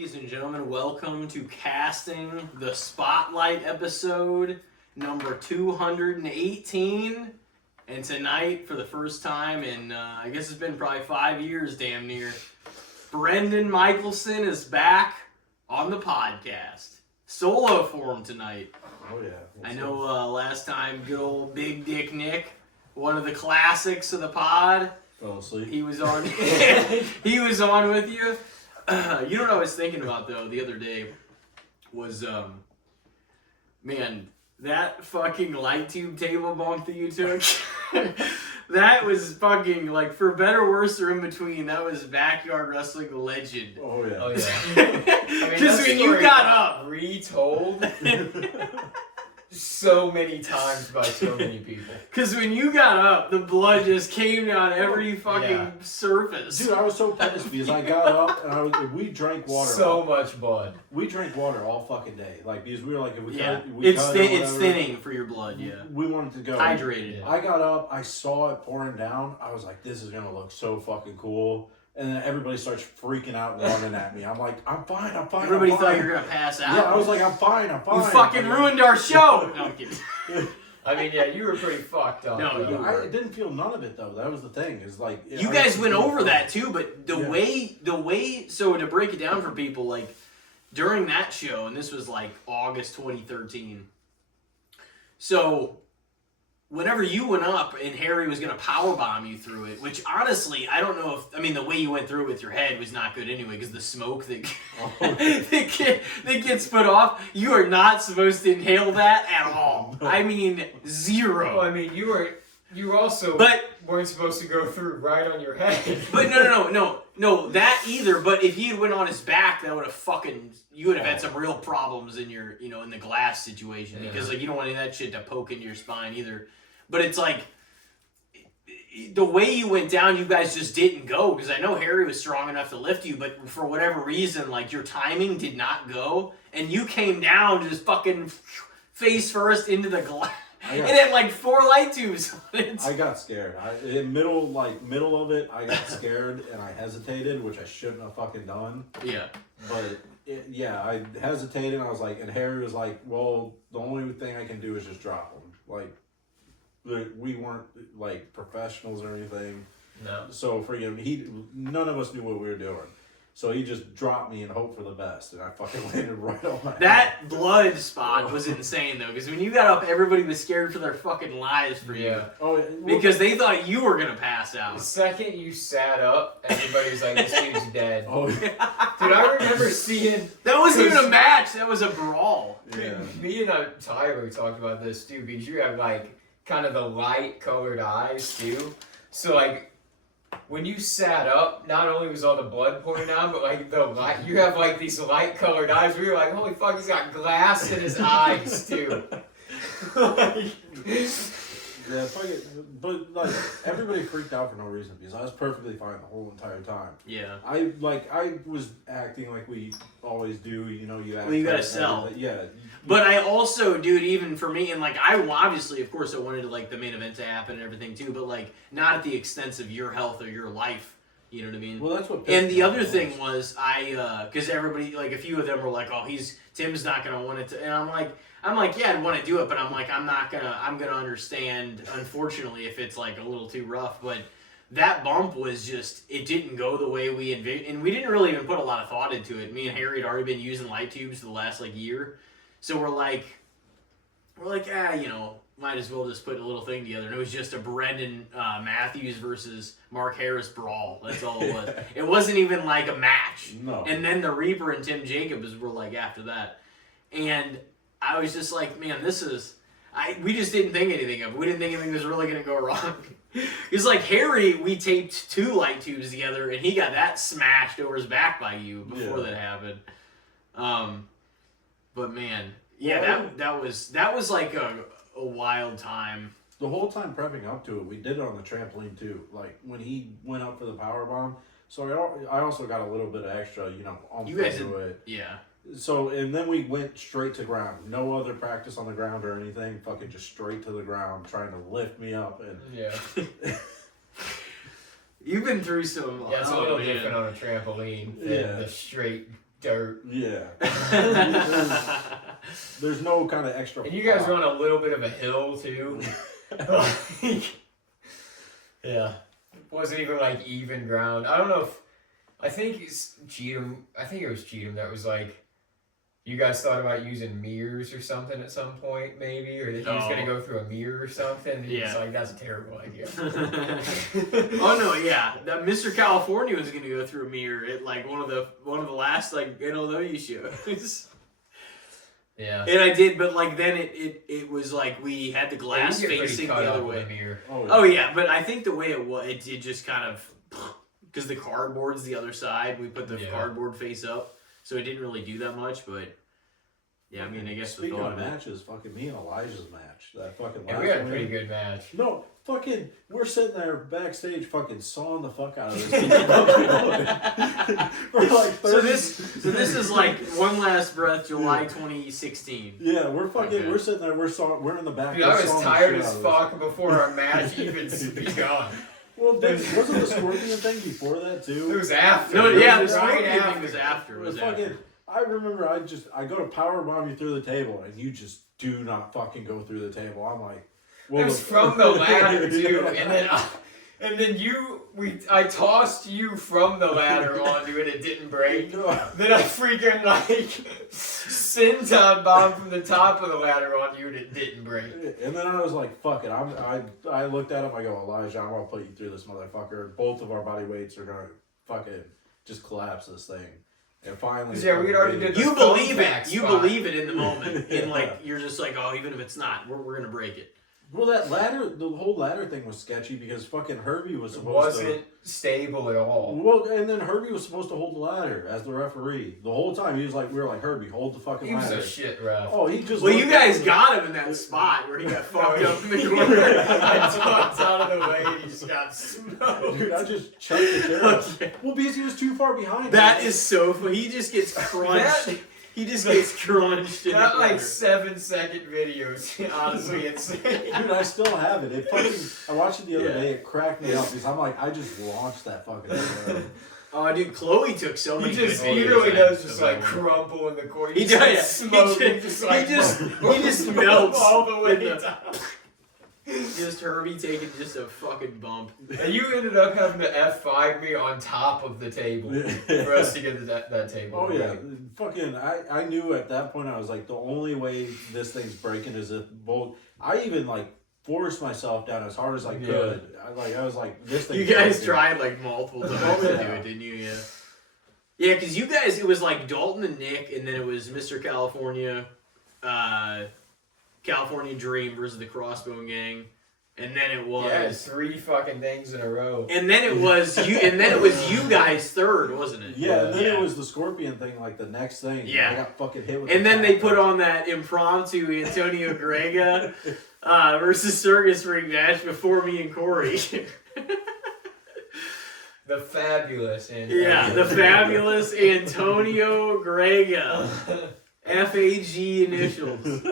Ladies and gentlemen, welcome to Casting the Spotlight episode number 218. And tonight, for the first time in, I guess it's been probably 5 years damn near, Brendan Michalsen is back on the podcast. Solo form tonight. Oh yeah. I know last time, good old Big Dick Nick, one of the classics of the pod. Fell asleep. He was on. He was on with you. You know what I was thinking about though the other day was, man, that fucking light tube table bump that you took. That was fucking, like, for better, worse, or in between. That was backyard wrestling legend. Oh yeah. Oh yeah. Because when you got up, retold so many times by so many people. because when you got up, the blood just came down every fucking surface. Dude, I was so pissed because I got up and we drank water. So much blood. We drank water all fucking day, like because we were like, if we Yeah, cut, it's thinning for your blood. Yeah, We wanted to go hydrated. I got up, I saw it pouring down. I was like, this is gonna look so fucking cool. And then everybody starts freaking out and running at me. I'm like, I'm fine. Everybody I'm thought fine. you were gonna pass out. Yeah, I was like, I'm fine. You fucking ruined our show. No, I'm kidding. I mean, yeah, you were pretty fucked up. No, though. you I didn't feel none of it though. That was the thing. Is like You guys went over that too, but the way. So to break it down for people, like during that show, and this was like August 2013. So whenever you went up and Harry was gonna powerbomb you through it, which honestly I don't know if the way you went through it with your head was not good anyway, because the smoke that that gets put off, you are not supposed to inhale that at all. I mean, zero. Well, I mean, you also weren't supposed to go through right on your head. But no, that either. But if he had went on his back, that would have you would have had some real problems in your, in the glass situation, because like you don't want any of that shit to poke into your spine either. But it's like the way you went down, you guys just didn't go, because I know Harry was strong enough to lift you, but for whatever reason, like your timing did not go, and you came down just fucking face first into the glass. It had like 4 light tubes on it. I got scared. In middle of it, I got scared and I hesitated, which I shouldn't have fucking done. Yeah. But I hesitated. And I was like, and Harry was like, "Well, the only thing I can do is just drop him." Like, we weren't like professionals or anything. No. So none of us knew what we were doing. So he just dropped me and hoped for the best, and I fucking landed right on my head. That blood spot was insane, though, because when you got up, everybody was scared for their fucking lives for you. Yeah. Oh, Because they thought you were going to pass The out. second you sat up, everybody was like, "This dude's dead." Oh, Dude, I remember seeing. That wasn't even a match. That was a brawl. yeah. Me and Tyler talked about this too, because you have like kind of the light colored eyes too. So like when you sat up, not only was all the blood pouring down, but like the light, you have like these light colored eyes. We were like, holy fuck, he's got glass in his eyes too. Yeah, but like everybody freaked out for no reason because I was perfectly fine the whole entire time. Yeah. I was acting like we always do. You act. Well, you gotta like sell. everything. Yeah. But I also, dude, even for me, and like I obviously, of course, I wanted like the main event to happen and everything too, but like not at the expense of your health or your life. You know what I mean? Well, that's what. And the other thing was because everybody, like a few of them were like, "Oh, Tim's not gonna want it to," and I'm like, yeah, I'd want to do it, but I'm gonna understand, unfortunately, if it's like a little too rough. But that bump was just, it didn't go the way we envisioned, and we didn't really even put a lot of thought into it. Me and Harry had already been using light tubes for the last like year, so we're like, might as well just put a little thing together. And it was just a Brendan Matthews versus Mark Harris brawl. That's all it was. It wasn't even like a match. No. And then the Reaper and Tim Jacobs were like after that, and I was just like, man, we just didn't think anything of it. We didn't think anything was really going to go wrong. It's like Harry, we taped 2 light tubes together, and he got that smashed over his back by you before that happened. But man, yeah, that was like a wild time. The whole time prepping up to it, we did it on the trampoline too. Like when he went up for the power bomb. So I also got a little bit of extra, on You guys did, it. yeah. So, and then we went straight to ground. No other practice on the ground or anything. Fucking just straight to the ground, trying to lift me up. And Yeah. You've been through some. Yeah, it's a little different on a trampoline than the straight dirt. Yeah. There's no kind of extra. And you guys are on a little bit of a hill too. Like, yeah. It wasn't even like even ground. I don't know if I think it's Cheatham. I think it was Cheatham that was like, you guys thought about using mirrors or something at some point, maybe, or that he was gonna go through a mirror or something. And he was like, "That's a terrible idea." Oh no, yeah, that Mr. California was gonna go through a mirror at like one of the last like NLW shows. Yeah. And I did, but like then it was like we had the glass facing the other way. Oh yeah, but I think the way it did just kind of, because the cardboard's the other side, we put the cardboard face up, so it didn't really do that much. But yeah, I mean, I guess speaking of matches, fucking me and Elijah's match, that fucking last we had a pretty good match. No, fucking, we're sitting there backstage, fucking sawing the fuck out of this. For like 30. So this is like One Last Breath, July 2016. Yeah, we're sitting there, we're in the back. Dude, I was tired as fuck before our match even begun. Well, wasn't the Scorpion thing before that too? It was after. No, yeah, the Scorpion thing was after. I remember I go to powerbomb you through the table and you just do not fucking go through the table. I'm like, well, it was from the ladder too, and then I tossed you from the ladder onto it. It didn't break. Then I freaking like senton bomb from the top of the ladder on you, and it didn't break. And then I was like, fuck it. I looked at him. I go, Elijah, I'm gonna put you through this motherfucker. Both of our body weights are gonna fucking just collapse this thing. And finally, we already did. You believe it. You believe it in the moment, and like you're just like, oh, even if it's not, we're gonna break it. Well, that ladder, the whole ladder thing was sketchy because fucking Herbie was wasn't stable at all. Well, and then Herbie was supposed to hold the ladder as the referee the whole time. He was like, we were like, Herbie, hold the fucking ladder. He was a shit ref. Oh, he just. Well, you guys got him in that spot where he got fucked up in the corner. I talked out of the way and he just got smoked. Dude, I just chucked the chair. Okay. Well, because he was too far behind. That is so funny. He just gets crunched. He just gets crunched. That like 7-second video is honestly insane. Dude, I still have it. I watched it the other day. It cracked me up because I'm like, I just launched that fucking video. Oh, dude, Chloe took so many. He really does just like crumple in the corner. He does. Smoke. He just melts all the way down. Just Herbie taking just a fucking bump. And you ended up having to F5 me on top of the table for us to get that table. Oh yeah, fucking! I knew at that point I was like, the only way this thing's breaking is if both. I even like forced myself down as hard as I could. I was like, this thing. You guys tried like multiple times to do it, didn't you? Yeah. Yeah, because you guys, it was like Dalton and Nick, and then it was Mr. California. California Dream versus the Crossbone Gang, and then it was 3 fucking things in a row. And then it was you, you guys third, wasn't it? Yeah, and then it was the Scorpion thing, like the next thing. Yeah, I got fucking hit with. And then they put on that impromptu Antonio Grega versus Circus Ring match before me and Corey. The fabulous the fabulous Antonio Grega. FAG initials.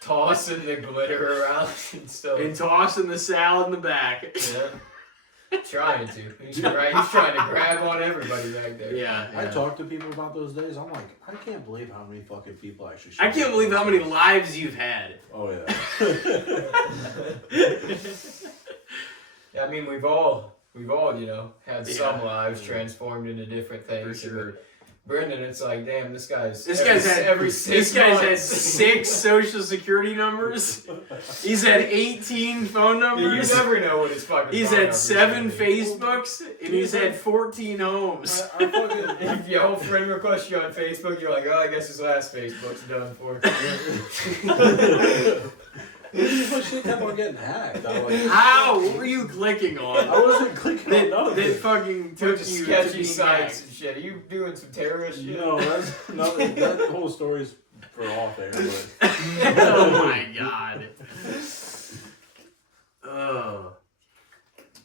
Tossing the glitter around and stuff. And tossing the salad in the back. Yeah. Trying to. He's trying to grab on everybody back there. Yeah. I talk to people about those days. I'm like, I can't believe how many fucking people actually. I can't believe how many lives you've had. Oh yeah. I mean, we've all had some lives transformed into different things. For sure. Brendan, it's like, damn, this guy's had 6 social security numbers. He's had 18 phone numbers. You never know what his fucking. He's had 7 Facebooks, and he's had 14 homes. If your whole friend requests you on Facebook, you're like, oh, I guess his last Facebook's done for. My shit kept on getting hacked. Like, how? What were you clicking on? I wasn't clicking on none of it. That fucking took you sketchy sites and shit. Are you doing some terrorist shit? No, that whole story's for off air. But. Oh my god.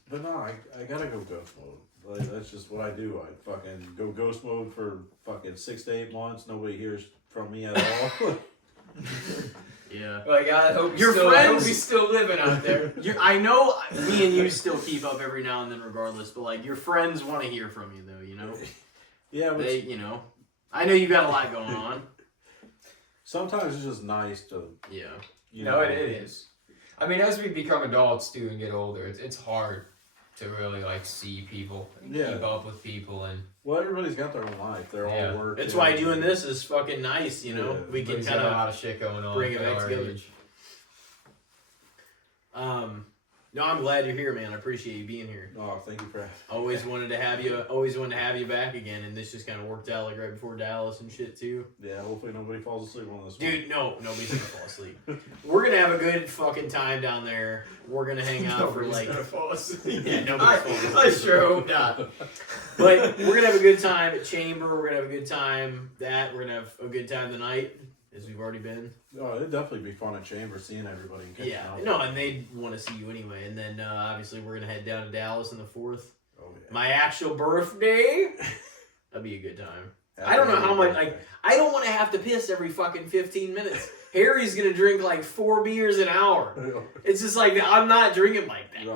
But no, I gotta go ghost mode. Like, that's just what I do. I fucking go ghost mode for fucking 6 to 8 months. Nobody hears from me at all. Yeah. Like, I hope he's still living out there. I know me and you still keep up every now and then regardless, but like your friends want to hear from you though, you know? Yeah, but They, you know, I know you got a lot going on. sometimes it's just nice to. Yeah. You No, know, it is. I mean, as we become adults too and get older, it's hard to really like see people, and Yeah. keep up with people, and Well, everybody's got their own life. They're Yeah. all working. That's why doing this is fucking nice, you know? Yeah. We can everybody's kind got a of lot of shit going on. bring it at back our together. age. No, I'm glad you're here, man. I appreciate you being here. Oh, thank you for. Always wanted to have you back again, and this just kind of worked out like right before Dallas and shit too. Yeah, hopefully nobody falls asleep on this. Dude, no, nobody's gonna fall asleep. We're gonna have a good fucking time down there. We're gonna hang out for Nobody's like, gonna fall asleep. yeah, nobody's falling asleep. I sure hope not. But we're gonna have a good time at Chamber. We're gonna have a good time. We're gonna have a good time tonight, as we've already been. Oh, it'd definitely be fun at Chamber seeing everybody. And catching Yeah, up. no, and they want to see you anyway. And then obviously we're gonna head down to Dallas on the 4th. Oh yeah. My actual birthday. That'd be a good time. I don't know how much, like, I don't want to have to piss every fucking 15 minutes. Harry's gonna drink like 4 beers an hour. It's just like, I'm not drinking like that. No.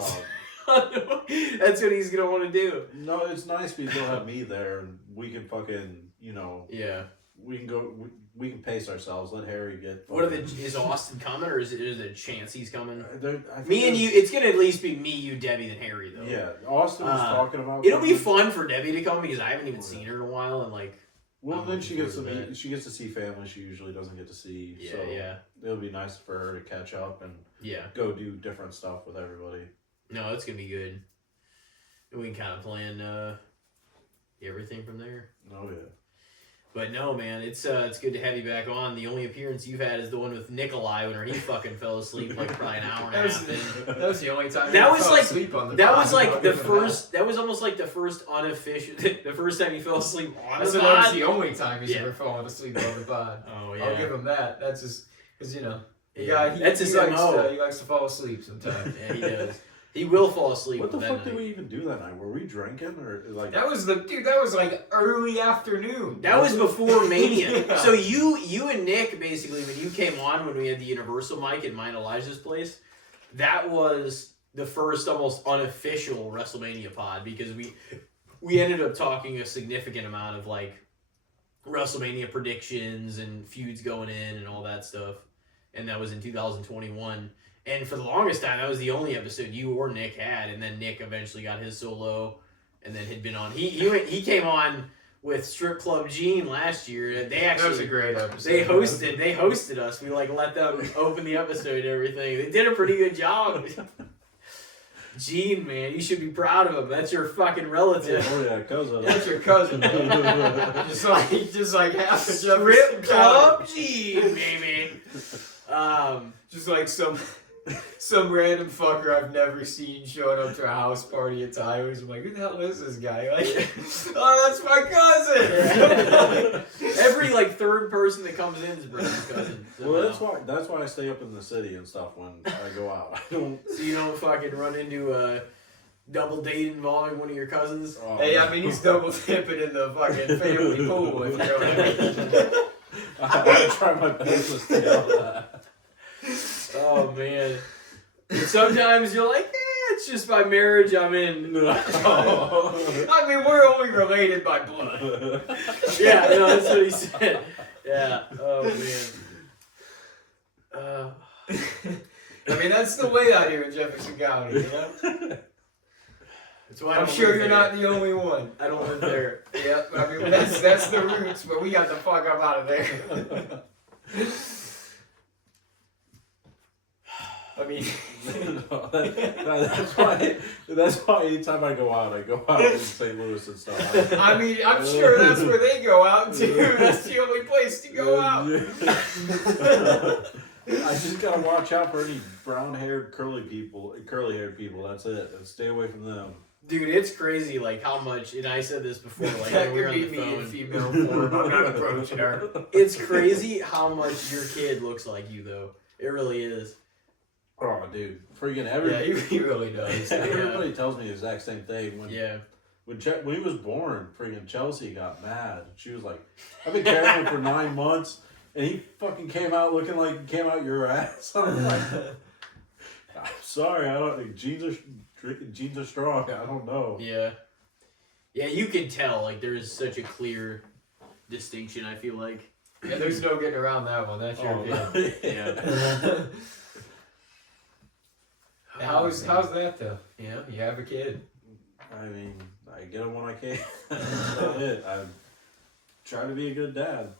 That's what he's gonna want to do. No, it's nice because they'll have me there and we can fucking, you know, Yeah. we can go, we can pace ourselves. Let Harry get. What are is Austin coming, or is it a chance he's coming? I think Me and you, it's gonna at least be me, you, Debbie, then Harry though. Yeah, Austin was talking about. It'll be coming. fun for Debbie to come because I haven't even seen her in a while, and like. Well, I'm then she looking gets to forward to meet. that. She gets to see family she usually doesn't get to see. Yeah, so yeah, it'll be nice for her to catch up and yeah. go do different stuff with everybody. No, it's gonna be good. And we can kind of plan everything from there. Oh yeah. But no, man, it's good to have you back on. The only appearance you've had is the one with Nikolai when he fucking fell asleep like probably an hour and a half. That was the only time That I was fell like- asleep on the That pod. was like I'll the give him first. That was almost like the first unofficial. The first time he fell asleep that. on I the said that was pod. the only time he's Yeah. ever fallen asleep on the pod. Oh yeah. I'll give him that. That's just because you know the Yeah. guy. That's his MO. He likes to fall asleep sometimes. Yeah, he does. He will fall asleep. What the that fuck did night. we even do that night? Were we drinking or like? That was like early afternoon. That was before Mania. Yeah. So you and Nick basically when you came on when we had the Universal mic at mine Elijah's place, that was the first almost unofficial WrestleMania pod because we ended up talking a significant amount of like WrestleMania predictions and feuds going in and all that stuff. And that was in 2021. And for the longest time, that was the only episode you or Nick had. And then Nick eventually got his solo, and then had been on. He came on with Strip Club Gene last year. They actually That was a great episode. they hosted us. We like let them open the episode and everything. They did a pretty good job. Gene, man, you should be proud of him. That's your fucking relative. Oh yeah, cousin. That's your cousin, man. just like half a Strip Club Gene, baby. Just like some random fucker I've never seen showing up to a house party at Tyler's. I'm like, who the hell is this guy? Like, oh, that's my cousin. Every like third person that comes in is Brendan's cousin. Well, that's why I stay up in the city and stuff when I go out. I don't. So you don't fucking run into a double date involving one of your cousins. Oh, Hey, I mean, he's double dipping in the fucking family pool, if you know what I mean. I try my best to stay out of that. Oh man. And sometimes you're like, it's just by marriage I'm in. I mean, we're only related by blood. Yeah, no, that's what he said. Yeah. Oh man. I mean, that's the way out here in Jefferson County, you know? That's why I I'm don't sure live you're there. not the only one. I don't live there. Yep, I mean, that's the roots, but we got the fuck up out of there. I mean, that's why anytime I go out in St. Louis and stuff. I mean, I'm sure that's where they go out too. That's the only place to go out. I just gotta watch out for any brown-haired, curly-haired people. That's it. And stay away from them. Dude, it's crazy like how much, and I said this before, like That when we were could on be the me in phone. female form. I'm not approaching her. It's crazy how much your kid looks like you though. It really is. Oh, dude, freaking Yeah, he really does. everybody tells me the exact same thing. Yeah. When he was born, freaking Chelsea got mad. She was like, "I've been carrying him for 9 months, and he fucking came out looking like he came out your ass." I'm like, "I'm sorry, I don't. Genes are strong. I don't know." Yeah. Yeah, you can tell. Like there is such a clear distinction. I feel like. Yeah, there's no getting around that one. That's your kid. Yeah. How's that though? Yeah, you have a kid. I mean, I get them when I can. That's about it. I try to be a good dad.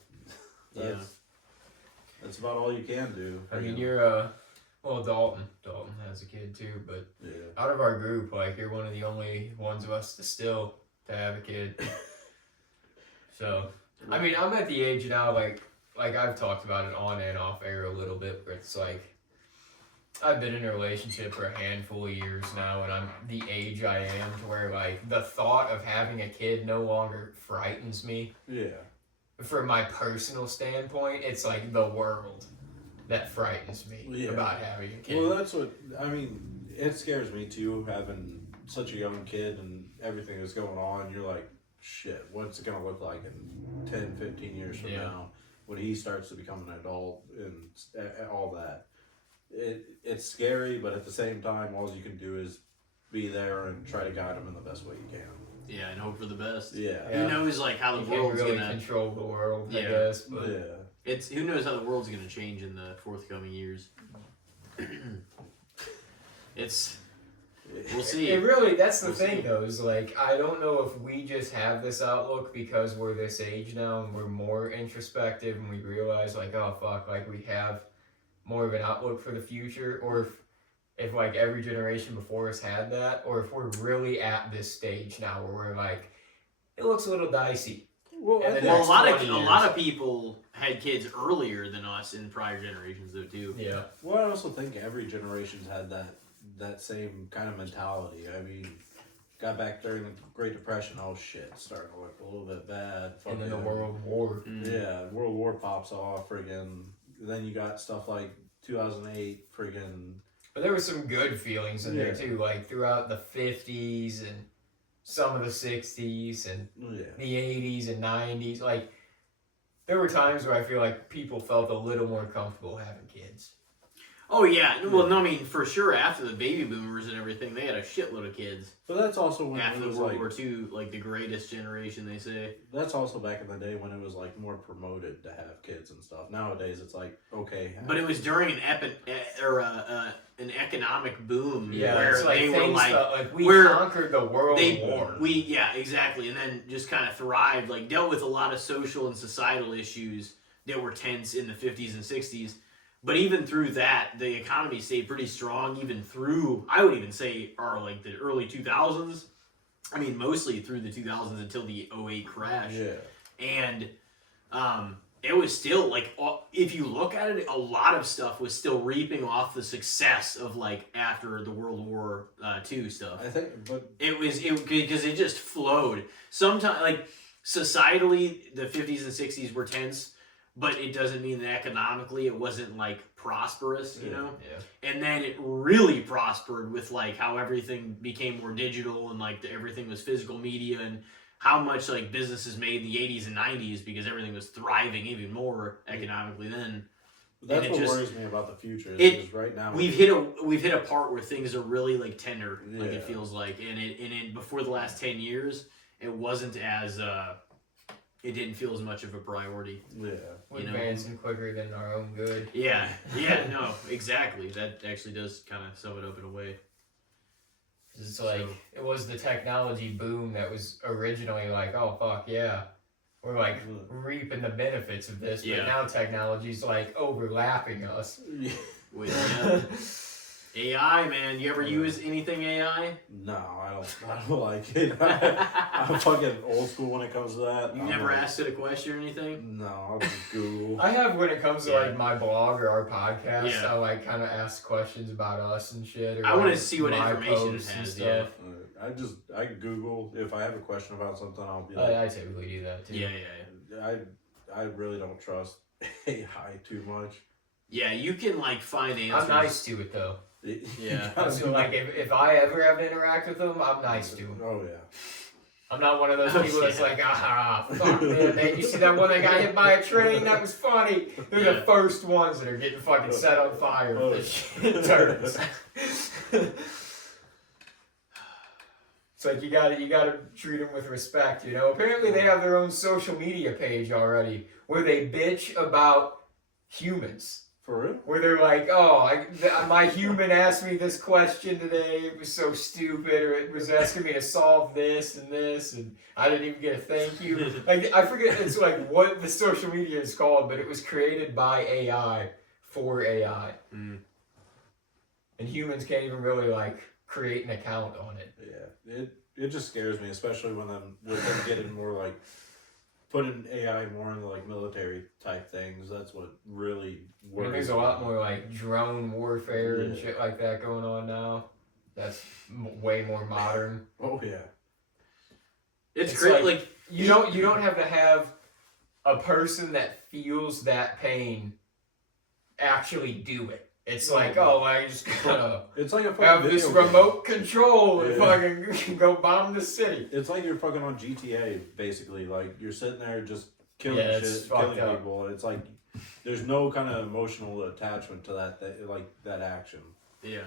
That's about all you can do. I mean, you're well, Dalton has a kid too, but out of our group, like you're one of the only ones of us to have a kid. So, I mean, I'm at the age now, like I've talked about it on and off air a little bit, where it's like I've been in a relationship for a handful of years now, and I'm the age I am to where like the thought of having a kid no longer frightens me. Yeah. From my personal standpoint, it's like the world that frightens me about having a kid. Well, that's what I mean. It scares me too, having such a young kid and everything that's going on. You're like, shit, what's it gonna look like in 10, 15 years from now when he starts to become an adult and all that. It's scary, but at the same time, all you can do is be there and try to guide him in the best way you can. Yeah, and hope for the best. Yeah. Who knows, like how the you world's can't really gonna control the world, I guess. But it's who knows how the world's gonna change in the forthcoming years. We'll see. It really, that's the thing though, is like, I don't know if we just have this outlook because we're this age now and we're more introspective and we realize like, oh fuck, like we have more of an outlook for the future, or if like every generation before us had that, or if we're really at this stage now where we're like, it looks a little dicey. Well, a lot of people had kids earlier than us in prior generations though too. Yeah. Well, I also think every generation's had that same kind of mentality. I mean, got back during the Great Depression, oh shit, it's starting to look a little bit bad. And then the World War. Yeah, World War pops off, friggin'. Then you got stuff like 2008, friggin'. But there was some good feelings in there too, like throughout the 50s and some of the 60s and the 80s and 90s. Like, there were times where I feel like people felt a little more comfortable having kids. Oh yeah, well, no, I mean for sure. After the baby boomers and everything, they had a shitload of kids. But that's also when after it was World War II, like the greatest generation, they say. That's also back in the day when it was like more promoted to have kids and stuff. Nowadays, it's like okay. But it was during an economic boom where like they were like we conquered the world war. Exactly, and then just kind of thrived, like dealt with a lot of social and societal issues that were tense in the 50s and 60s. But even through that, the economy stayed pretty strong. Even through, I would even say, the early 2000s. I mean, mostly through the 2000s until the 2008 crash. Yeah. And it was still like, if you look at it, a lot of stuff was still reaping off the success of like after the World War II stuff. I think, but because it just flowed. Sometimes, like societally, the 50s and 60s were tense. But it doesn't mean that economically it wasn't like prosperous, you know? Yeah. And then it really prospered with like how everything became more digital and like everything was physical media and how much like businesses made in the 80s and 90s because everything was thriving even more economically then. That's what worries me about the future. Is right now we've hit a part where things are really like tender, like it feels like, and before the last 10 years, it wasn't as it didn't feel as much of a priority. Yeah. We're advancing quicker than our own good. Yeah, no, exactly. That actually does kind of sum it up in a way. It's like, it was the technology boom that was originally like, oh, fuck, yeah. We're like reaping the benefits of this, but now technology's like overlapping us. AI, man. You ever use anything AI? No, I don't like it. I'm fucking old school when it comes to that. You never asked it a question or anything? No, I'll just Google. I have when it comes to like my blog or our podcast. I like kind of ask questions about us and shit. Or, I want to see what information it has. Yeah. I Google if I have a question about something. I'll be like, I typically do that too. Yeah. I really don't trust AI too much. Yeah, you can like find answers. I'm nice to it though. Yeah. So like if I ever have to interact with them, I'm nice to them. Oh yeah. I'm not one of those people that's like, fuck man, you see that one that got hit by a train? That was funny. They're the first ones that are getting fucking set on fire if this shit turns. It's like you gotta treat them with respect, you know. Apparently they have their own social media page already where they bitch about humans. For real? Where they're like, oh, my human asked me this question today. It was so stupid, or it was asking me to solve this, and I didn't even get a thank you. Like I forget it's like what the social media is called, but it was created by AI for AI, and humans can't even really like create an account on it. Yeah, it just scares me, especially with them getting more like putting AI more into like military type things. That's what really worries. I mean, there's a lot more like drone warfare and shit like that going on now. That's way more modern. Oh yeah, it's great. Like you don't have to have a person that feels that pain actually do it. It's like, oh, I just gotta it's like a have this remote control and fucking go bomb the city. It's like you're fucking on GTA, basically. Like, you're sitting there just killing shit, killing people, and it's like, there's no kind of emotional attachment to that action. Yeah.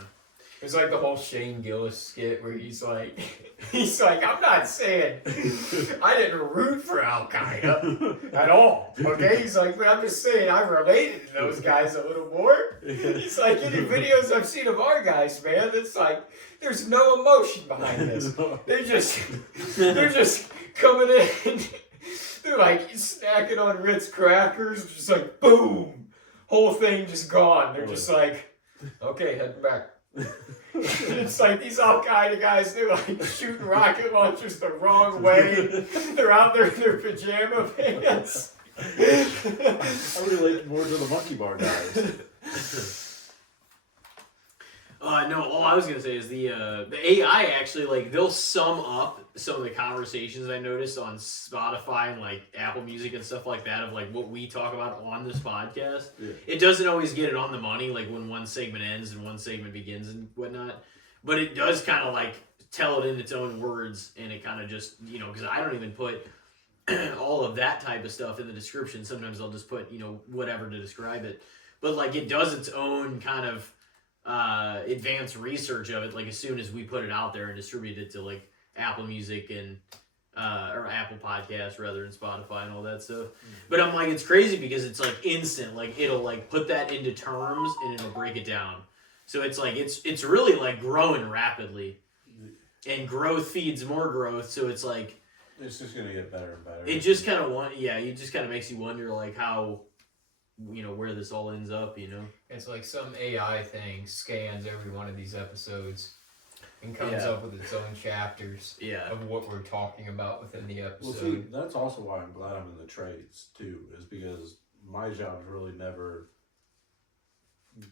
It's like the whole Shane Gillis skit where he's like, I'm not saying I didn't root for Al Qaeda at all. Okay, he's like, but I'm just saying I related to those guys a little more. He's like, any videos I've seen of our guys, man, it's like there's no emotion behind this. They're just coming in. They're like snacking on Ritz crackers, just like boom, whole thing just gone. They're just like, okay, heading back. It's like these Al Qaeda guys, they're like shooting rocket launchers the wrong way. They're out there in their pajama pants. I relate more to the monkey bar guys. No, all I was gonna say is the AI actually, like, they'll sum up some of the conversations I noticed on Spotify and like Apple Music and stuff like that of like what we talk about on this podcast. Yeah. It doesn't always get it on the money, like when one segment ends and one segment begins and whatnot, but it does kind of like tell it in its own words, and it kind of just, you know, because I don't even put all of that type of stuff in the description. Sometimes I'll just put, you know, whatever to describe it, but like it does its own kind of advanced research of it, like as soon as we put it out there and distribute it to like Apple Music and or Apple Podcasts rather, and Spotify and all that stuff. But I'm like, it's crazy because it's like instant, like it'll like put that into terms and it'll break it down. So it's like it's really like growing rapidly, and growth feeds more growth. So it's like it's just gonna get better and better. It just kind of it just kind of makes you wonder like how, you know, where this all ends up, you know? It's like some AI thing scans every one of these episodes and comes up with its own chapters of what we're talking about within the episode. Well, see, that's also why I'm glad I'm in the trades, too, is because my job's really never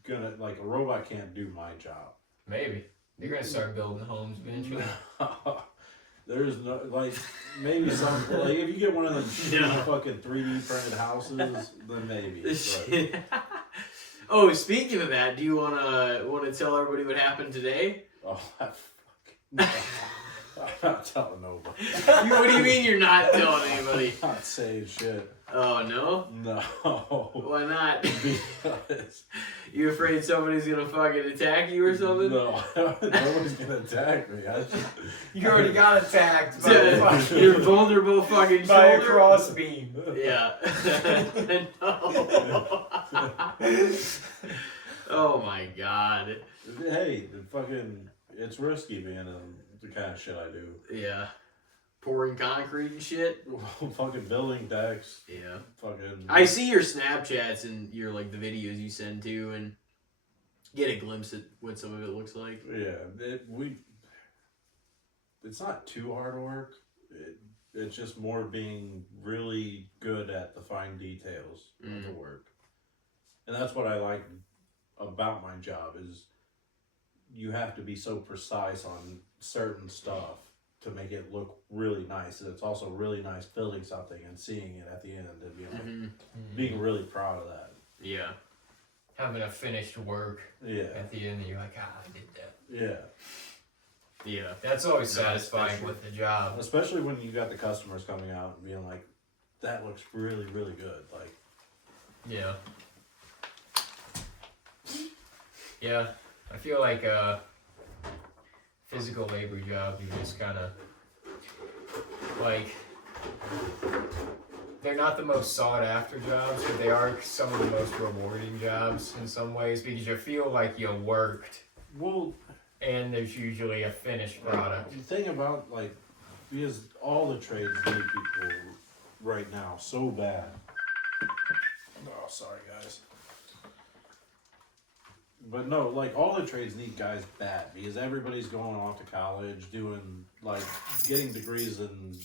gonna, like, a robot can't do my job. Maybe. You're gonna start building homes eventually. There's no, like, maybe some, like, if you get one of them fucking 3D printed houses, then maybe. But. Oh, speaking of that, do you wanna tell everybody what happened today? Oh, I'm not telling nobody. What do you mean you're not telling anybody? I'm not saying shit. Oh, no? No. Why not? Because... You afraid somebody's gonna fucking attack you or something? No, nobody's gonna attack me. You already got attacked by your vulnerable fucking by a shoulder? crossbeam. Yeah. No. Oh my god. Hey, it's risky being the kind of shit I do. Yeah. Pouring concrete and shit. Fucking building decks. Yeah. Fucking. I see your Snapchats and your like the videos you send to, and get a glimpse at what some of it looks like. Yeah, it's not too hard work. It's just more being really good at the fine details of the work, and that's what I like about my job is you have to be so precise on certain stuff to make it look really nice. And it's also really nice building something and seeing it at the end and being really proud of that. Yeah. Having a finished work at the end, and you're like, I did that. Yeah. Yeah. That's always satisfying with the job. Especially when you got the customers coming out and being like, that looks really, really good. Like. Yeah. Yeah. I feel like physical labor jobs are just kind of like they're not the most sought after jobs, but they are some of the most rewarding jobs in some ways because you feel like you worked. Well, and there's usually a finished product. the thing about like because all the trades need people right now so bad. Oh, sorry guys. But no, like all the trades need guys bad because everybody's going off to college, doing like getting degrees in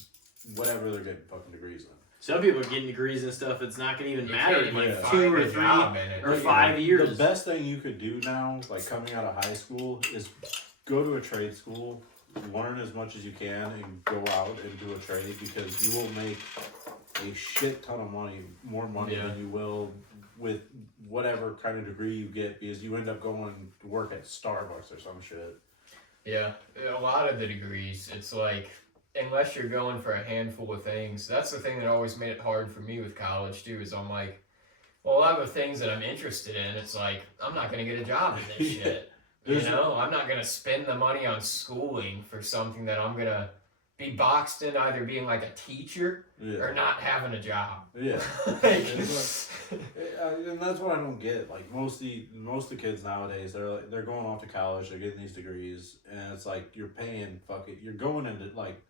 whatever they're getting fucking degrees in. Some people are getting degrees and stuff. It's not going to even matter in like Yeah. 2 or 3 or 5 years. The best thing you could do now, like coming out of high school, is go to a trade school, learn as much as you can, and go out and do a trade because you will make a shit ton of money, more money than you will with whatever kind of degree you get because you end up going to work at Starbucks or some shit. Yeah, a lot of the degrees, it's like, unless you're going for a handful of things, that's the thing that always made it hard for me with college too, is I'm like, well, a lot of the things that I'm interested in, it's like, I'm not going to get a job in this shit. You know, I'm not going to spend the money on schooling for something that I'm going to be boxed in either being like a teacher or not having a job. Yeah. Like, and that's what I don't get. Like most of the kids nowadays, they're going off to college, they're getting these degrees, and it's like you're paying you're going into like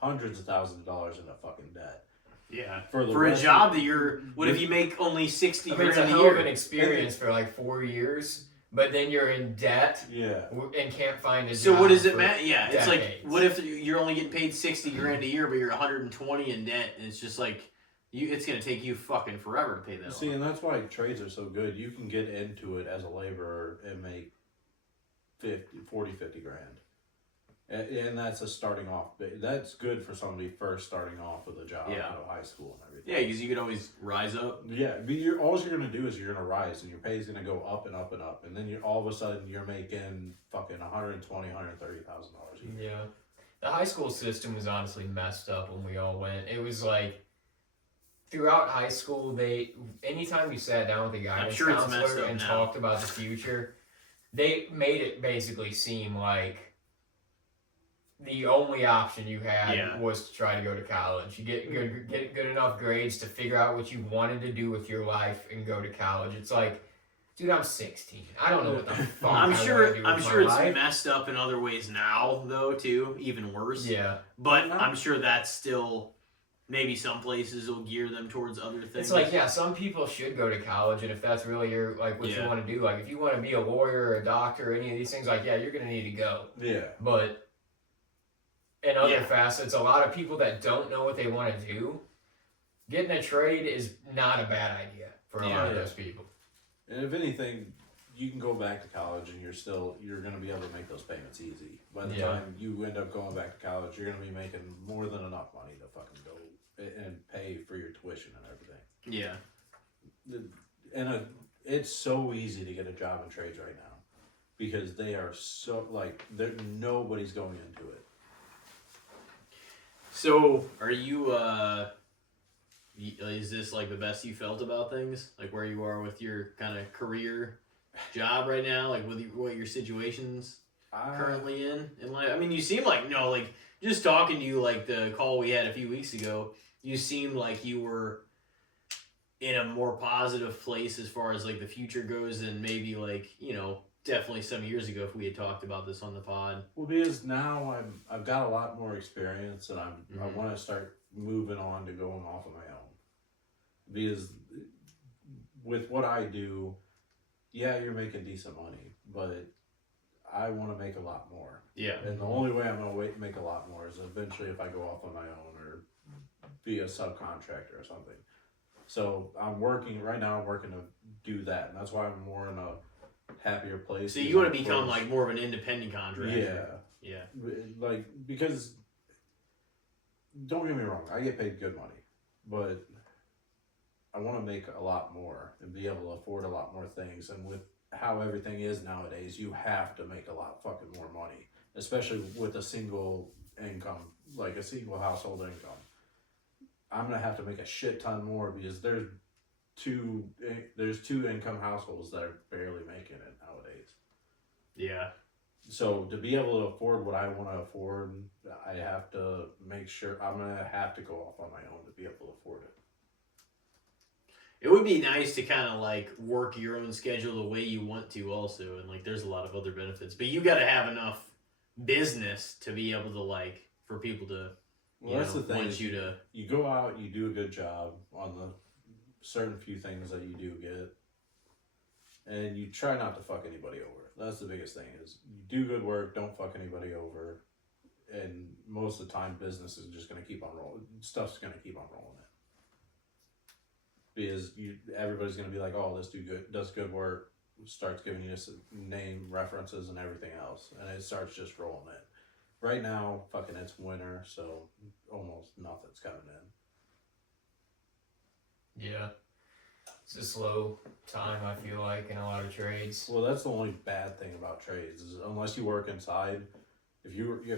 hundreds of thousands of dollars into fucking debt. Yeah. For a job that you're, what if you make only 60 I mean, it's a grand a hell year? of an experience for like 4 years, but then you're in debt Yeah. and can't find a job. So what does it for matter? Yeah, it's like, decades. what if you're only getting paid 60 grand a year, but you're 120 in debt, and it's just like, it's going to take you fucking forever to pay that See, off. and that's why trades are so good. You can get into it as a laborer and make 50 grand. And that's a starting off. That's good for somebody first starting off with a job out of high school and everything. Yeah, because you could always rise up. Yeah, but all you're gonna do is you're gonna rise, and your pay is gonna go up and up and up, and then all of a sudden you're making fucking $120,000, $130,000 a year. Yeah. The high school system was honestly messed up when we all went. It was like, throughout high school, anytime you sat down with a guidance counselor and talked about the future, they made it basically seem like the only option you had was to try to go to college. You get good enough grades to figure out what you wanted to do with your life and go to college. It's like, dude, I'm 16. I don't know what the fuck I'm sure it's life. messed up in other ways now, though, too. Even worse. Yeah. But I'm sure that's still, maybe some places will gear them towards other things. It's like, yeah, some people should go to college, and if that's really your, like, what you want to do, like, if you want to be a lawyer or a doctor or any of these things, like, yeah, you're going to need to go. Yeah. But in other facets, a lot of people that don't know what they want to do, getting a trade is not a bad idea for a lot of those people. And if anything, you can go back to college and you're going to be able to make those payments easy. By the time you end up going back to college, you're going to be making more than enough money to fucking go and pay for your tuition and everything. Yeah. And it's so easy to get a job in trades right now because they are so, like, nobody's going into it. So, are you, is this like the best you felt about things? Like where you are with your kind of career job right now? Like what your situation's currently in life? I mean, you seem like, just talking to you, like the call we had a few weeks ago, you seemed like you were in a more positive place as far as like the future goes than maybe like, definitely some years ago if we had talked about this on the pod. Well, because now I've got a lot more experience and I want to start moving on to going off on my own. Because with what I do, yeah, you're making decent money, but I want to make a lot more. Yeah. And the only way I'm going to make a lot more is eventually if I go off on my own or be a subcontractor or something. So I'm working to do that, and that's why I'm more in a happier place. So you want to become like more of an independent contractor. Yeah. Like, because don't get me wrong, I get paid good money, but I want to make a lot more and be able to afford a lot more things. And with how everything is nowadays, you have to make a lot fucking more money, especially with a single income, like a single household income. I'm gonna have to make a shit ton more because there's two income households that are barely making it nowadays. Yeah. So to be able to afford what I want to afford, I have to make sure I'm gonna have to go off on my own to be able to afford it. It would be nice to kind of like work your own schedule the way you want to, also, and like there's a lot of other benefits. But you got to have enough business to be able to like for people to. Well, that's the thing. Want you to. You go out, you do a good job on the certain few things that you do get, and you try not to fuck anybody over. That's the biggest thing. Is you do good work, don't fuck anybody over, and most of the time, business is just gonna keep on rolling. Stuff's gonna keep on rolling. Because everybody's gonna be like, oh, this dude does good work, starts giving you this name, references, and everything else, and it starts just rolling in. Right now, fucking it's winter, so almost nothing's coming in. Yeah. It's a slow time, I feel like, in a lot of trades. Well, that's the only bad thing about trades is unless you work inside, if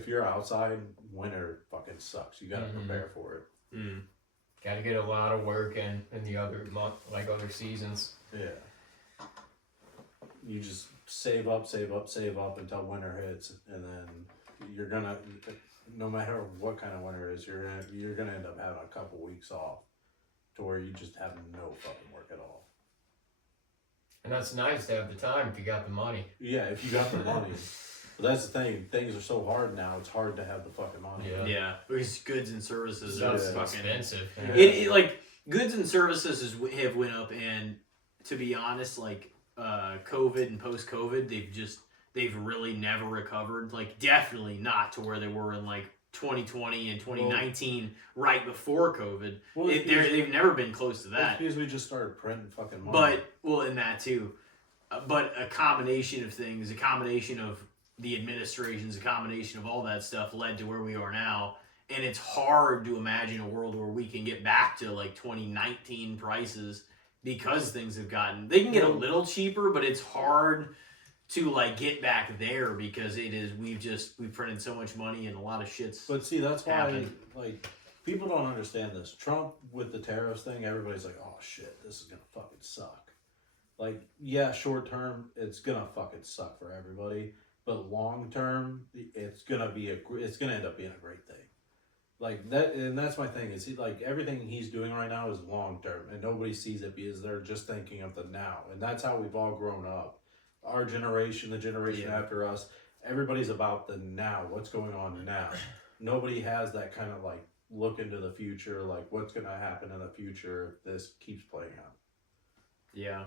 you're outside, winter fucking sucks. You gotta prepare for it. Mm. Got to get a lot of work in the other month, like other seasons. Yeah. You just save up until winter hits, and then you're gonna, no matter what kind of winter it is, you're gonna end up having a couple weeks off, to where you just have no fucking work at all. And that's nice to have the time if you got the money. Yeah, if you got the money. But that's the thing. Things are so hard now. It's hard to have the fucking money. Yeah. Because goods and services Stuff's are fucking expensive. Yeah. It like goods and services have went up, and to be honest, like COVID and post COVID, they've really never recovered. Like definitely not to where they were in like 2020 and 2019, right before COVID. Well, they've never been close to that. It's because we just started printing fucking money. In that too. But a combination of things, a combination of the administrations, a combination of all that stuff led to where we are now. And it's hard to imagine a world where we can get back to like 2019 prices because things have gotten, they can get a little cheaper, but it's hard to like get back there because we've printed so much money and a lot of shit's. But see, that's why happened. like people don't understand this. Trump with the tariffs thing, everybody's like, oh shit, this is gonna fucking suck. Like, yeah, short term, it's gonna fucking suck for everybody. But long term, it's gonna end up being a great thing. Like that, and that's my thing. Is like everything he's doing right now is long term, and nobody sees it because they're just thinking of the now, and that's how we've all grown up. Our generation, the generation after us, everybody's about the now. What's going on now? Nobody has that kind of like look into the future, like what's gonna happen in the future if this keeps playing out. Yeah.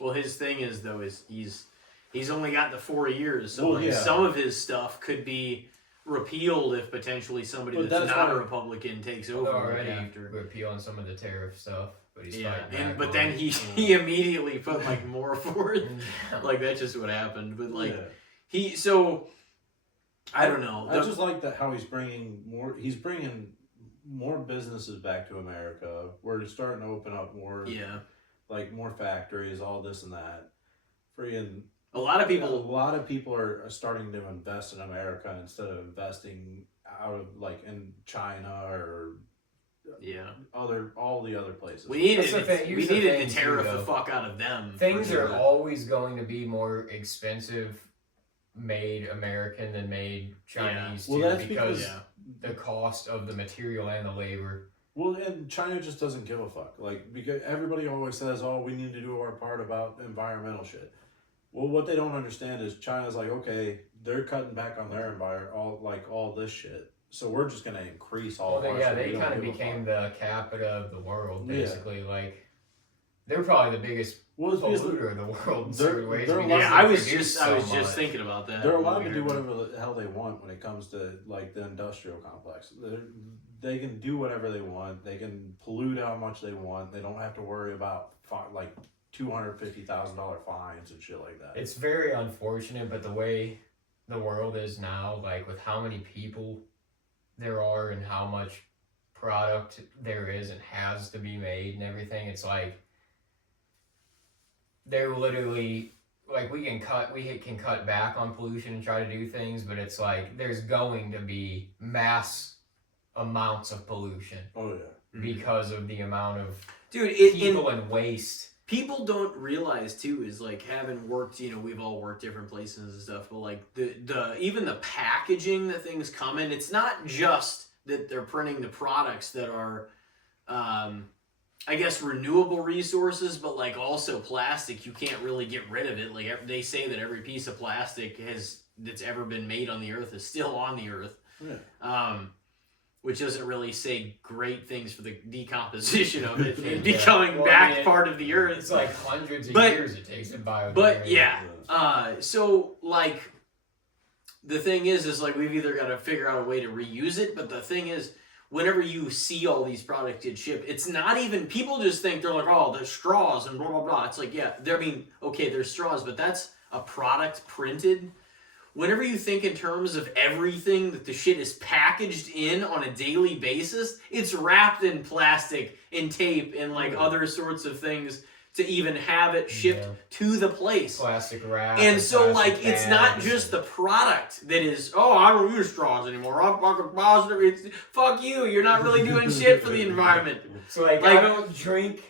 Well, his thing is though he's only got the 4 years, so some of his stuff could be repealed if potentially somebody that's not a Republican takes over. Already after repealing some of the tariff stuff, but he's but then he immediately put like more forth. Like that's just what happened. But like I don't know. I just like that how he's bringing more businesses back to America. We're starting to open up more like more factories, all this and that. A lot of people are starting to invest in America instead of investing out of like in China or all the other places. We needed to tariff the fuck out of them. Things are always going to be more expensive made American than made Chinese because the cost of the material and the labor. Well, and China just doesn't give a fuck. Like, because everybody always says, oh, we need to do our part about environmental shit. Well, what they don't understand is China's like, okay, they're cutting back on their all this shit. So we're just going to increase all of ours. Yeah, they kind of became the capita of the world, basically. Yeah. Like, they're probably the biggest polluter of the world. I was just thinking about that. They're allowed to do whatever the hell they want when it comes to like the industrial complex. They can do whatever they want. They can pollute how much they want. They don't have to worry about like $250,000 fines and shit like that. It's very unfortunate, but the way the world is now, like with how many people there are and how much product there is and has to be made and everything, it's like they're literally like we can cut back on pollution and try to do things, but it's like there's going to be mass amounts of pollution. Oh yeah. Because of the amount of people and waste. people don't realize too is like having worked, we've all worked different places and stuff, but like the even the packaging that things come in, it's not just that they're printing the products that are I guess renewable resources, but like also plastic, you can't really get rid of it. Like they say that every piece of plastic that's ever been made on the earth is still on the earth. Yeah. Which doesn't really say great things for the decomposition of it and becoming back part of the earth. It's like hundreds of years it takes to biodegrade. But yeah, so like the thing is like we've either got to figure out a way to reuse it, but the thing is, whenever you see all these products get shipped, it's not even, people just think they're like, oh, there's straws and blah, blah, blah. It's like, yeah, okay, there's straws, but that's a product printed. Whenever you think in terms of everything that the shit is packaged in on a daily basis, it's wrapped in plastic and tape and like other sorts of things to even have it shipped to the place. Plastic wrap. And so, like, it's not just the product that is, oh, I don't use straws anymore. I'm fucking positive. Fuck you. You're not really doing shit for the environment. So, like I don't drink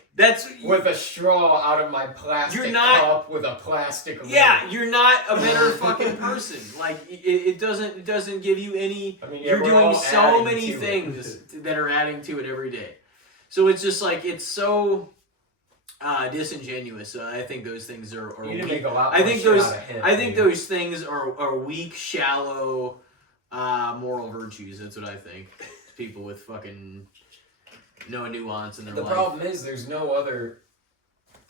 with a straw out of my plastic cup with a plastic lid. Yeah, you're not a better fucking person. Like, it doesn't give you any... I mean, you're doing so many things that are adding to it every day. So it's just like, it's so... disingenuous. I think those things are you weak. Make a lot I think those out of him, I think those things are weak, shallow moral virtues. That's what I think. People with fucking no nuance in their life. The problem is there's no other.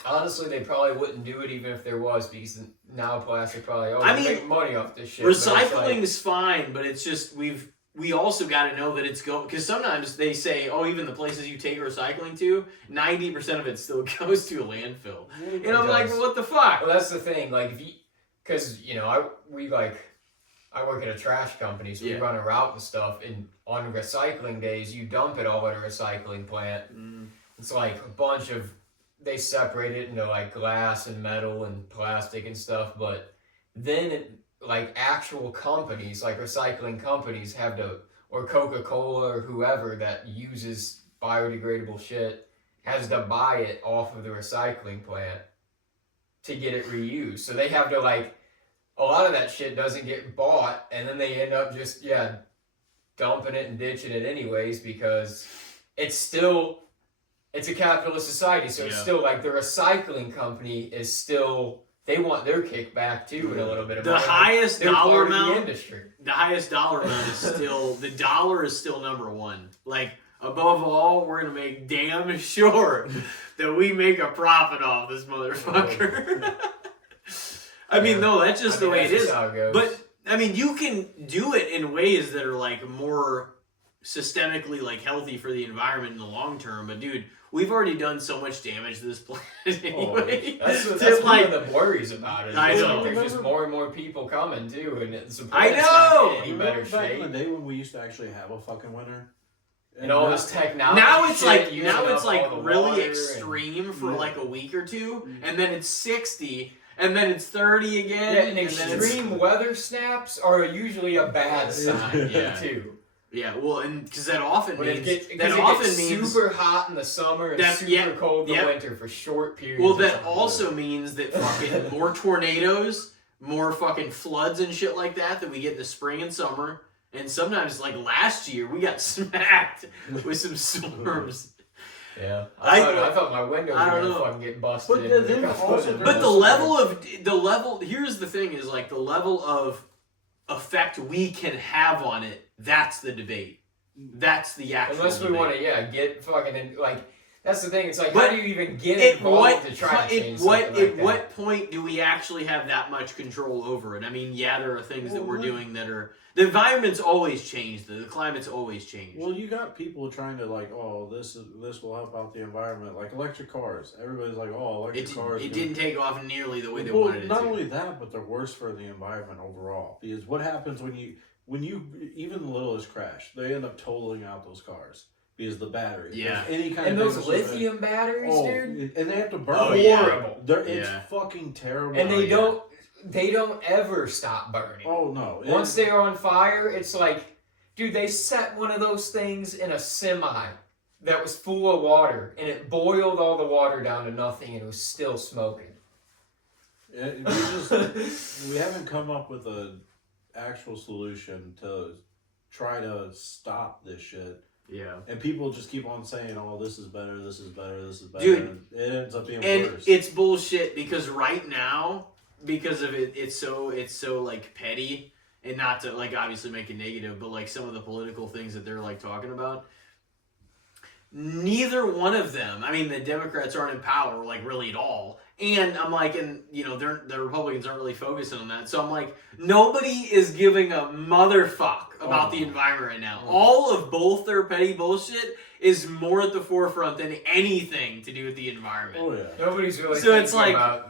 Honestly, they probably wouldn't do it even if there was, because now plastic probably make money off this shit. Recycling's fine, but it's just we also got to know that it's going, because sometimes they say, oh, even the places you take recycling to, 90% of it still goes to a landfill. And I'm like, well, what the fuck? Well, that's the thing. Like, because I work at a trash company, so we run a route and stuff. And on recycling days, you dump it all at a recycling plant. It's like a bunch of, they separate it into like glass and metal and plastic and stuff, but then like actual companies, like recycling companies have to, or Coca-Cola or whoever that uses biodegradable shit has to buy it off of the recycling plant to get it reused. So they have to like, a lot of that shit doesn't get bought, and then they end up just, dumping it and ditching it anyways, because it's a capitalist society. So it's still like the recycling company is still, they want their kickback too, and a little bit of the money. highest dollar amount. The industry. The highest dollar amount is still the dollar is still number one. Like above all, we're gonna make damn sure that we make a profit off this motherfucker. I mean, no, that's just the way it is. How it goes. But I mean, you can do it in ways that are like more systemically like healthy for the environment in the long term. But dude, we've already done so much damage to this planet anyway. That's one of the worries about it. I know. There's just more and more people coming too, and it's I know. Not in any better back shape. in the day when we used to actually have a fucking winter. And all this technology. Now it's shit, like really extreme for like a week or two, and then it's 60. And then it's 30 again. Yeah, and extreme weather snaps are usually a bad sign too. Yeah, well, and because that often means means super hot in the summer and super cold in the winter for short periods. Well, that also means that fucking more tornadoes, more fucking floods and shit like that we get in the spring and summer. And sometimes, like last year, we got smacked with some storms. Yeah, I thought my windows were gonna fucking get busted. But the level. Here's the thing: is like the level of effect we can have on it. That's the debate. That's the actual. Unless we debate. want to, get fucking like. That's the thing. It's like, how do you even get involved to try to change something like that? At what point do we actually have that much control over it? I mean, there are things that we're doing that are. The environment's always changed. The climate's always changed. Well, you got people trying to like, oh, this will help out the environment. Like electric cars. Everybody's like, oh, electric cars. It didn't take off nearly the way they wanted it to. Not only that, but they're worse for the environment overall. Because what happens when you even the littlest crash, they end up totaling out those cars. Because the battery. Yeah. Any kind and of those lithium batteries, dude. And they have to burn. Horrible. It's fucking terrible. And they don't ever stop burning. Oh no. Once they are on fire, it's like, dude, they set one of those things in a semi that was full of water, and it boiled all the water down to nothing, and it was still smoking. We haven't come up with an actual solution to try to stop this shit. Yeah. And people just keep on saying, "Oh, this is better. This is better. This is better." Dude, and it ends up being and worse. it's bullshit because right now, because of it, it's so like petty, and not to like obviously make it negative, but like some of the political things that they're like talking about. Neither one of them. I mean, the Democrats aren't in power like really at all. And I'm like, and you know, the Republicans aren't really focusing on that. So I'm like, nobody is giving a motherfuck about the environment right now. All of both their petty bullshit is more at the forefront than anything to do with the environment. Oh yeah. Nobody's really So thinking it's like, about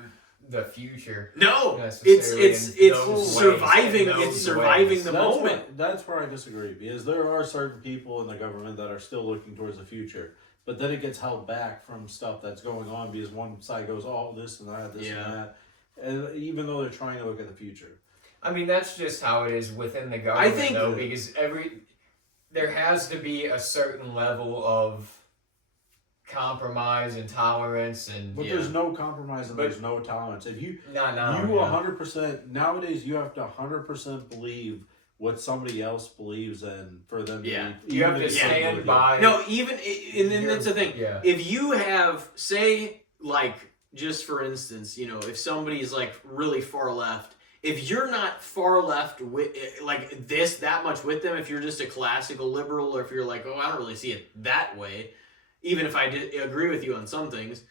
the future. No, necessarily it's in those surviving. ways, in It's those surviving ways. the That's moment. that's where I disagree, because there are certain people in the government that are still looking towards the future, but then it gets held back from stuff that's going on because one side goes, "Oh, this and that, this and that," and even though they're trying to look at the future. I mean, that's just how it is within the government, think though, because there has to be a certain level of compromise and tolerance, and But there's no compromise and there's no tolerance. If you you 100% nowadays you have to 100% believe what somebody else believes in for them. Yeah. to You have to stand by. No, even and then that's the thing. Yeah. If you have, say, like, just for instance, you know, if somebody's like really far left, if you're not far left with like that much with them, if you're just a classical liberal, or if you're like, oh, I don't really see it that way, even if I agree with you on some things,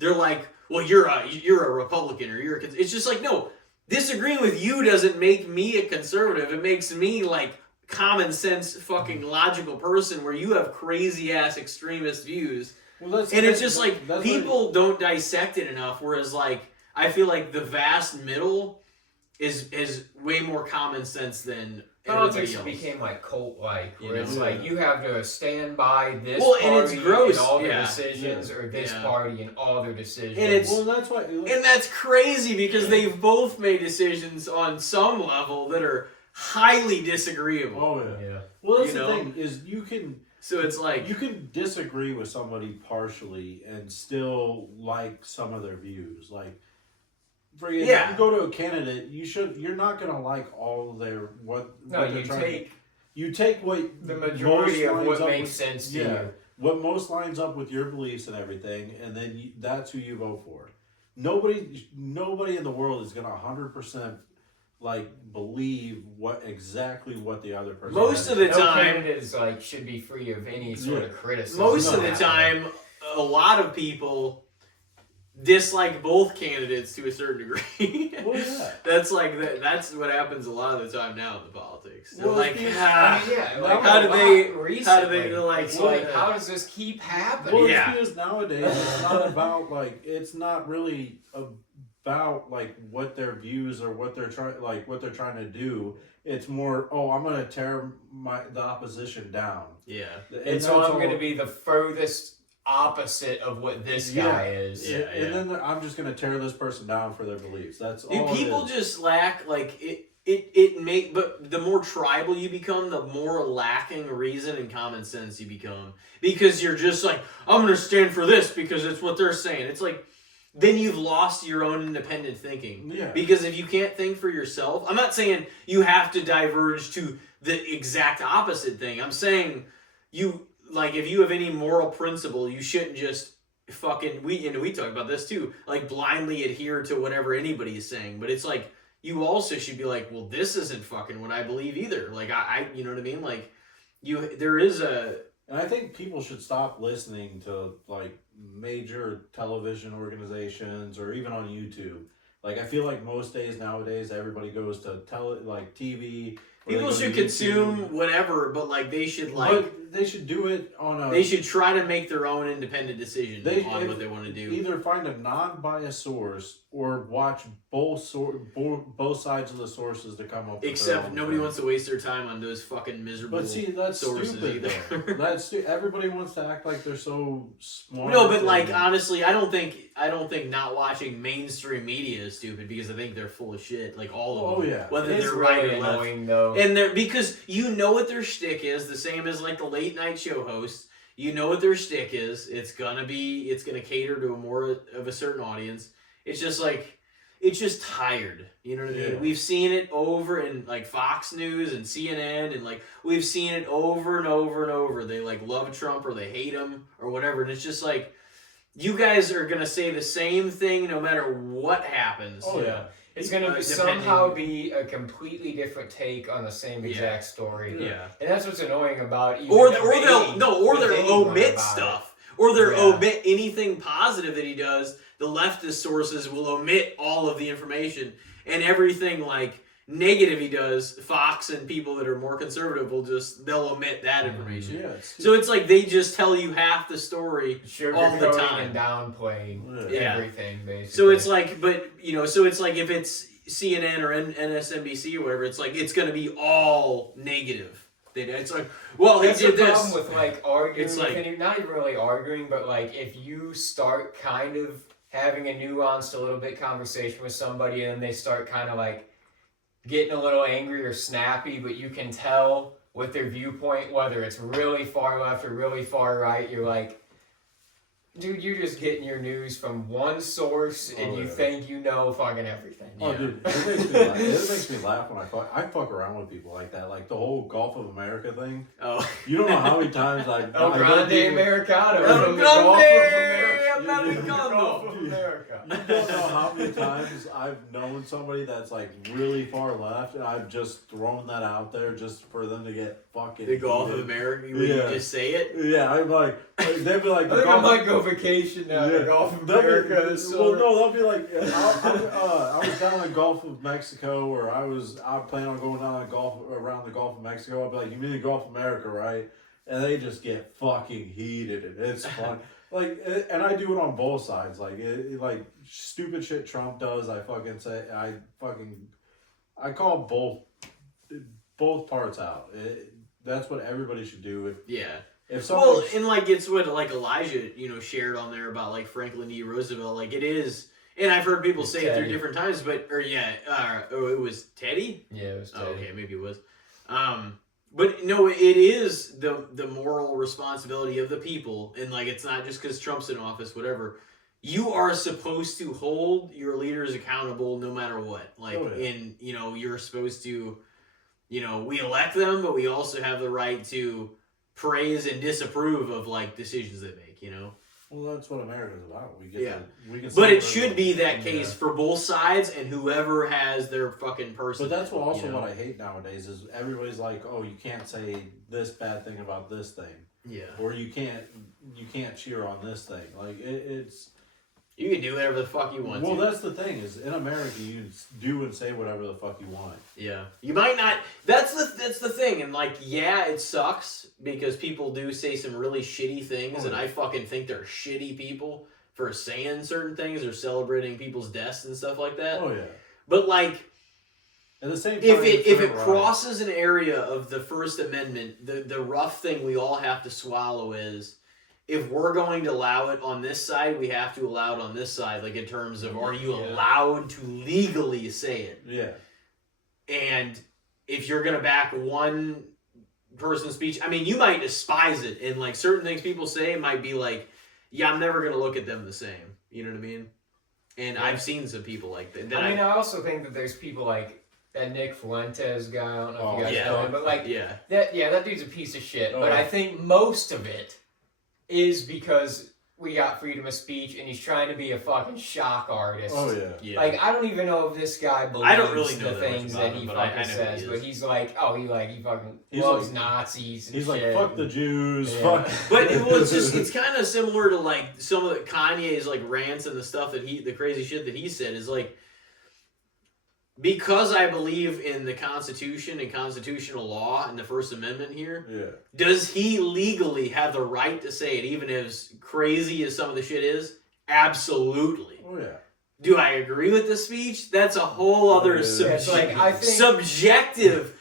they're like, well, you're a Republican, or it's just like, no, disagreeing with you doesn't make me a conservative. It makes me like common sense, fucking logical person, where you have crazy ass extremist views. Well, And it's just like people don't dissect it enough. Whereas like I feel like the vast middle is way more common sense than Politics everybody else. became like cult-like, where You it's know? like you have to stand by this Well, and party it's gross. in all their Yeah. decisions, or this Yeah. party in all their decisions. And it's- Well, that's why. And that's crazy because they've both made decisions on some level that are highly disagreeable. Oh yeah. yeah. Well, that's You the know? thing is you can So it's like, you can disagree with somebody partially and still like some of their views. Like, for example, Yeah. if you go to a candidate, you're not gonna like all of their what. No, what they're you trying take You take what the majority most of lines what up makes with- sense to yeah, you. what most lines up with your beliefs and everything, and then that's who you vote for. Nobody in the world is gonna 100% like believe exactly what the other person. Most has. of the No time, candidate is like should be free of any sort of criticism. most of the No. time, a lot of people dislike both candidates to a certain degree. Well, yeah. That's like that's what happens a lot of the time now in the politics. They're Well, like, it's- ah, I mean, yeah, like, how do they- recently, like, it's well, like, how does this keep happening? Well, Yeah. it's because nowadays it's not about like it's not really about like what their views or what they're trying to do. It's more, oh, I'm gonna tear the opposition down. yeah. And so I'm going to be the furthest opposite of what this guy is. Yeah. And then I'm just gonna tear this person down for their beliefs. That's all. People it is. just lack like it but the more tribal you become, the more lacking reason and common sense you become, because you're just like, I'm gonna stand for this because it's what they're saying. It's like, then you've lost your own independent thinking. Yeah. Because if you can't think for yourself, I'm not saying you have to diverge to the exact opposite thing. I'm saying if you have any moral principle, you shouldn't just fucking we talk about this too, like blindly adhere to whatever anybody is saying. But it's like, you also should be like, well, this isn't fucking what I believe either. Like I you know what I mean? Like there is a. And I think people should stop listening to like major television organizations or even on YouTube. Like I feel like most days nowadays everybody goes to TV. or they People go to should YouTube. consume whatever, but like they should But they should do it on a. they should try to make their own independent decision on if- what they want to do. Either find a non-biased source or watch both sides of the sources to come up. With Except their own nobody thing. wants to waste their time on those fucking miserable But see, that's sources stupid. either. Though. That's everybody wants to act like they're so smart. No, but like and- honestly, I don't think not watching mainstream media is stupid, because I think they're full of shit. Like all of them. Oh, yeah. Whether It's they're right really or left. annoying though. And they're, because you know what their shtick is, the same as like the late night show hosts. You know what their shtick is. It's gonna cater to a more of a certain audience. It's just like, it's just tired. You know what I mean? Yeah. We've seen it over in like Fox News and CNN, and like we've seen it over and over and over. They like love Trump or they hate him or whatever, and it's just like, you guys are gonna say the same thing no matter what happens. Oh yeah. It's going to somehow be a completely different take on the same exact story. Yeah. And that's what's annoying about even Or debating they'll with anyone omit about stuff. it. Or they'll omit anything positive that he does. The leftist sources will omit all of the information. And everything like negative he does, Fox and people that are more conservative they'll omit that information. Yeah, So it's like they just tell you half the story all the Sugarcoating time. and downplaying everything, basically. So it's like, but so it's like if it's CNN or MSNBC or whatever, it's like it's going to be all negative. It's like, well, that's he did the this. problem with like arguing. It's like, not even really arguing, but like if you start kind of having a nuanced, a little bit conversation with somebody, and they start kind of like getting a little angry or snappy, but you can tell with their viewpoint whether it's really far left or really far right. You're like, dude, you're just getting your news from one source, and you think you know fucking everything. Oh, dude, it makes me laugh when I fuck around with people like that. Like the whole Gulf of America thing. Oh. You don't know how many times I've... El Grande Americano. El Grande Americano. America. You don't know how many times I've known somebody that's like really far left, and I've just thrown that out there just for them to get fucking... The Gulf of America? When you just say it? Yeah, I'm like... They'd be like... I think I might go vacation now in the Gulf of America this summer. Well, no, they'll be like... I was down in the Gulf of Mexico, or I plan on going down around the Gulf of Mexico. I'll be like, you mean the Gulf of America, right? And they just get fucking heated, and it's fun. Like, and I do it on both sides. Like, like stupid shit Trump does. I fucking say, I call both parts out. That's what everybody should do. Well, and like it's what like Elijah, shared on there about like Franklin D. Roosevelt. Like it is, and I've heard people say it through different times. But it was Teddy. Yeah, it was Teddy. Oh, okay, maybe it was. But no, it is the moral responsibility of the people, and like it's not just because Trump's in office, whatever. You are supposed to hold your leaders accountable no matter what. Like, you're supposed to, we elect them, but we also have the right to praise and disapprove of like decisions they make. Well, that's what America's about. We can. But it should be that case for both sides and whoever has their fucking person. But that's what what I hate nowadays is everybody's like, oh, you can't say this bad thing about this thing. Yeah. Or you can't cheer on this thing. Like it's. You can do whatever the fuck you want. Well, that's the thing is in America you do and say whatever the fuck you want. Yeah, you might not. That's the thing, and like, yeah, it sucks because people do say some really shitty things, and I fucking think they're shitty people for saying certain things or celebrating people's deaths and stuff like that. Oh yeah. But like, at the same time, if it crosses an area of the First Amendment, the rough thing we all have to swallow is, if we're going to allow it on this side, we have to allow it on this side, like in terms of, are you allowed to legally say it? Yeah. And if you're going to back one person's speech, I mean, you might despise it, and like certain things people say might be like, yeah, I'm never going to look at them the same. You know what I mean? And I've seen some people like that. I also think that there's people like that Nick Fuentes guy, I don't know if you guys know him, but like, that dude's a piece of shit. But I think most of it is because we got freedom of speech, and he's trying to be a fucking shock artist. Oh yeah. Like, I don't even know if this guy believes I don't really know the things that he fucking says, but he's like, he fucking loves Nazis and he's shit. He's like, fuck the Jews, fuck. But it's kind of similar to like some of the Kanye's like rants and the stuff that the crazy shit that he said is like, because I believe in the Constitution and constitutional law and the First Amendment here, does he legally have the right to say it, even as crazy as some of the shit is? Absolutely. Oh, yeah. Do I agree with the speech? That's a whole other subjective,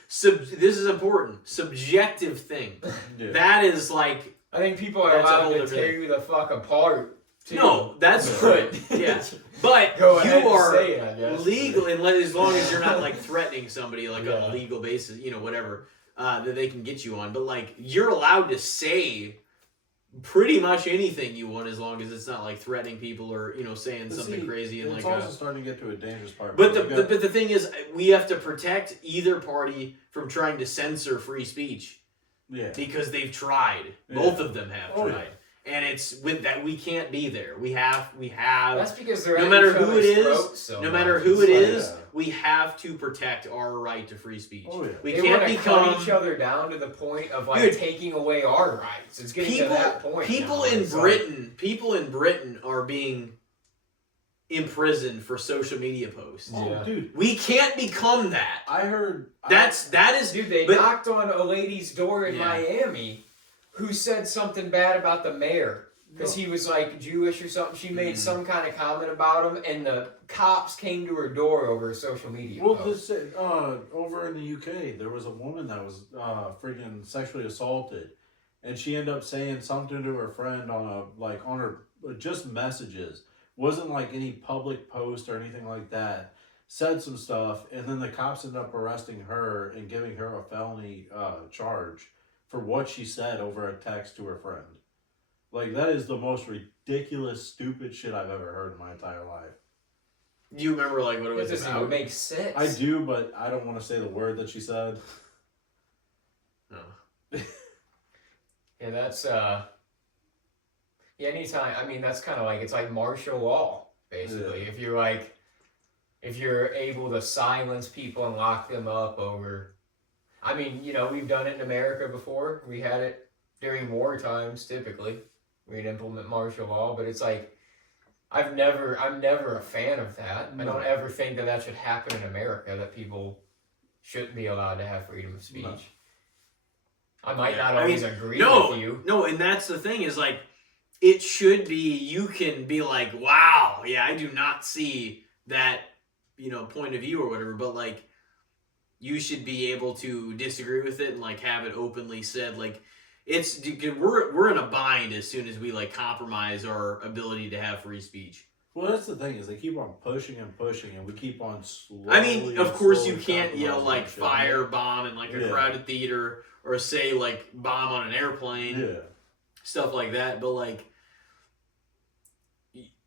this is important, subjective thing. Yeah. That is like... I think people are allowed to tear you the fuck apart. Too. No, that's good. Yeah. But you are legal, as long as you're not like threatening somebody like on a legal basis, whatever, that they can get you on. But like, you're allowed to say pretty much anything you want, as long as it's not like threatening people or saying something crazy and it's like. also starting to get to a dangerous part. But the thing is, we have to protect either party from trying to censor free speech. Yeah. Because they've tried. Both of them have tried. Yeah. And it's with that we can't be there. We have. That's because they're no matter who it is. No matter who it is, we have to protect our right to free speech. Oh, yeah. We they can't cut each other down to the point of taking away our rights. It's getting to that point. People in Britain are being imprisoned for social media posts. Oh, dude, we can't become that. I heard that is. Dude, they knocked on a lady's door in Miami, who said something bad about the mayor because he was like Jewish or something. She made some kind of comment about him, and the cops came to her door over a social media post. Over in the UK, there was a woman that was freaking sexually assaulted, and she ended up saying something to her friend on her just messages. Wasn't like any public post or anything like that. Said some stuff, and then the cops ended up arresting her and giving her a felony charge for what she said over a text to her friend. Like, that is the most ridiculous, stupid shit I've ever heard in my entire life. Do you remember what it was about? It doesn't make sense. I do, but I don't want to say the word that she said. No. Yeah, that's anytime. I mean, that's kind of like, it's like martial law, basically. Yeah. If you're able to silence people and lock them up over. I mean, we've done it in America before. We had it during war times, typically. We'd implement martial law, but it's like, I'm never a fan of that. No. I don't ever think that should happen in America, that people shouldn't be allowed to have freedom of speech. No. I might not always agree with you. No, and that's the thing is like, it should be, you can be like, wow, yeah, I do not see that, point of view or whatever, but like, you should be able to disagree with it and like have it openly said. Like, we're in a bind as soon as we like compromise our ability to have free speech. Well, that's the thing is they keep on pushing and pushing, and we keep on slowly. I mean, of course you can't yell like fire bomb in like a crowded theater or say like bomb on an airplane, stuff like that. But like,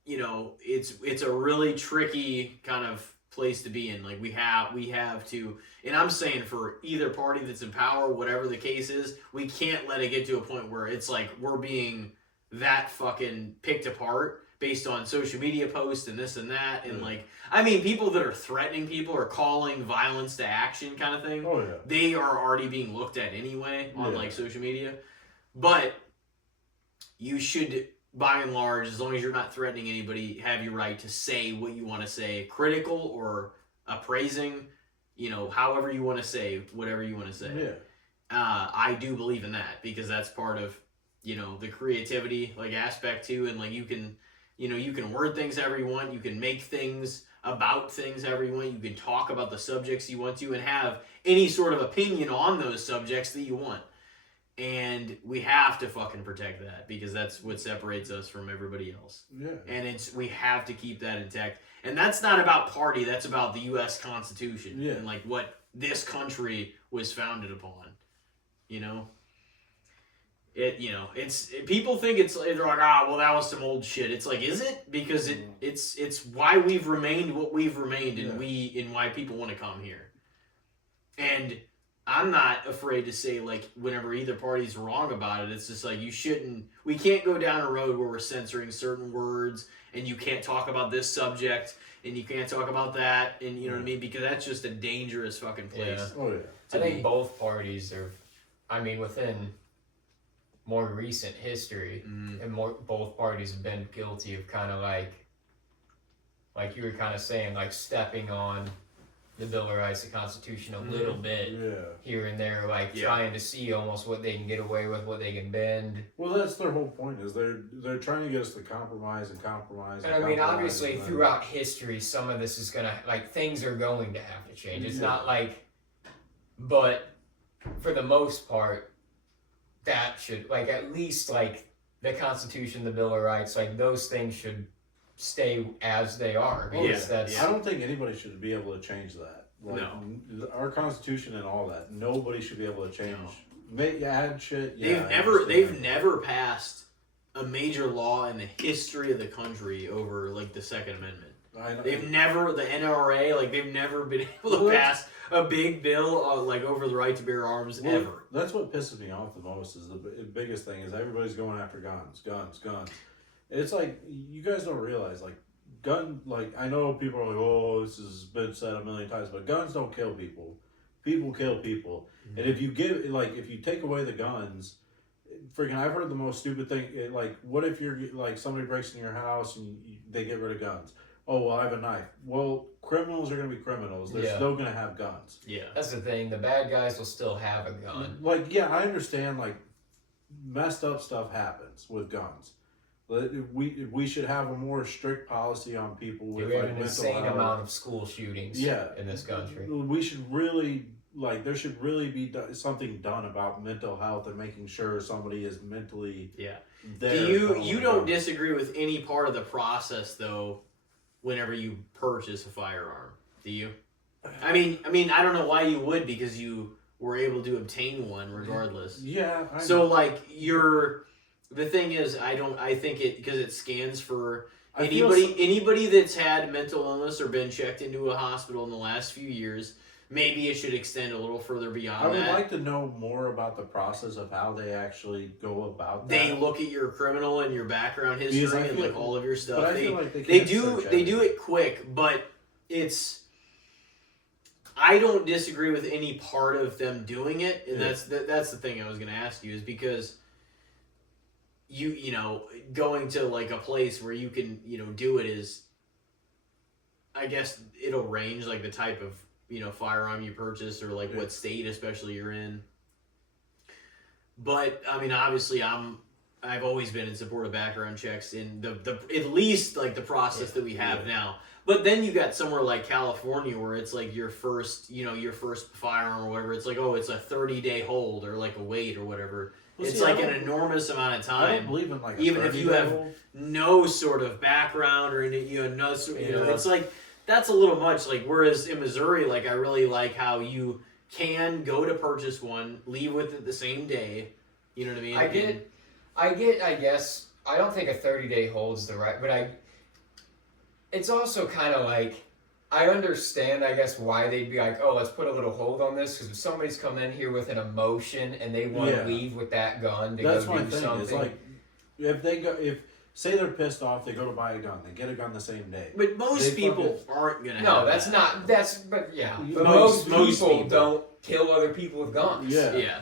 it's a really tricky kind of place to be in. Like we have to, and I'm saying for either party that's in power, whatever the case is, we can't let it get to a point where it's like we're being that fucking picked apart based on social media posts and this and that. And like, I mean, people that are threatening people or calling violence to action kind of thing, they are already being looked at anyway on like social media. But you should, by and large, as long as you're not threatening anybody, have your right to say what you want to say, critical or appraising, however you want to say, whatever you want to say. Yeah. I do believe in that because that's part of, the creativity like aspect too. And like you can word things however you want. You can make things about things however you want. You can talk about the subjects you want to and have any sort of opinion on those subjects that you want. And we have to fucking protect that because that's what separates us from everybody else. Yeah. And we have to keep that intact. And that's not about party, that's about the US Constitution and like what this country was founded upon. People think they're like, well, that was some old shit. It's like, is it? Because it's why we've remained what we've remained and why people want to come here. And I'm not afraid to say, like, whenever either party's wrong about it, it's just like, we can't go down a road where we're censoring certain words, and you can't talk about this subject, and you can't talk about that, and you know what I mean? Because that's just a dangerous fucking place. Yeah. Oh, yeah. I think both parties within more recent history, and both parties have been guilty of kind of like you were kind of saying, like stepping on the Bill of Rights, the Constitution a little bit here and there, trying to see almost what they can get away with, what they can bend. Well, that's their whole point, is they're trying to get us to compromise. And I mean, obviously, throughout history, some of this is gonna, things are going to have to change. It's not but for the most part, that should, at least, the Constitution, the Bill of Rights, those things should stay as they are. Because I don't think anybody should be able to change that. No. Our Constitution and all that, nobody should be able to change. No. Add shit. They've never passed a major law in the history of the country over like the Second Amendment. I know. They've never, the NRA, like they've never been able to pass a big bill like over the right to bear arms ever. That's what pisses me off the most. Is the biggest thing is everybody's going after guns. It's like you guys don't realize like I know people are like, oh, this has been said a million times, but guns don't kill people. People kill people. And if you if you take away the guns, freaking, I've heard the most stupid thing. Like, what if you're like somebody breaks into your house and they get rid of guns? Oh, well, I have a knife. Well, criminals are going to be criminals. They're still going to have guns. Yeah, that's the thing. The bad guys will still have a gun. Like, yeah, I understand. Like, messed up stuff happens with guns. We should have a more strict policy on people with we have like an mental insane health. amount of school shootings. In this country. We should really there should really be something done about mental health and making sure somebody is mentally there. Do you don't disagree with any part of the process though? Whenever you purchase a firearm, do you? I mean, I don't know why you would, because you were able to obtain one regardless. Yeah. So like the thing is, I think it, because it scans for anybody that's had mental illness or been checked into a hospital in the last few years. Maybe it should extend a little further beyond that. I would like to know more about the process of how they actually go about that. They look at your criminal and your background history and like all of your stuff. But I feel like they do it quick, but it's. I don't disagree with any part of them doing it, and that's the thing I was going to ask you, is because you know, going to like a place where you can do it is, I guess it'll range like the type of firearm you purchase, or like what state especially you're in. But I mean, obviously I've always been in support of background checks in the at least like the process that we have now. But then you got somewhere like California where it's like your first firearm or whatever, it's like, oh, it's a 30-day hold or like a wait or whatever. Well, it's like an enormous amount of time. I don't believe in like even if you have no sort of background or it's like, that's a little much. Like, whereas in Missouri, like, I really like how you can go to purchase one, leave with it the same day. You know what I mean? I guess, I don't think a 30-day hold's the right, but it's also kind of like, I understand, I guess, why they'd be like, oh, let's put a little hold on this, because if somebody's come in here with an emotion and they want to leave with that gun to go do something. It's like, say they're pissed off, they go to buy a gun. They get a gun the same day. But most people aren't going to have that. But most people don't kill other people with guns. Yeah.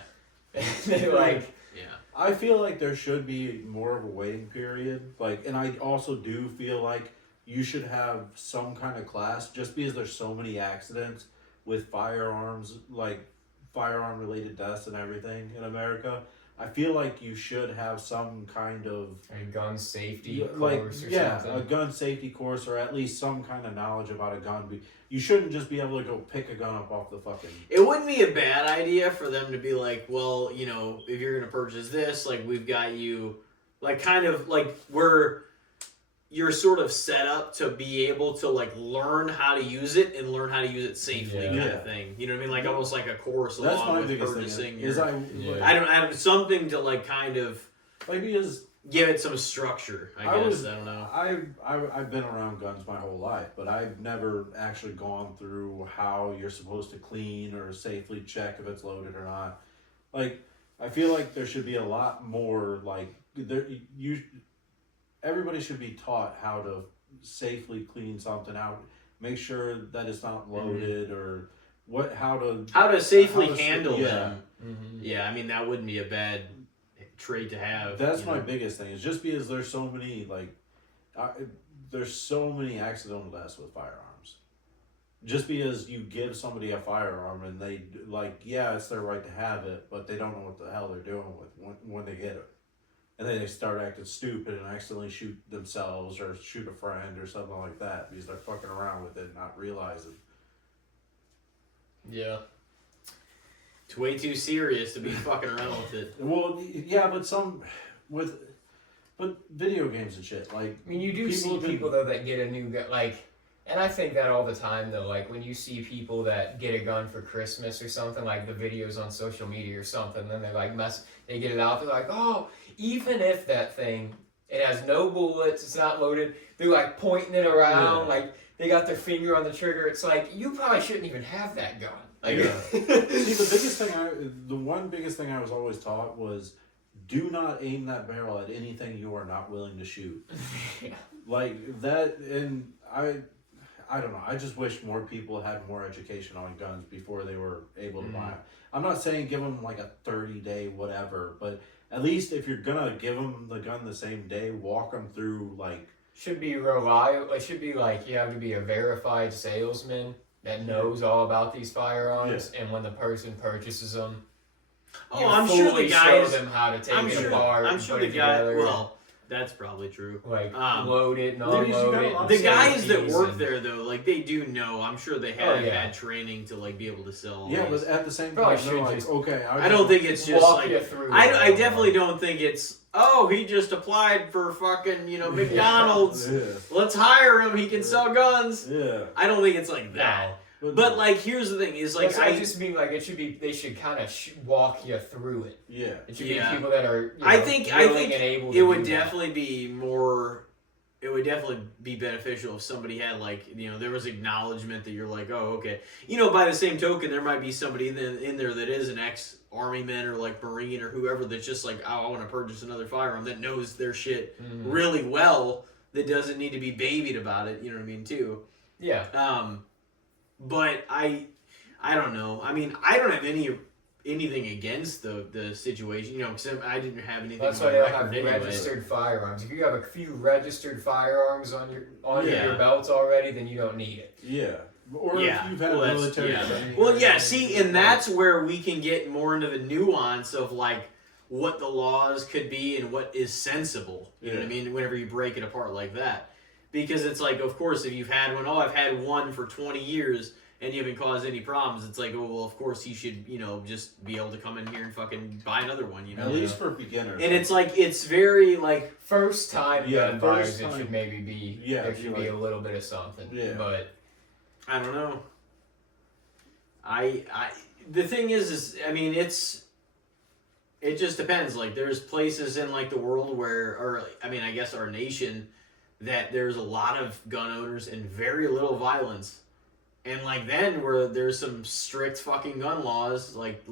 Like... Yeah. I feel like there should be more of a waiting period. Like, and I also do feel like you should have some kind of class, just because there's so many accidents with firearms, like firearm-related deaths and everything in America. I feel like you should have some kind of a gun safety course or something. A gun safety course, or at least some kind of knowledge about a gun. You shouldn't just be able to go pick a gun up off the fucking... It wouldn't be a bad idea for them to be like, well, if you're going to purchase this, like, we've got you, like, kind of, like, where you're sort of set up to be able to, like, learn how to use it and learn how to use it safely kind of thing. You know what I mean? Like, almost like a course along with purchasing. I don't something to, like, kind of... Like, because... Give it some structure, I guess. I don't know. I've been around guns my whole life, but I've never actually gone through how you're supposed to clean or safely check if it's loaded or not. Like, I feel like there should be a lot more, like, everybody should be taught how to safely clean something out, make sure that it's not loaded, or how to safely handle them. Mm-hmm. Yeah, I mean, that wouldn't be a bad trait to have. That's my biggest thing, is just because there's so many there's so many accidental deaths with firearms. Just because you give somebody a firearm and they it's their right to have it, but they don't know what the hell they're doing with when they get it, and then they start acting stupid and accidentally shoot themselves or shoot a friend or something like that because they're fucking around with it and not realizing. Yeah. It's way too serious to be fucking around with it. Well, yeah, but video games and shit, like... I mean, you do see people, though, that get a new gun, like... And I think that all the time, though, like, when you see people that get a gun for Christmas or something, like the videos on social media or something, then they, like, they get it out, they're like, oh, even if that thing, it has no bullets, it's not loaded, they're like pointing it around, like they got their finger on the trigger. It's like, you probably shouldn't even have that gun. Like, See, the one biggest thing I was always taught was, do not aim that barrel at anything you are not willing to shoot. yeah. Like that, and I don't know. I just wish more people had more education on guns before they were able to buy them. I'm not saying give them like a 30-day whatever, but at least if you're gonna give them the gun the same day, walk them through like. Should be reliable. It should be like you have to be a verified salesman that knows all about these firearms, and when the person purchases them, I'm sure the guys show them how to take it apart. I'm sure the guy. Well, that's probably true. Like load it and unload it. The guys that work there, though, like they do know. I'm sure they have had training to like be able to sell. Yeah, but at the same time, they're like, okay. I don't think it's just like. I definitely don't think it's. Oh, he just applied for fucking McDonald's. Let's hire him. He can sell guns. Yeah. I don't think it's like that. But like, here's the thing: is like I just mean like it should be. They should kind of walk you through it. Yeah. It should be people that are. I think and able to it would definitely be more. It would definitely be beneficial if somebody had like there was acknowledgement that you're like, oh, okay. By the same token, there might be somebody in there that is an ex-army man or like Marine or whoever that's just like, oh, I want to purchase another firearm, that knows their shit really well, that doesn't need to be babied about it. You know what I mean too. Yeah. But I don't know. I mean, I don't have anything against the situation, because I didn't have anything. That's why they have registered firearms. If you have a few registered firearms on your belt already, then you don't need it. Yeah. Or if you've had military training. Well, see, and that's where we can get more into the nuance of like what the laws could be and what is sensible. You know what I mean? Whenever you break it apart like that. Because it's like, of course, if you've had one, I've had one for 20 years and you haven't caused any problems, it's like, oh, well, of course he should, just be able to come in here and fucking buy another one, At least for beginners. And it's like, it's very, like... First time gun buyers, it should maybe be, there should be a little bit of something. Yeah. But... I don't know. The thing is, I mean, it just depends. Like, there's places in, like, the world where, I guess our nation, that there's a lot of gun owners and very little violence. And, like, then where there's some strict fucking gun laws, like,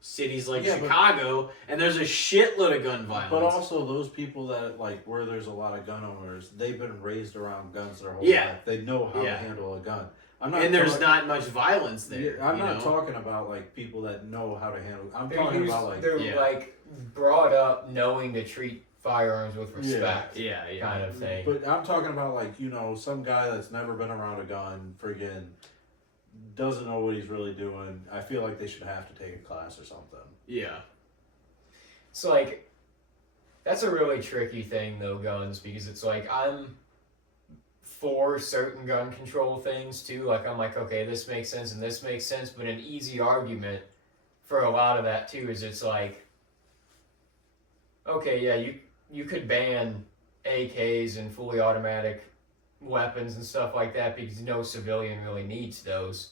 cities like Chicago, and there's a shitload of gun violence. But also those people that, like, where there's a lot of gun owners, they've been raised around guns their whole life. They know how to handle a gun. There's not much violence there. I'm not talking about, like, people that know how to handle. I'm talking about, like... They're, like, brought up knowing to treat firearms with respect. Yeah. Kind of thing. But I'm talking about, like, some guy that's never been around a gun, friggin' doesn't know what he's really doing. I feel like they should have to take a class or something. Yeah. It's like, that's a really tricky thing, though, guns, because it's like, I'm for certain gun control things, too. Like, I'm like, okay, this makes sense and this makes sense, but an easy argument for a lot of that, too, is it's like, okay, yeah, you could ban AKs and fully automatic weapons and stuff like that because no civilian really needs those.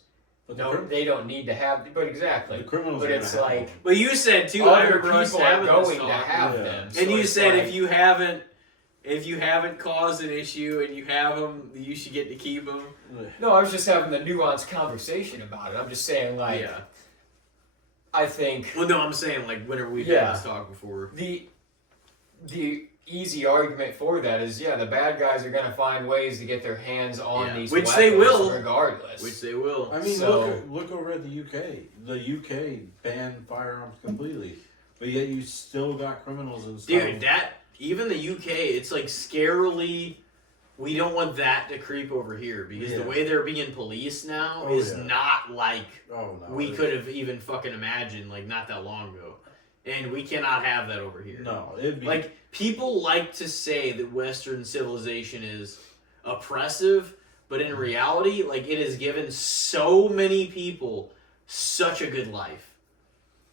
But they don't need to have. But exactly. The criminals. But it's like. Well, you said too. Other people are going to have them. And you said if you haven't caused an issue and you have them, you should get to keep them. No, I was just having the nuanced conversation about it. I'm just saying, like. Yeah. I think. Well, no, I'm saying like whenever we've had this talk before. The easy argument for that is, the bad guys are going to find ways to get their hands on these weapons, they will, regardless. Which they will. I mean, look over at the UK. The UK banned firearms completely, but yet you still got criminals and stuff. Dude, even the UK, it's like scarily. We don't want that to creep over here because the way they're being policed now is not like we could have even fucking imagined like not that long ago. And we cannot have that over here. No, it'd be... Like, people like to say that Western civilization is oppressive, but in reality, like, it has given so many people such a good life.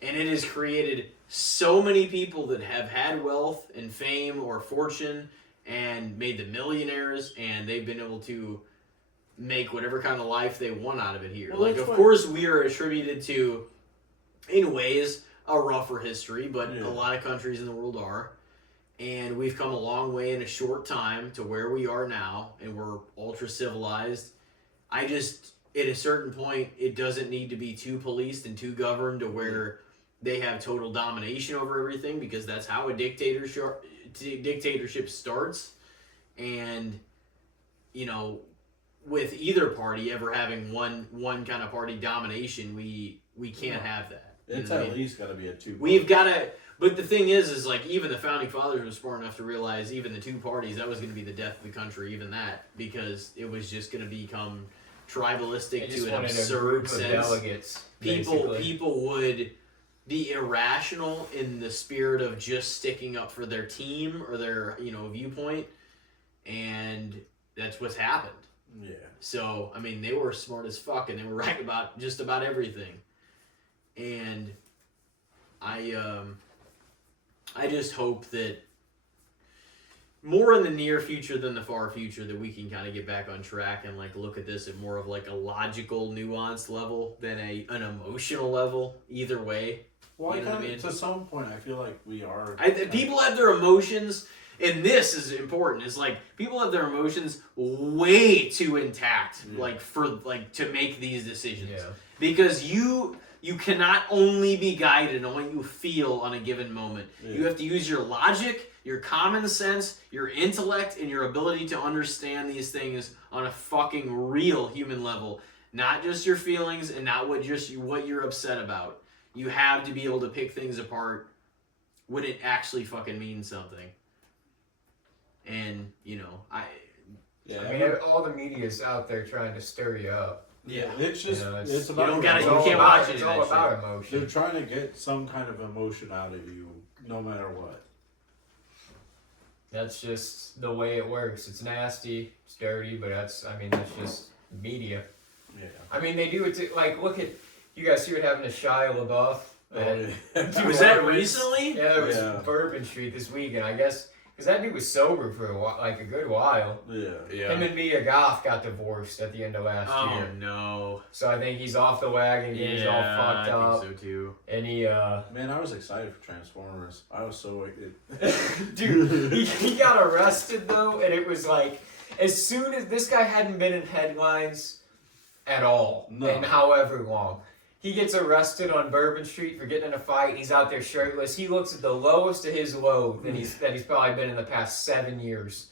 And it has created so many people that have had wealth and fame or fortune and made them millionaires, and they've been able to make whatever kind of life they want out of it here. Well, like, of course, we are attributed to, in ways... a rougher history, but Yeah. a lot of countries in the world are. And we've come a long way in a short time to where we are now, and we're ultra civilized. I just, at a certain point, it doesn't need to be too policed and too governed to where they have total domination over everything, because that's how a dictatorship starts. And, you know, with either party ever having one kind of party domination, we can't have that. It's You know what I at mean? least got to be a 2. We've got to, but the thing is like, even the founding fathers were smart enough to realize even the two parties, that was going to be the death of the country, even that, because it was just going to become tribalistic to an absurd sense. Delegates, People would be irrational in the spirit of just sticking up for their team or their, you know, viewpoint, and that's what's happened. Yeah. So, I mean, they were smart as fuck, and they were right about just about everything. And I just hope that more in the near future than the far future that we can kind of get back on track and like look at this at more of like a logical, nuanced level than an emotional level. Either way, Well, you know what I mean? to some point, I feel like we are. People have their emotions, and this is important. It's like people have their emotions way too intact, like to make these decisions, because you cannot only be guided on what you feel on a given moment. Yeah. You have to use your logic, your common sense, your intellect, and your ability to understand these things on a fucking real human level. Not just your feelings and not what you're upset about. You have to be able to pick things apart when it actually fucking means something. And, you know, I mean, all the media's out there trying to stir you up. Yeah, it's just it's you about don't gotta- emotion. you can't watch It's any of all that about shit. emotion. They're trying to get some kind of emotion out of you, no matter what. That's just the way it works. It's nasty, it's dirty, but that's just media. Yeah. I mean, they do it to, like, look at, you guys see what happened to Shia LaBeouf? was that recently? Yeah, there was Yeah. Bourbon Street this weekend, I guess, because that dude was sober for a good while. Yeah. Him and Mia Goth got divorced at the end of last Oh year. no. So I think he's off the wagon, he's all fucked I up. think so too. And he, Man, I was excited for Transformers. I was so excited. dude, he got arrested though, and it was like, as soon as this guy hadn't been in headlines at all, in however long, he gets arrested on Bourbon Street for getting in a fight. He's out there shirtless. He looks at the lowest of his low that he's probably been in the past 7 years.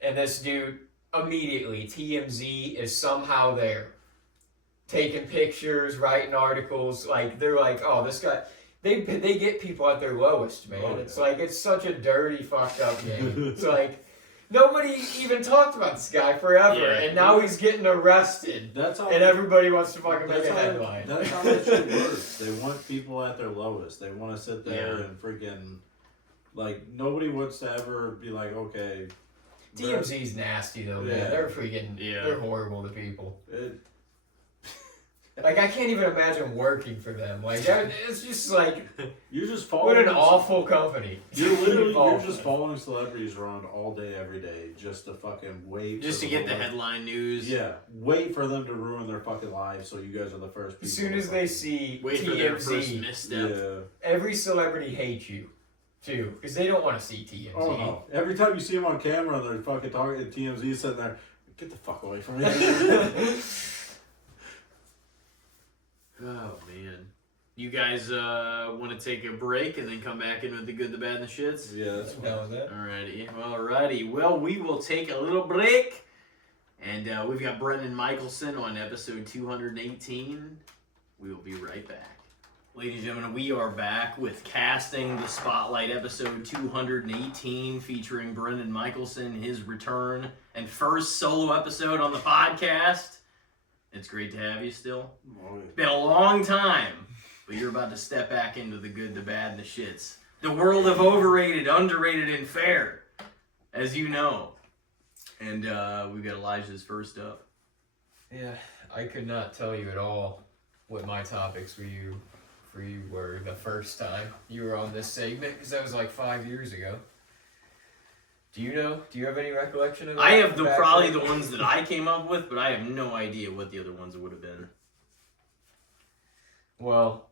And this dude, immediately, TMZ is somehow there, taking pictures, writing articles. Like, they're like, oh, this guy. They get people at their lowest, man. Oh, yeah. It's like, it's such a dirty, fucked up game. It's like, nobody even talked about this guy forever, and now he's getting arrested. And everybody wants to fucking make a headline. That's how that shit works. They want people at their lowest. They want to sit there and freaking, like, nobody wants to ever be like, okay. TMZ's nasty though, man. They're freaking, they're horrible to people. Like, I can't even imagine working for them. Like, it's just like, you're just following. What an awful company. You're just following celebrities around all day, every day, just to fucking wait. Just to get the headline news. Yeah, wait for them to ruin their fucking lives, so you guys are the first people. As soon as they see wait for their first misstep. Every celebrity hates you, too, because they don't want to see TMZ. Oh no! Every time you see them on camera, they're fucking talking. And TMZ sitting there. Get the fuck away from me. Oh man, you guys want to take a break and then come back in with the good, the bad, and the shits? Yeah, that's fine. Alrighty. Well, we will take a little break, and we've got Brendan Michalsen on episode 218. We will be right back. Ladies and gentlemen, we are back with Casting the Spotlight, episode 218, featuring Brendan Michalsen, his return and first solo episode on the podcast. It's great to have you still. It's been a long time, but you're about to step back into the good, the bad, and the shits. The world of overrated, underrated, and fair, as you know. And we've got Elijah's first up. Yeah, I could not tell you at all what my topics for you were the first time you were on this segment, because that was like 5 years ago. Do you know? Do you have any recollection of that? I have probably the ones that I came up with, but I have no idea what the other ones would have been. Well,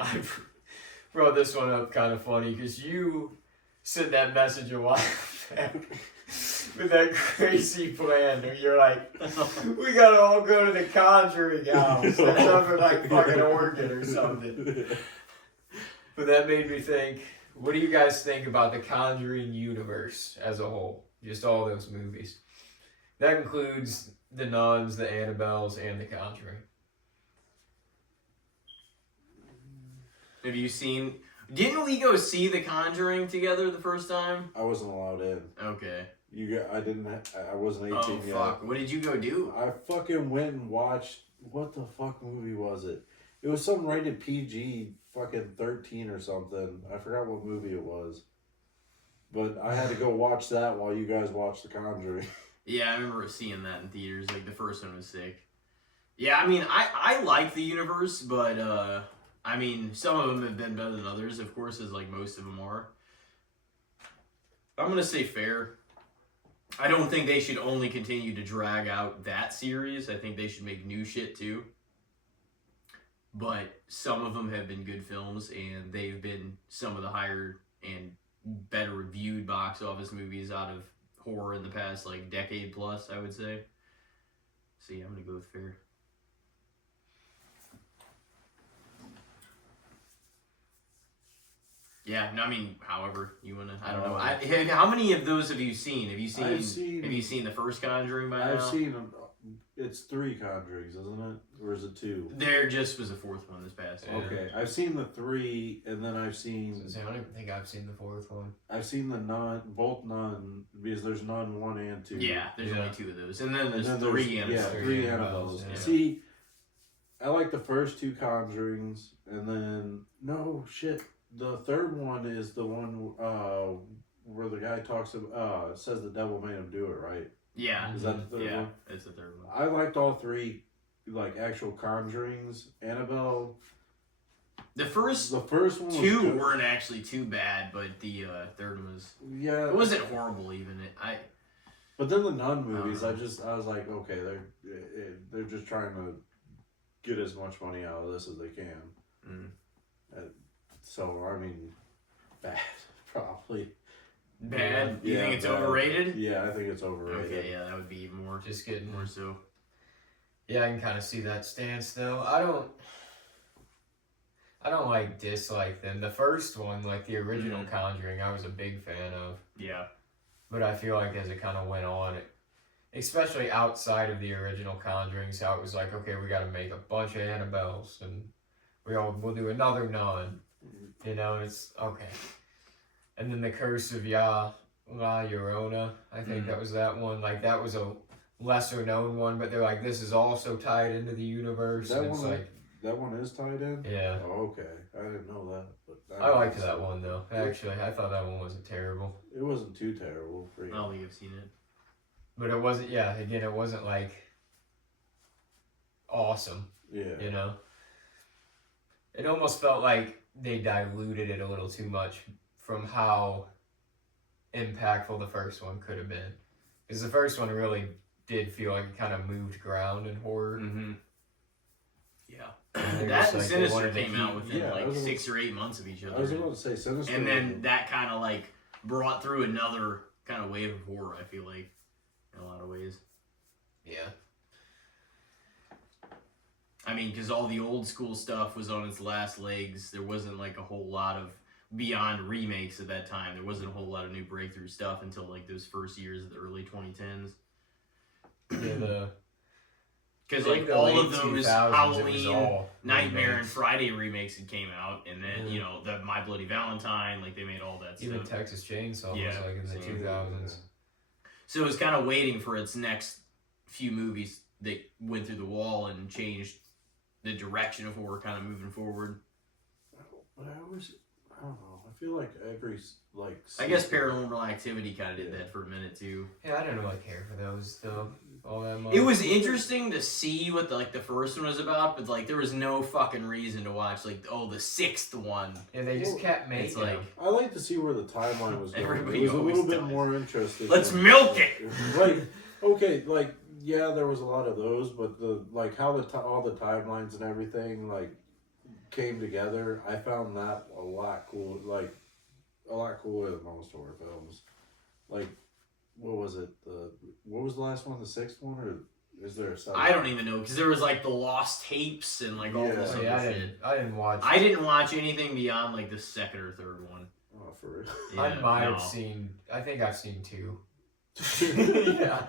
I brought this one up kind of funny because you sent that message a while back with that crazy plan where you're like, we gotta all go to the Conjuring house. That's something like fucking Oregon or something. But that made me think, what do you guys think about the Conjuring universe as a whole? Just all those movies. That includes the Nuns, the Annabelles, and the Conjuring. Have you seen? Didn't we go see The Conjuring together the first time? I wasn't allowed in. Okay. I wasn't 18 yet. Oh fuck! What did you go do? I fucking went and watched. What the fuck movie was it? It was some rated PG, fucking 13 or something. I forgot what movie it was. But I had to go watch that while you guys watched The Conjuring. Yeah, I remember seeing that in theaters. Like the first one was sick. Yeah, I mean, I like the universe, but I mean, some of them have been better than others, of course, as like most of them are. I'm gonna say fair. I don't think they should only continue to drag out that series. I think they should make new shit too. But some of them have been good films, and they've been some of the higher and better reviewed box office movies out of horror in the past like decade plus, I would say. So yeah, I'm gonna go with fair. Yeah, no, I mean, however you wanna. I don't know. How many of those have you seen? Have you seen? Have you seen the first Conjuring by now? I've seen them. It's 3 Conjurings, isn't it? Or is it 2? There just was a 4th one this past year. Okay, I've seen the 3, and then I've seen. I don't even think I've seen the 4th one. I've seen the Nun, both Nun, because there's Nun 1 and 2. Yeah, there's only 2 of those, and then there's 3 Annabelles. Yeah, 3 Annabelles. Yeah. See, I like the first 2 Conjurings, and then no shit. The 3rd one is the one where the guy talks about says the devil made him do it, right? Yeah. Is that the 3rd one? Yeah, it's the 3rd one. I liked all 3, like actual Conjurings. Annabelle. The first one was 2 good. weren't actually too bad, but the 3rd one was. Yeah. It wasn't horrible even. But then the Nun movies, I was like, okay, they're just trying to get as much money out of this as they can. Mm. So I mean, bad probably. Bad? You Yeah, think it's bad. overrated? Yeah, I think it's overrated. Okay, yeah, that would be even more. Just getting more so. Yeah, I can kind of see that stance though. I don't like dislike them. The first one, like the original Conjuring, I was a big fan of. Yeah. But I feel like as it kind of went on, especially outside of the original Conjurings, how it was like, okay, we got to make a bunch of Annabelles and we'll do another Nun. You know, it's okay. And then the Curse of La Llorona, I think that was that one. Like that was a lesser known one, but they're like, this is also tied into the universe. That and it's one, like, that one is tied in. yeah. Oh, okay, I didn't know that. But I liked that one though. Actually, I thought that one wasn't terrible. It wasn't too terrible for you. I don't think I've seen it. But it wasn't. Yeah, again, it wasn't like awesome. Yeah. You know, it almost felt like they diluted it a little too much from how impactful the first one could have been. Because the first one really did feel like it kind of moved ground in horror. Mm-hmm. Yeah. And That and like, Sinister came out within Yeah, like 6 or 8 months of each other. I was about to say Sinister. And then that kind of like brought through another kind of wave of horror, I feel like, in a lot of ways. Yeah. I mean, because all the old school stuff was on its last legs. There wasn't like a whole lot of beyond remakes at that time. There wasn't a whole lot of new breakthrough stuff until like those first years of the early 2010s. Yeah, Because like like the all late of those 2000s, it was Halloween, all Nightmare, and remakes. Friday remakes had came out, and then you know the My Bloody Valentine, like they made all that Even stuff. Texas Chainsaw Yeah, was like in the same. 2000s. So it was kind of waiting for its next few movies that went through the wall and changed the direction of horror, kind of moving forward. But I don't know. I feel like every like. I guess Paranormal Activity kind of did that for a minute too. Yeah, I don't really care for those though, all that much. It was interesting to see what the first one was about, but like there was no fucking reason to watch like the 6th one. Yeah, they just kept making It's like them. I like to see where the timeline was going. Everybody It was a little always bit does. more interesting. Let's milk it. Like, okay, like yeah, there was a lot of those, but the like how all the timelines and everything, like came together, I found that a lot cool, like a lot cooler than most horror films. Like, what was it? What was the last one? The sixth one, or is there a seventh? I don't even know because there was like the lost tapes and like all this other shit. I didn't watch. I didn't watch anything beyond like the second or third one. Oh, for real? Yeah, I might have seen. I think I've seen 2. Yeah.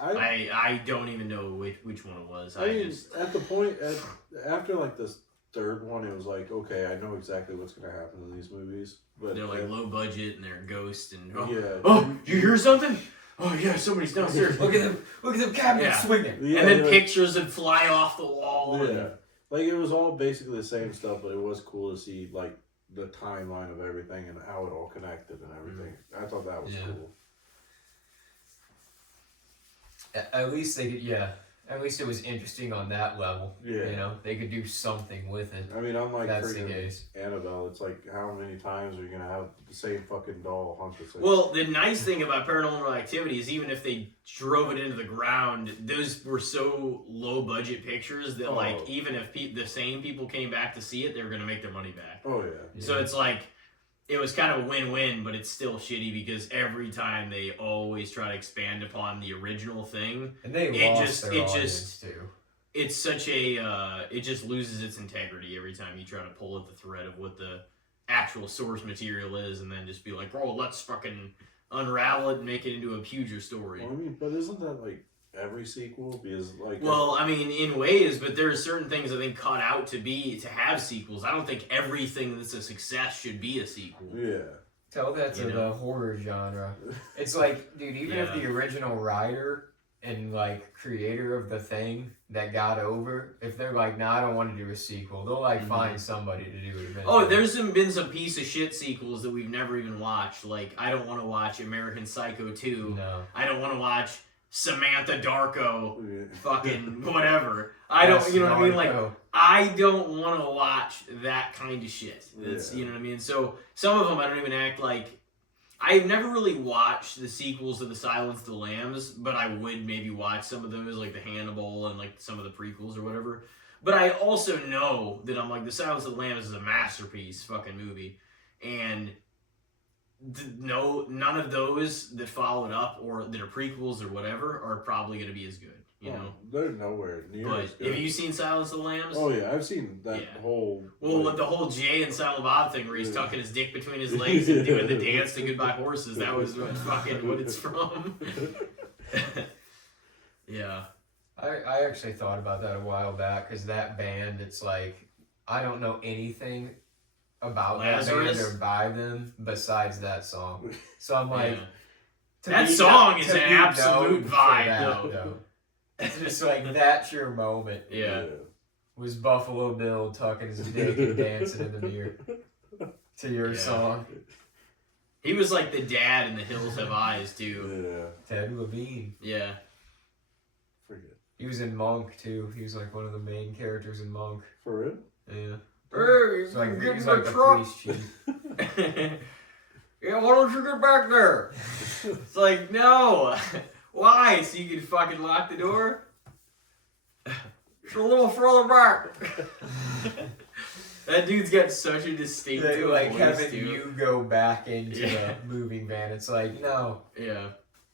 I don't even know which one it was. I mean, at the point after like this third one, it was like, okay, I know exactly what's gonna happen in these movies. But they're like low budget and they're ghosts and you hear something? Oh yeah, somebody's downstairs. Look at them cabinets swinging. Yeah, and then pictures would fly off the wall. Yeah, and... like it was all basically the same stuff, but it was cool to see like the timeline of everything and how it all connected and everything. I thought that was cool. At least they could, at least it was interesting on that level. Yeah. You know, they could do something with it. I mean, unlike That's the freaking case. Annabelle, it's like, how many times are you going to have the same fucking doll hunt the same? Well, the nice thing about Paranormal Activity is even if they drove it into the ground, those were so low budget pictures that like even if the same people came back to see it, they were going to make their money back. Oh, yeah. So it's like, it was kind of a win-win, but it's still shitty because every time they always try to expand upon the original thing. And they lost their audience too. It's such a, it just loses its integrity every time you try to pull at the thread of what the actual source material is and then just be like, bro, let's fucking unravel it and make it into a huger story. Well, I mean, but isn't that like every sequel? Because like... Well, I mean, in ways, but there are certain things I think cut out to have sequels. I don't think everything that's a success should be a sequel. Yeah. Tell that to the horror genre. It's like, dude, even if the original writer and like creator of the thing that got over, if they're like, nah, I don't want to do a sequel, they'll like find somebody to do it eventually. Oh, there's been some piece of shit sequels that we've never even watched. Like, I don't want to watch American Psycho 2. No. I don't want to watch Samantha Darko, fucking whatever. I don't, you know what I mean? Like, I don't want to watch that kind of shit. It's, you know what I mean? So, some of them I don't even act like, I've never really watched the sequels to The Silence of the Lambs, but I would maybe watch some of those, like the Hannibal and like some of the prequels or whatever. But I also know that I'm like, The Silence of the Lambs is a masterpiece fucking movie. And none of those that follow it up or that are prequels or whatever are probably going to be as good, you know? They're nowhere near as good. Have you seen Silence of the Lambs? Oh yeah, I've seen that whole... Well, with the whole Jay and Silent Bob thing where he's tucking his dick between his legs and doing the dance to Goodbye Horses, that was fucking what it's from. Yeah. I actually thought about that a while back, because that band, it's like, I don't know anything about that band or by them besides that song. So I'm like... That song is an absolute vibe, though. It's just like, that's your moment. Yeah. Was Buffalo Bill tucking his dick and dancing in the mirror to your song. He was like the dad in The Hills Have Eyes, too. Yeah. Ted Levine. Yeah. Forget. He was in Monk, too. He was like one of the main characters in Monk. For real? Yeah. Hey, so like, get he's in like the the truck. police chief. Yeah, why don't you get back there? It's like, no. Why? So you can fucking lock the door? It's a little further back. That dude's got such a distinctive like voice, having dude. you go back into the moving van. It's like, no. Yeah.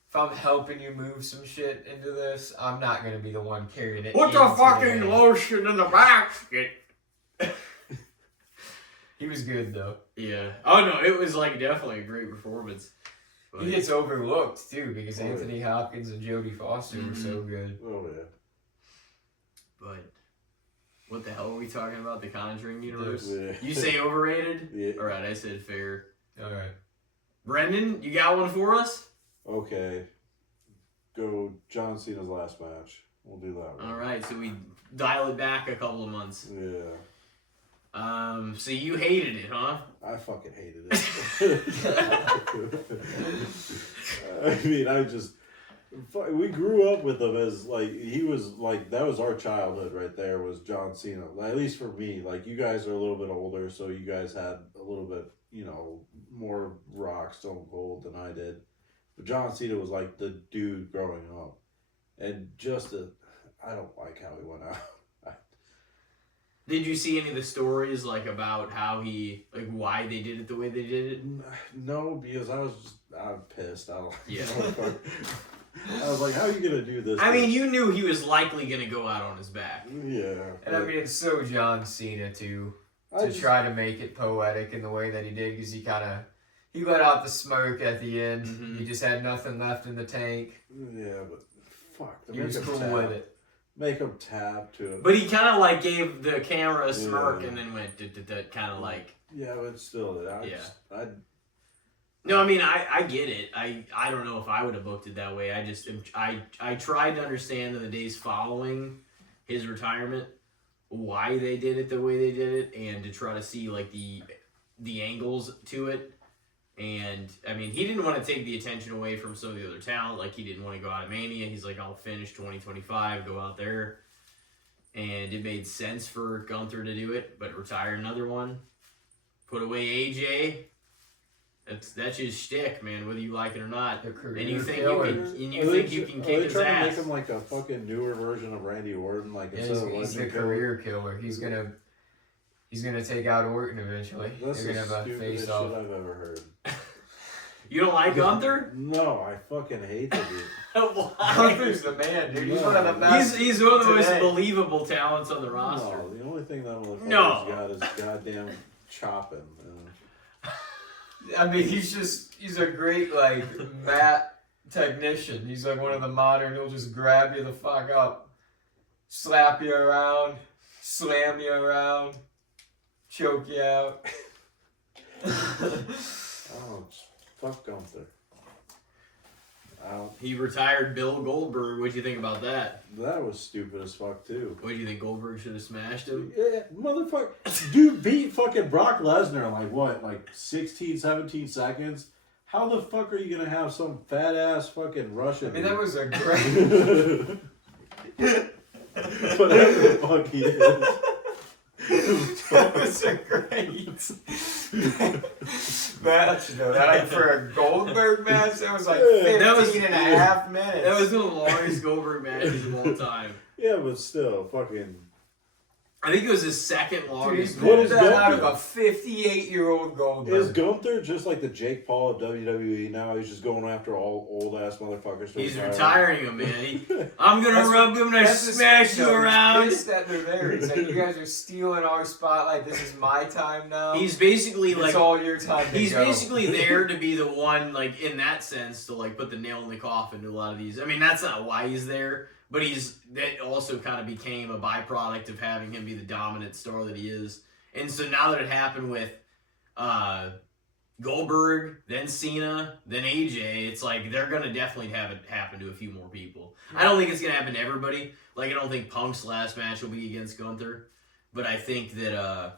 If I'm helping you move some shit into this, I'm not gonna be the one carrying it. Put the fucking lotion in the basket. He was good though. Yeah. Oh no, it was like definitely a great performance. But he gets overlooked too because Anthony Hopkins and Jodie Foster were so good. Oh yeah. But what the hell are we talking about? The Conjuring universe? Yeah. You say overrated? Yeah. Alright, I said fair. Alright. Brendan, you got one for us? Okay. Go John Cena's last match. We'll do that. Alright, so we dial it back a couple of months. Yeah. So you hated it, huh? I fucking hated it. I mean, we grew up with him as, like, he was, like, that was our childhood right there, was John Cena. At least for me. Like, you guys are a little bit older, so you guys had a little bit, you know, more Rock, Stone Cold than I did. But John Cena was, like, the dude growing up. And I don't like how he went out. Did you see any of the stories like about how why they did it the way they did it? No, because I'm pissed. I don't. Yeah. I was like, how are you gonna do this? I mean, you knew he was likely gonna go out on his back. Yeah. And I mean, it's so John Cena too, to try to make it poetic in the way that he did, because he let out the smoke at the end. Mm-hmm. He just had nothing left in the tank. Yeah, but fuck. He was cool with it. Make him tap to it. But he kind of like gave the camera a smirk and then went kind of like. Yeah, but still, No, I mean I get it. I don't know if I would have booked it that way. I tried to understand in the days following his retirement why they did it the way they did it, and to try to see like the angles to it. And I mean, he didn't want to take the attention away from some of the other talent. Like, he didn't want to go out of Mania. He's like, I'll finish 2025, go out there. And it made sense for Gunther to do it, but retire another one, put away AJ. That's his shtick, man. Whether you like it or not, and you think you can kick his trying ass. to make him like a fucking newer version of Randy Orton, like instead of he's the career killer. He's gonna take out Orton eventually. That's They're the gonna have a stupidest face-off. shit I've ever heard. You don't like Gunther? No, I fucking hate the dude. Why? Gunther's the man, dude. He's one of the best. He's one of the most today. believable talents on the roster. No, the only thing that motherfucker's got is goddamn chopping. I mean, he's a great, like, mat technician. He's like one of the modern, he'll just grab you the fuck up, slap you around, slam you around, choke you out. Oh, fuck Gunther. He retired Bill Goldberg. What'd you think about that? That was stupid as fuck, too. What do you think, Goldberg should have smashed him? Yeah, motherfucker. Dude beat fucking Brock Lesnar in like what? Like 16, 17 seconds? How the fuck are you gonna have some fat ass fucking Russian? I mean, that was a great. Whatever the fuck he is. That was a great match, though. Like, for a Goldberg match, that was like 15 and a half minutes. That was the longest Goldberg matches of all time. Yeah, but still, fucking. I think it was his second longest Dude, match. that out of a 58-year-old Goldberg. Is Gunther just like the Jake Paul of WWE now? He's just going after all old ass motherfuckers. He's retiring him, man. I'm gonna rub him and smash you around. He's pissed that they're there. He's like, you guys are stealing our spotlight. This is my time now. He's basically it's all your time. He's basically there to be the one, like, in that sense, to like put the nail in the coffin to a lot of these. I mean, that's not why he's there. But that also kind of became a byproduct of having him be the dominant star that he is. And so now that it happened with Goldberg, then Cena, then AJ, it's like they're going to definitely have it happen to a few more people. I don't think it's going to happen to everybody. Like, I don't think Punk's last match will be against Gunther. But I think that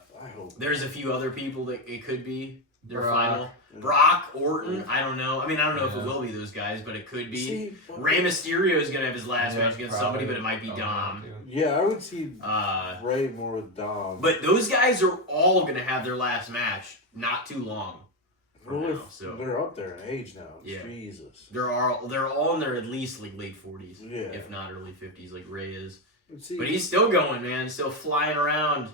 there's a few other people that it could be their final. Brock, Orton, I don't know. I mean, I don't know if it will be those guys, but it could be. Rey Mysterio is going to have his last match against somebody, but it might be Dom. Yeah, I would see Rey more with Dom. But those guys are all going to have their last match not too long from now. So they're up there in age now. Yeah. Jesus. They're all in their at least like late 40s, yeah, if not early 50s, like Rey is. See, but he's still going, man. Still flying around.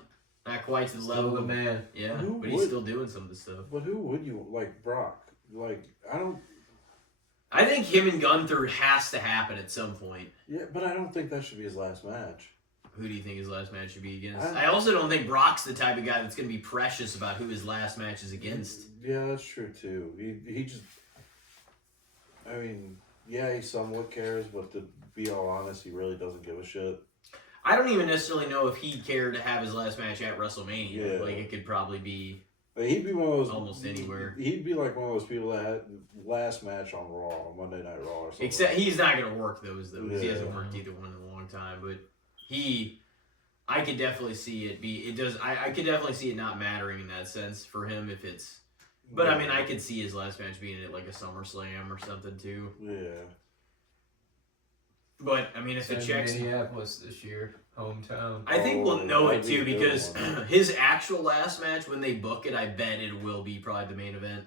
Not quite to the level of the man. Yeah, but he's still doing some of the stuff. But who would you like, Brock? Like, I think him and Gunther has to happen at some point. Yeah, but I don't think that should be his last match. Who do you think his last match should be against? I also don't think Brock's the type of guy that's going to be precious about who his last match is against. Yeah, that's true too. He just, I mean, yeah, he somewhat cares, but to be all honest, he really doesn't give a shit. I don't even necessarily know if he'd care to have his last match at WrestleMania. Yeah. Like, it could probably be he'd be one of those almost anywhere. He'd be like one of those people that had last match on Raw, Monday Night Raw or something. Except he's not going to work those, though. Yeah. He hasn't worked either one in a long time. But I could definitely see it I could definitely see it not mattering in that sense for him if it's... But, I mean, I could see his last match being at, like, a SummerSlam or something, too. Yeah. But, I mean, if it checks... Minneapolis this year, hometown. I think we'll know it, too, be because his actual last match, when they book it, I bet it will be probably the main event.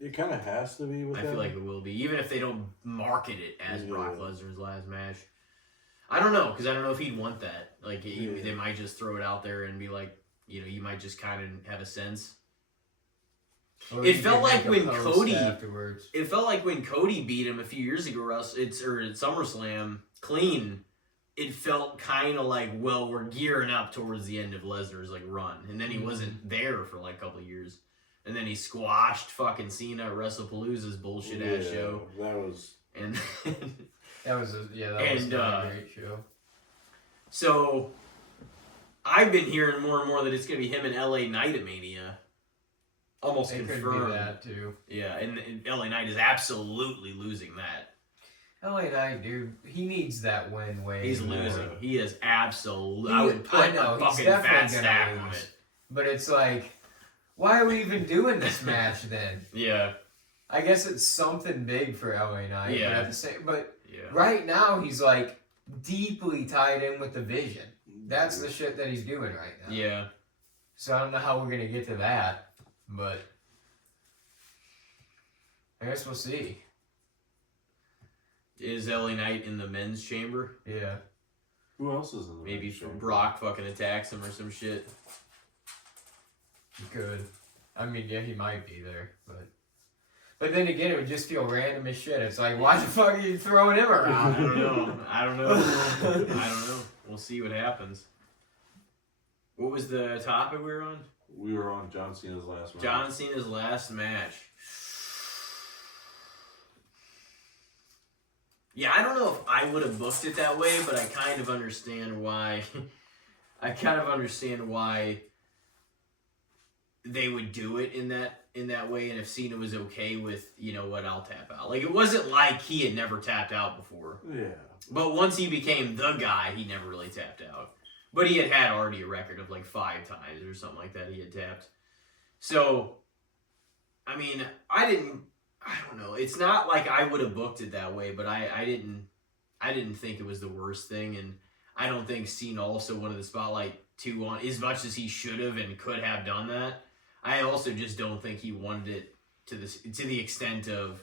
It kind of has to be with him. I feel like it will be, even if they don't market it as Brock Lesnar's last match. I don't know, because I don't know if he'd want that. Like, they might just throw it out there and be like, you might just kind of have a sense. Or It felt like when Cody. afterwards. It felt like when Cody beat him a few years ago, or at SummerSlam, clean. It felt kind of like, well, we're gearing up towards the end of Lesnar's like run, and then he wasn't there for like a couple of years, and then he squashed fucking Cena at WrestlePalooza's bullshit ass show. That was that was a great show. So I've been hearing more and more that it's gonna be him and LA Knight at Mania. Almost It confirmed. could be that too. Yeah, and LA Knight is absolutely losing that. LA Knight, dude, he needs that win way. He's more. losing. He is absolutely. I would put a fucking fat stack on it. But it's like, why are we even doing this match then? Yeah. I guess it's something big for LA Knight. Yeah. But at the same, right now he's like deeply tied in with the Vision. That's the shit that he's doing right now. Yeah. So I don't know how we're gonna get to that, but I guess we'll see. Is LA Knight in the men's chamber? Yeah. who else is in the Maybe men's chamber? Brock fucking attacks him or some shit. He could. I mean, yeah, he might be there, but then again, it would just feel random as shit. It's like, why the fuck are you throwing him around? I don't know. We'll see what happens. What was the topic we were on? We were on John Cena's last match. John Cena's last match. Yeah, I don't know if I would have booked it that way, but I kind of understand why. They would do it in that way, and if Cena was okay with, I'll tap out. Like, it wasn't like he had never tapped out before. Yeah. But once he became the guy, he never really tapped out. But he had already a record of like 5 times or something like that he had tapped. So, I mean, I don't know. It's not like I would have booked it that way, but I didn't think it was the worst thing, and I don't think Cena also wanted the spotlight too on as much as he should have and could have done that. I also just don't think he wanted it to the extent of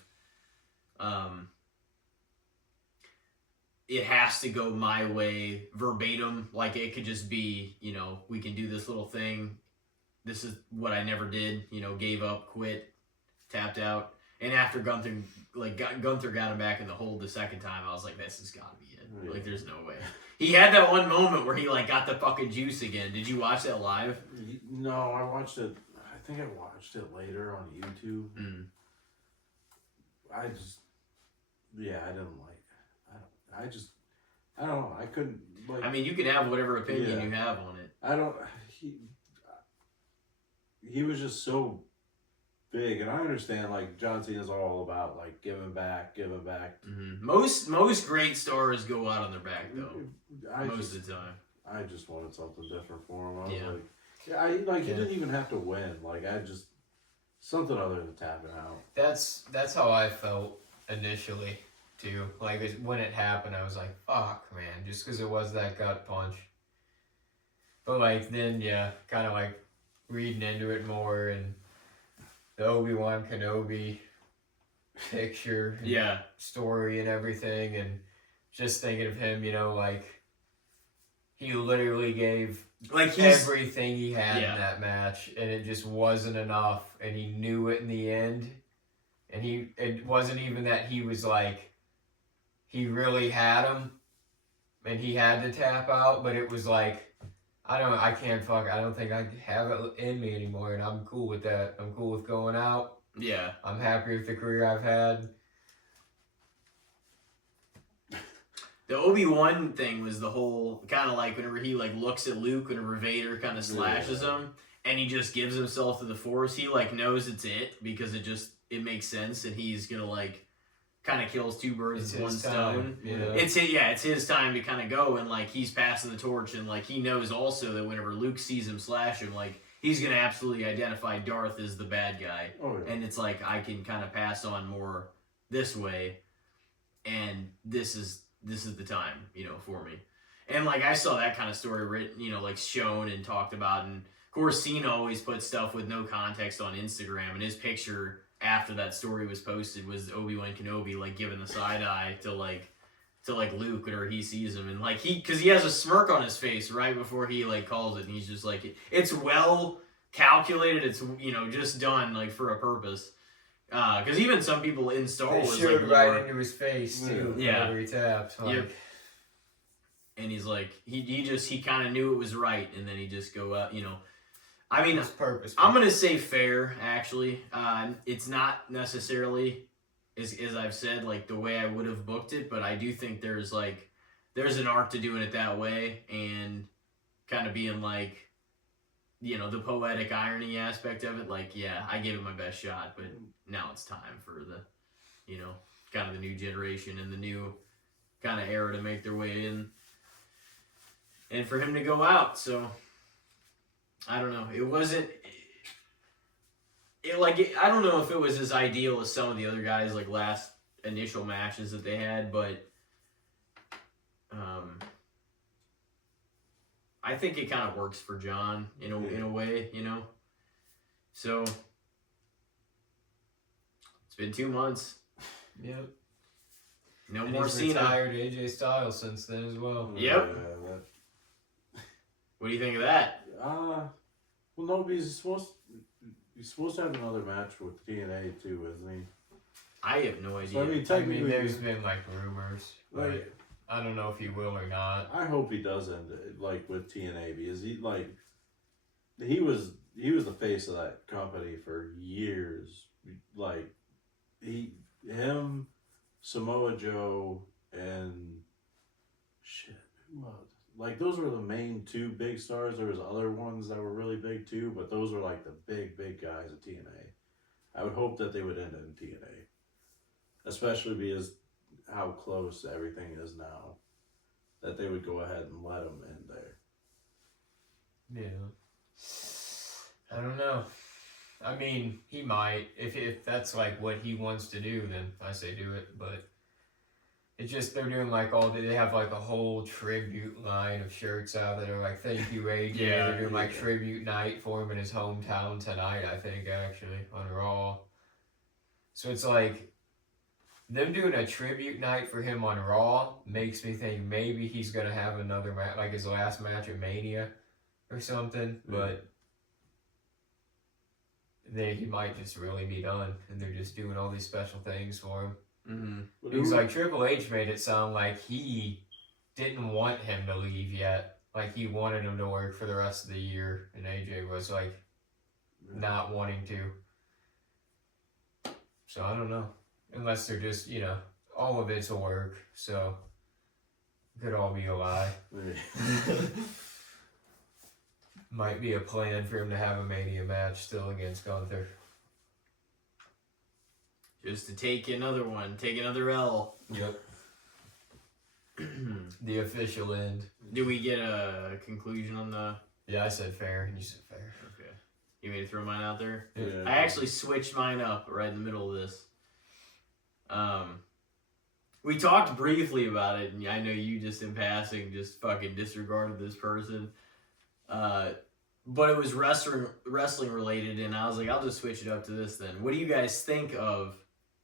it has to go my way verbatim. Like, it could just be, we can do this little thing. This is what I never did, gave up, quit, tapped out. And after Gunther got him back in the hold the second time, I was like, this has got to be it. Yeah. Like, there's no way. He had that one moment where he, got the fucking juice again. Did you watch that live? No, I watched it. I think I watched it later on YouTube. Mm. I didn't like it. I don't know. I couldn't, like... I mean, you can have whatever opinion you have on it. He was just so big, and I understand, John Cena's all about, giving back. Mm-hmm. Most great stars go out on their back, though. Most of the time. I just wanted something different for him. I was Yeah. he didn't even have to win. Something other than tapping out. That's how I felt initially too. When it happened, I was like, "Fuck, man!" Just because it was that gut punch. But then, kind of reading into it more, and the Obi-Wan Kenobi picture, and story, and everything, and just thinking of him, he literally gave everything he had in that match, and it just wasn't enough, and he knew it in the end, and it wasn't even that he was he really had him, and he had to tap out, but it was I don't think I have it in me anymore, and I'm cool with that. I'm cool with going out. Yeah. I'm happy with the career I've had. The Obi-Wan thing was the whole kind of whenever he looks at Luke whenever Vader kind of slashes him, and he just gives himself to the Force. He knows it's it because it makes sense, and he's gonna kind of kills 2 birds with 1 stone. Yeah. It's his time to kind of go, and he's passing the torch, and he knows also that whenever Luke sees him slash him, he's gonna absolutely identify Darth as the bad guy. Oh, yeah. And it's I can kind of pass on more this way, and this is the time, for me. And I saw that kind of story written, shown and talked about, and of course Cena always puts stuff with no context on Instagram, and his picture after that story was posted was Obi-Wan Kenobi giving the side eye to to like Luke whenever he sees him, and like because he has a smirk on his face right before he like calls it, and he's just like it's well calculated. It's just done like for a purpose. Because even some people in Star Wars showed like, right into his face too. Yeah. Whenever he tapped. Like, Yep. And he's like he kind of knew it was right, and then he just go out. I mean, it's purpose. I'm gonna say fair. Actually, it's not necessarily as I've said like the way I would have booked it, but I do think there's an art to doing it that way and kind of being like, the poetic irony aspect of it. Like, yeah, I gave it my best shot, but now it's time for the, kind of the new generation and the new kind of era to make their way in, and for him to go out. So I don't know. It wasn't. I don't know if it was as ideal as some of the other guys like last initial matches that they had, but I think it kind of works for John in a way, So it's been 2 months. Yep. No And more he's Cena. retired AJ Styles since then as well. Yep. What do you think of that? Well, no, he's supposed to have another match with TNA too, isn't he? I have no idea. So, I mean, technically, there's been like rumors, but like, I don't know if he will or not. I hope he does end it, like with TNA, because he was the face of that company for years. Like him, Samoa Joe, and shit, who else? Like those were the main two big stars. There was other ones that were really big too, but those were like the big guys at TNA. I would hope that they would end in TNA, especially because how close everything is now, that they would go ahead and let them end there. Yeah. I don't know. I mean, he might. If that's like what he wants to do, then I say do it. But it's just they're doing like they have like a whole tribute line of shirts out that are like thank you AJ. Yeah, They're doing like tribute night for him in his hometown tonight, I think, actually, on Raw. So it's like them doing a tribute night for him on Raw makes me think maybe he's gonna have another match, like his last match at Mania or something, but he might just really be done, and they're just doing all these special things for him. Mm-hmm. Because like Triple H made it sound like he didn't want him to leave yet, like he wanted him to work for the rest of the year, and AJ was like not wanting to. So I don't know, unless they're just all of it's a work, so it could all be a lie. Might be a plan for him to have a Mania match still against Gunther. Just to take another L. Yep. The official end. Do we get a conclusion on the... Yeah, I said fair, and you said fair. Okay. You want me to throw mine out there? Yeah. I actually switched mine up right in the middle of this. We talked briefly about it, and I know you just in passing just fucking disregarded this person. But it was wrestling related, and I was like, I'll just switch it up to this then. What do you guys think of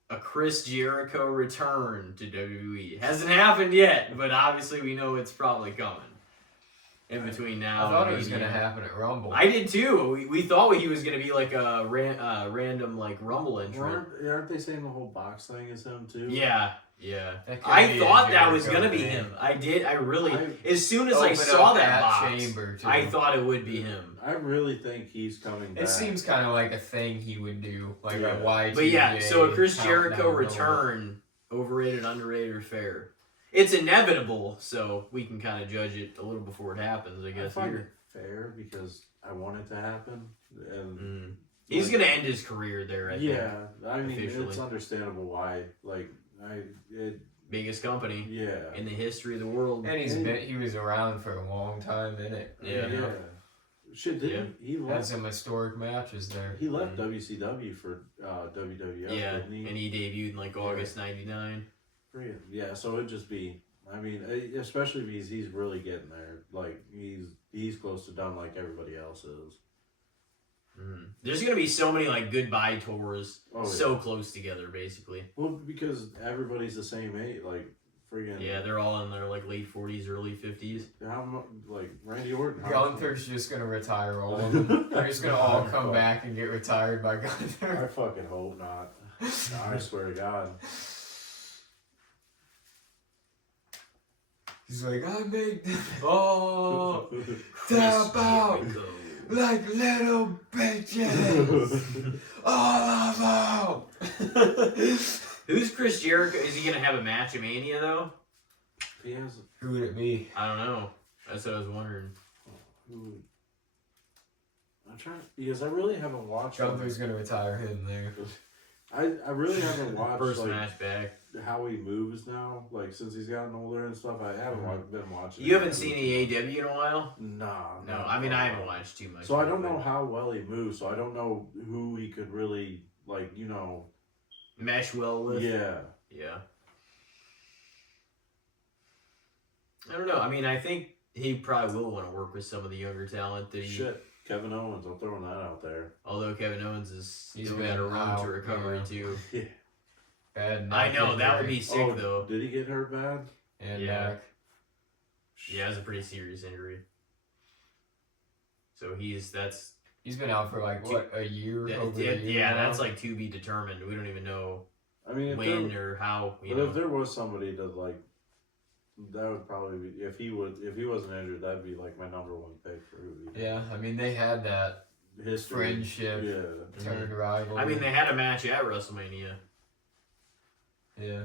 a Chris Jericho return to WWE? It hasn't happened yet, but obviously we know it's probably coming. In between now, I thought it was going to happen at Rumble. I did too. We thought he was going to be like a random like Rumble entrant. Aren't they saying the whole box thing is him too? Yeah. That could I be thought a that was Jericho going to be thing. him. As soon as I Open saw up that box, chamber too. I thought it would be him. I really think he's coming back. It seems kind of like a thing he would do, like Yeah. a YTV. But yeah, so a Chris Jericho countdown return, overrated, underrated, or fair? It's inevitable, so we can kind of judge it a little before it happens, I I guess. find Here. it fair because I want it to happen, and He's going to end his career there, I think. yeah, I mean officially. it's understandable why. Biggest company Yeah. in the history of the world. And he was around for a long time in it. Yeah. Shit, didn't he Had left? some historic matches there. He left WCW for WWF, Yeah, didn't he? and he debuted in like August '99. Yeah, so it'd just be. I mean, especially because he's really getting there. Like he's close to done, like everybody else is. There's gonna be so many like goodbye tours, Oh, so close together, basically. Well, because everybody's the same age. Like friggin' Yeah, they're all in their like late 40s, early 50s. how like Randy Orton. Gunther's just gonna retire all of them. They're just gonna all come back and get retired by I Gunther. fucking hope not. I swear to God. He's like, I make them all tap out like little bitches. All of them. Who's Chris Jericho? Is he gonna have a match at Mania though? He has. Who would it be? I don't know. That's what I was wondering. Who? I'm trying because I really haven't watched. Gunther's gonna retire him there. I really haven't watched First like match back. how he moves now. Like since he's gotten older and stuff, I haven't been watching. You haven't seen any AEW in a while? Nah. No, I mean I haven't watched too much. So I don't know how well he moves. So I don't know who he could really like. Mesh well with. Yeah. Yeah. I don't know. I mean, I think he probably will want to work with some of the younger talent that he. Shit. Kevin Owens, I'm throwing that out there. Although Kevin Owens is He's still been got a room out, to recovery too. Yeah. Bad I know neck that would injury. be sick though. Did he get hurt bad? And Yeah. neck. Yeah, it's a pretty serious injury. So he's He's been out for like what, a year? Over a year yeah, now? that's like to be determined. We don't even know I mean, when or how. If there was somebody to like, that would probably be if he wasn't injured, that'd be like my number one pick for who. Yeah, I mean they had that History. friendship Yeah. turned rival. I mean, they had a match at WrestleMania. yeah.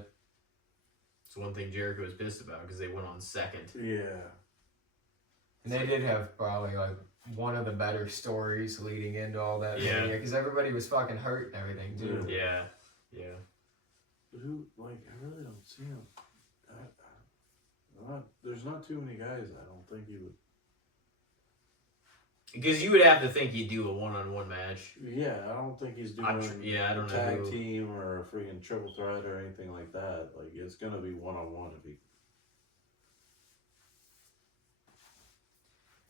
It's one thing Jericho was pissed about because they went on second. Yeah. And they did have probably like one of the better stories leading into all that. Yeah. Because everybody was fucking hurt and everything too. Yeah, yeah. But who? Like, I really don't see him. There's not too many guys. I don't think he would. Because you would have to think he'd do a one-on-one match. Yeah, I don't think he's doing I don't a know tag who. team or a freaking triple threat or anything like that. Like, it's gonna be one-on-one if he.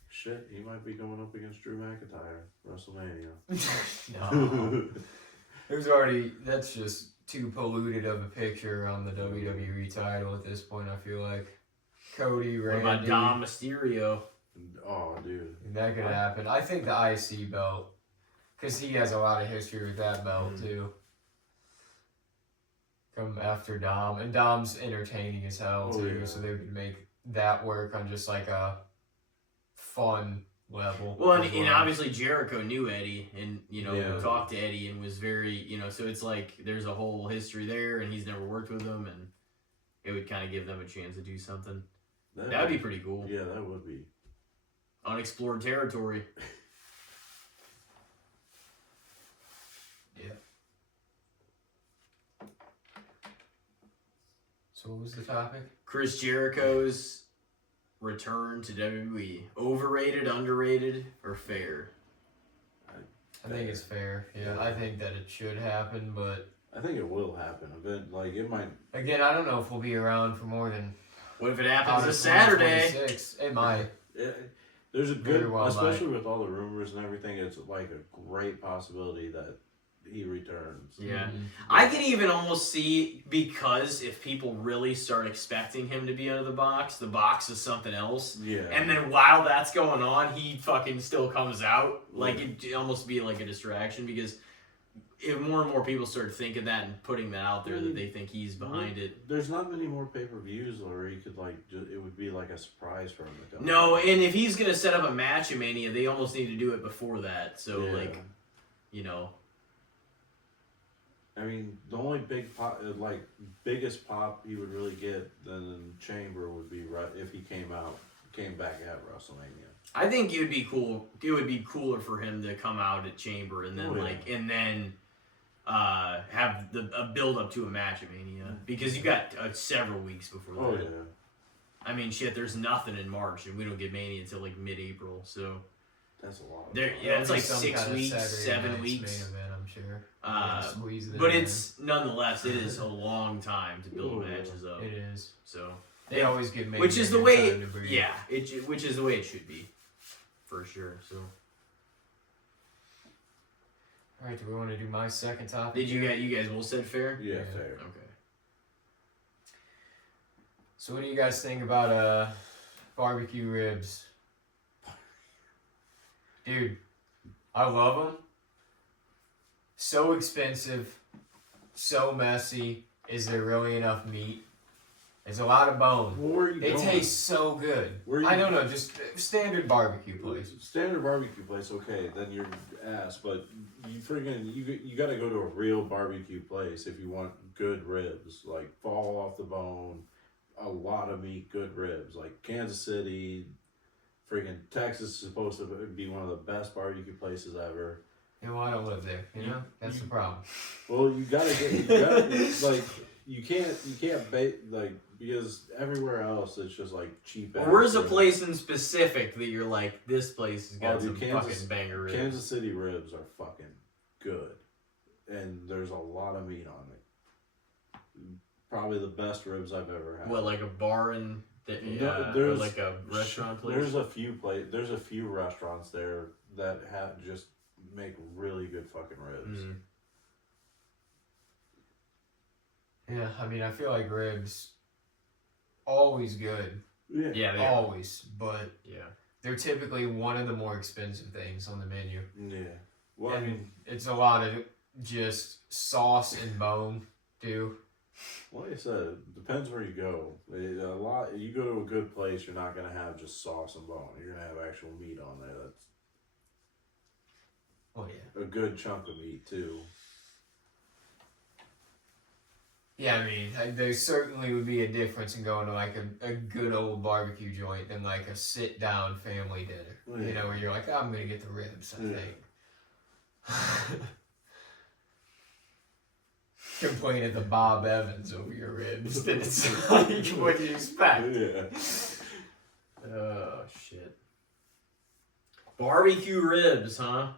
Shit, he might be going up against Drew McIntyre, WrestleMania. No. There's already, that's just too polluted of a picture on the WWE title at this point, I feel like. Cody, What Randy. about Dom Mysterio? Oh, dude. That could happen. I think the IC belt, because he has a lot of history with that belt too. Come after Dom, and Dom's entertaining as hell too, yeah. so they could make that work on just like a fun level. Well, as and obviously Jericho knew Eddie, and Yeah. talked to Eddie, and was very, so it's like there's a whole history there, and he's never worked with him, and it would kind of give them a chance to do something. That'd be pretty cool. Yeah, that would be. Unexplored territory. Yeah. So what was the topic? Chris Jericho's return to WWE. Overrated, underrated, or fair? I think it's fair. Yeah, I think that it should happen, but I think it will happen. Like, it might. again, I don't know if we'll be around for more than What if it happens this August Saturday? 26th. It might. There's a Very good, well especially with all the rumors and everything, it's like a great possibility that he returns. Yeah. Mhm. I could even almost see, because if people really start expecting him to be out of the box is something else. Yeah. And then while that's going on, he fucking still comes out. Like, it'd almost be like a distraction, because if more and more people start thinking that and putting that out there, that they think he's behind it. There's not many more pay-per-views where he could, like, it would be like a surprise for him to come. No, and if he's going to set up a match at Mania, they almost need to do it before that. So, Yeah. I mean, the only biggest pop he would really get then in Chamber would be right if he came back at WrestleMania. I think it would be cool. It would be cooler for him to come out at Chamber and then have a build up to a match at Mania, because you got several weeks before that. Oh yeah. I mean, shit. There's nothing in March, and we don't get Mania until like mid-April. So That's a lot. it's like Some 6 kind of weeks, Saturday 7 night's weeks. Main event, I'm sure. Squeeze it But in it's nonetheless, it is a long time to build Ooh. matches up. there. It is. So They always give me which is the good way, time to breathe. which is the way it should be, for sure. So All right, do we want to do my second topic? did you guys both said fair? Yeah, Yeah. fair. Okay. So what do you guys think about barbecue ribs? Dude, I love them. So expensive, so messy. Is there really enough meat? There's a lot of bone. Where are you They going? taste so good. I don't know, just standard barbecue place. Standard barbecue place, okay, then you're ass, but you gotta go to a real barbecue place if you want good ribs, like fall off the bone, a lot of meat, good ribs, like Kansas City, freaking Texas is supposed to be one of the best barbecue places ever. You know, I don't live there, you know? That's the problem. Well, you gotta like, you can't bait, like, because everywhere else it's just like cheap. Where's a place in specific that you're like, this place has got some Kansas, fucking banger ribs? Kansas City ribs are fucking good, and there's a lot of meat on it. Probably the best ribs I've ever had. What, like a bar and there's or like a restaurant place? There's a few restaurants there that have just make really good fucking ribs. Mm. Yeah, I mean, I feel like ribs, always good. Yeah, they always, but yeah, they're typically one of the more expensive things on the menu. Yeah. Well, and I mean, it's a lot of just sauce and bone, too. Like I said, it depends where you go. You go to a good place, you're not gonna have just sauce and bone. You're gonna have actual meat on there. That's a good chunk of meat too. Yeah, I mean, there certainly would be a difference in going to like a good old barbecue joint than like a sit down family dinner. Yeah. You know, where you're like, oh, I'm gonna get the ribs, I think. Complain at the Bob Evans over your ribs. Then it's like, what do you expect? Yeah. Oh shit. Barbecue ribs, huh?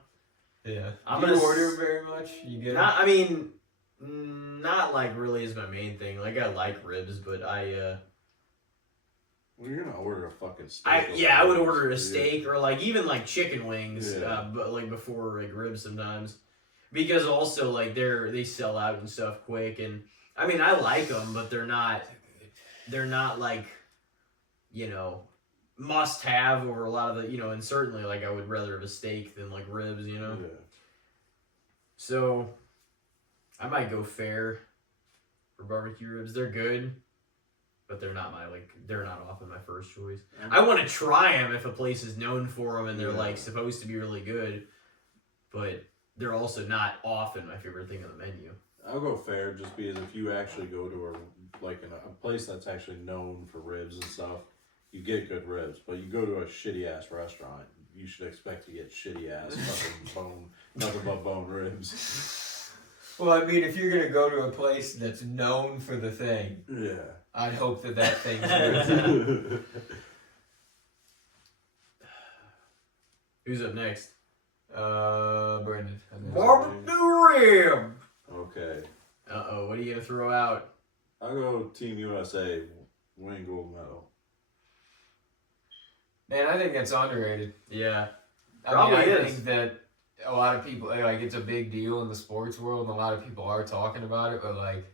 Yeah. I'm Do you gonna order very much? You get not. I mean, not like really is my main thing. Like I like ribs, but Well, you're gonna order a fucking steak. I would order a steak or like even like chicken wings, Yeah. but like before like ribs sometimes, because also like they sell out and stuff quick, and I mean I like them, but they're not like, you know, must have over a lot of the, you know, and certainly like I would rather have a steak than like ribs, you know. Yeah. So I might go fair for barbecue ribs. They're good, but they're not often my first choice. I want to try them if a place is known for them and they're like supposed to be really good, but they're also not often my favorite thing on the menu. I'll go fair just because if you actually go to a place that's actually known for ribs and stuff, you get good ribs. But you go to a shitty ass restaurant, you should expect to get shitty ass fucking nothing but bone ribs. Well, I mean, if you're gonna go to a place that's known for the thing, Yeah. I'd hope that thing's good. Who's up next? Brendan. Barbecue rib. Okay. Uh-oh, what are you gonna throw out? I'll go Team USA, winning gold medal. Man, I think that's underrated. Yeah. I is. think that a lot of people, like, it's a big deal in the sports world, and a lot of people are talking about it, but, like,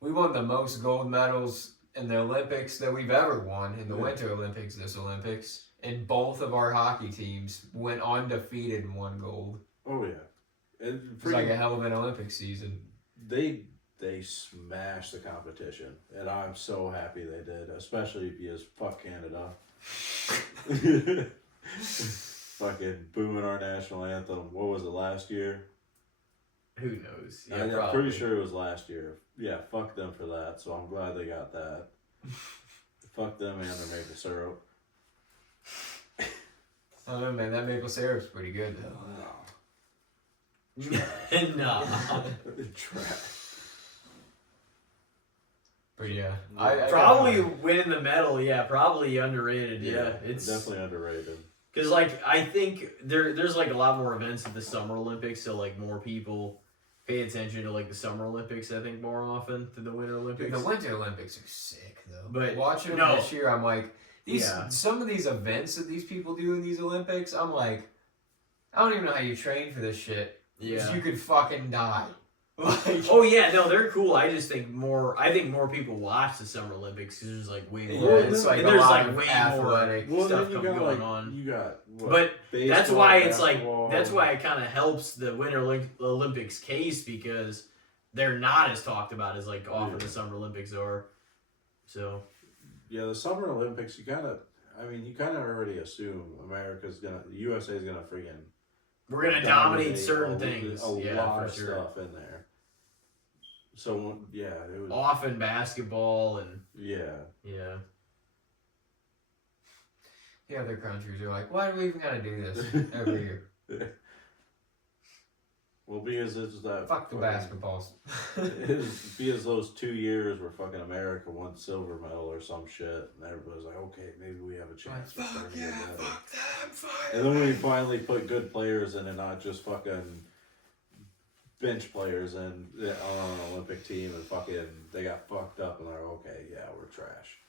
we won the most gold medals in the Olympics that we've ever won, in the Winter Olympics, this Olympics, and both of our hockey teams went undefeated and won gold. Oh, yeah. It was like a hell of an Olympic season. They smashed the competition, and I'm so happy they did, especially because fuck Canada. Fucking booing our national anthem. What was it, last year? Who knows? Yeah, I'm pretty sure it was last year. Yeah, fuck them for that, so I'm glad they got that. Fuck them and their maple syrup. I don't know, man, that maple syrup's pretty good, though. Nah. Trash. But yeah. Yeah. Probably winning the medal, probably underrated. Yeah, it's definitely underrated. Because, like, I think there's, like, a lot more events at the Summer Olympics, so, like, more people pay attention to, like, the Summer Olympics, I think, more often than the Winter Olympics. Dude, the Winter Olympics are sick, though. But watching them this year, I'm like, some of these events that these people do in these Olympics, I'm like, I don't even know how you train for this shit. Yeah. You could fucking die. Like, Oh yeah, no, they're cool. I just think more people watch the Summer Olympics because there's like way more. yeah, it's like and a there's lot like of way athletic. more stuff then you got going on. You got what, But baseball, that's why it's basketball. that's why it kind of helps the Winter Olympics case because they're not as talked about as like often the Summer Olympics are. So yeah, the Summer Olympics, you kind of already assume USA's gonna freaking we're gonna dominate certain a things. lot For of sure. stuff in there. So yeah, it was Often basketball and yeah. The other countries are like, why do we even gotta do this every year? Well, because it's that Fuck the basketballs. because those 2 years where fucking America won silver medal or some shit, and everybody's like, okay, maybe we have a chance. Fuck yeah, fuck that, fuck. And then we finally put good players in and not just fucking bench players in on an Olympic team, and fucking they got fucked up, and they're like, okay, yeah, we're trash.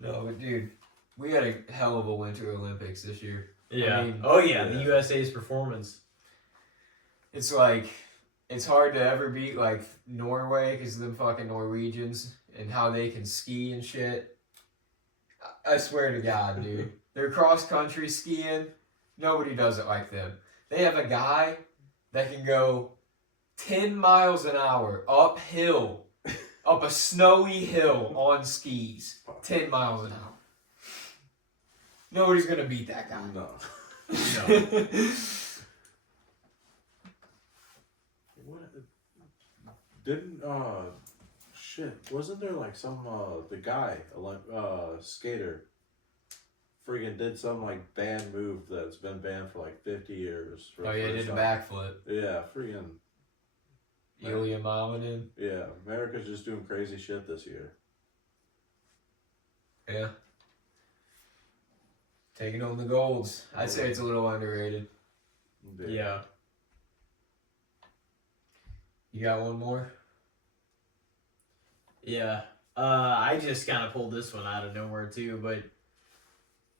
No, but dude, we had a hell of a Winter Olympics this year. Yeah. I mean, the USA's performance. It's like, it's hard to ever beat like Norway because of them fucking Norwegians and how they can ski and shit. I swear to God, dude. They're cross country skiing. Nobody does it like them. They have a guy that can go 10 miles an hour uphill, up a snowy hill on skis. 10 miles an hour. Nobody's gonna beat that guy. No. What? Didn't shit? Wasn't there like some the guy skater freaking did some like banned move that's been banned for like 50 years? Oh yeah, did a backflip. Yeah, freaking. Ilya Malinin. Yeah, America's just doing crazy shit this year. Yeah. Taking home the golds. I'd say it's a little underrated. Yeah. You got one more? Yeah. I just kind of pulled this one out of nowhere too, but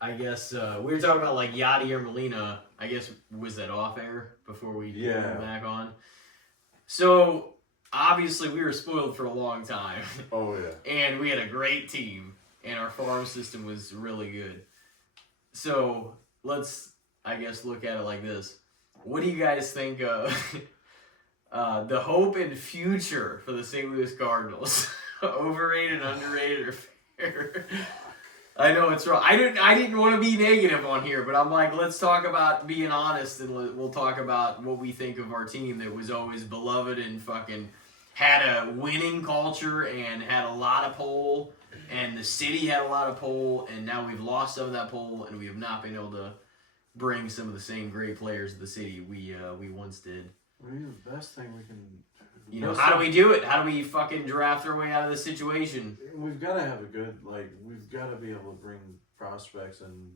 I guess we were talking about like Yadier Molina. I guess was that off air before we came back on? So obviously we were spoiled for a long time. Oh yeah. And we had a great team, and our farm system was really good. So let's, I guess, look at it like this. What do you guys think of the hope and future for the St. Louis Cardinals? Overrated, underrated, or fair? I know it's wrong. I didn't want to be negative on here, but I'm like, let's talk about being honest, and we'll talk about what we think of our team that was always beloved and fucking had a winning culture and had a lot of pull. And the city had a lot of pull, and now we've lost some of that pull, and we have not been able to bring some of the same great players to the city we once did. I mean, the best thing we can. You know, how do we do it? How do we fucking draft our way out of this situation? We've got to have a good, we've got to be able to bring prospects and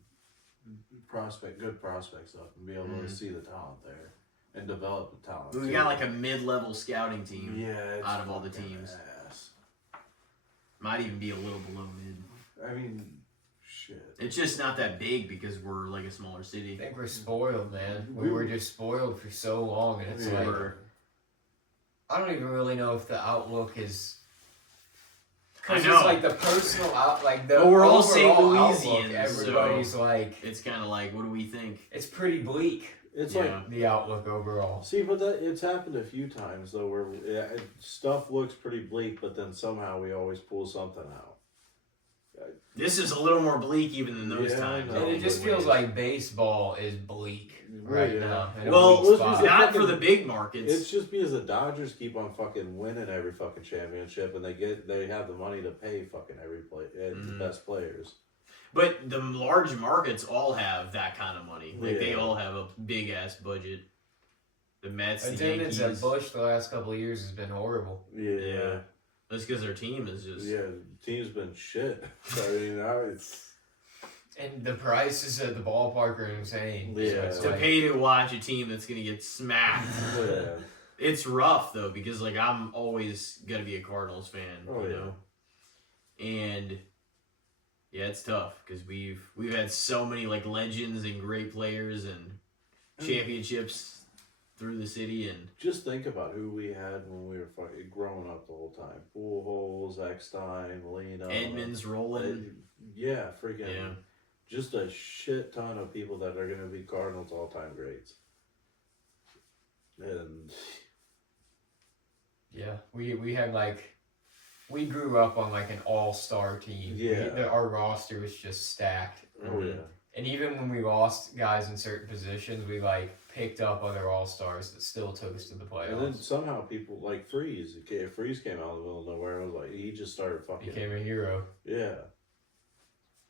good prospects up and be able to see the talent there and develop the talent. We got like a mid-level scouting team. Yeah, out of all the teams. Ass. Might even be a little below mid. I mean, shit. It's just not that big because we're like a smaller city. I think we're spoiled, man. We were just spoiled for so long, and it's like, I don't even really know if the outlook is. Because it's like the personal like the. But we're all overall St. Louisians. Outlook, everybody's like. It's kind of like, what do we think? It's pretty bleak. It's like the outlook overall. See, but it's happened a few times though, where stuff looks pretty bleak, but then somehow we always pull something out. This is a little more bleak even than those times. And it just feels like baseball is bleak right now. Well, not for the big markets. It's just because the Dodgers keep on fucking winning every fucking championship, and they have the money to pay fucking the best players. But the large markets all have that kind of money. Like they all have a big ass budget. The Mets, the attendance Yankees. at Busch the last couple of years has been horrible. Yeah. That's because their team is just... Yeah, the team's been shit. I mean, it's... And the prices at the ballpark are insane. Yeah. So to pay to watch a team that's going to get smacked. Yeah. It's rough, though, because, like, I'm always going to be a Cardinals fan, you know? And, yeah, it's tough, because we've had so many, like, legends and great players, and championships through the city. And just think about who we had when we were growing up the whole time. Pujols, Eckstein, Molina. Edmonds rolling. Yeah, freaking. Yeah. Just a shit ton of people that are going to be Cardinals all-time greats. And yeah, we had like, we grew up on like an all-star team. Yeah. Our roster was just stacked. oh yeah. And even when we lost guys in certain positions, we like picked up other all-stars that still took us to the playoffs. And then somehow people like Freeze. Freeze came out of the middle of nowhere. I was like, he just started fucking. Became a hero. Yeah.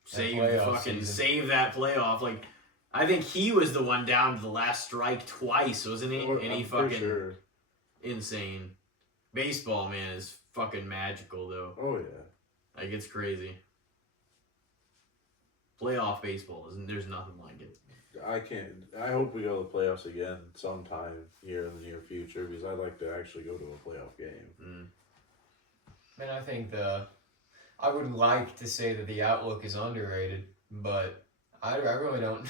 Save that playoff. Like, I think he was the one down to the last strike twice, wasn't he? Or, And he I'm fucking pretty sure. insane. Baseball, man, is fucking magical though. Oh yeah. Like, it's crazy. Playoff baseball there's nothing like it. I hope we go to the playoffs again sometime here in the near future because I'd like to actually go to a playoff game. And I think I would like to say that the outlook is underrated, but I really don't.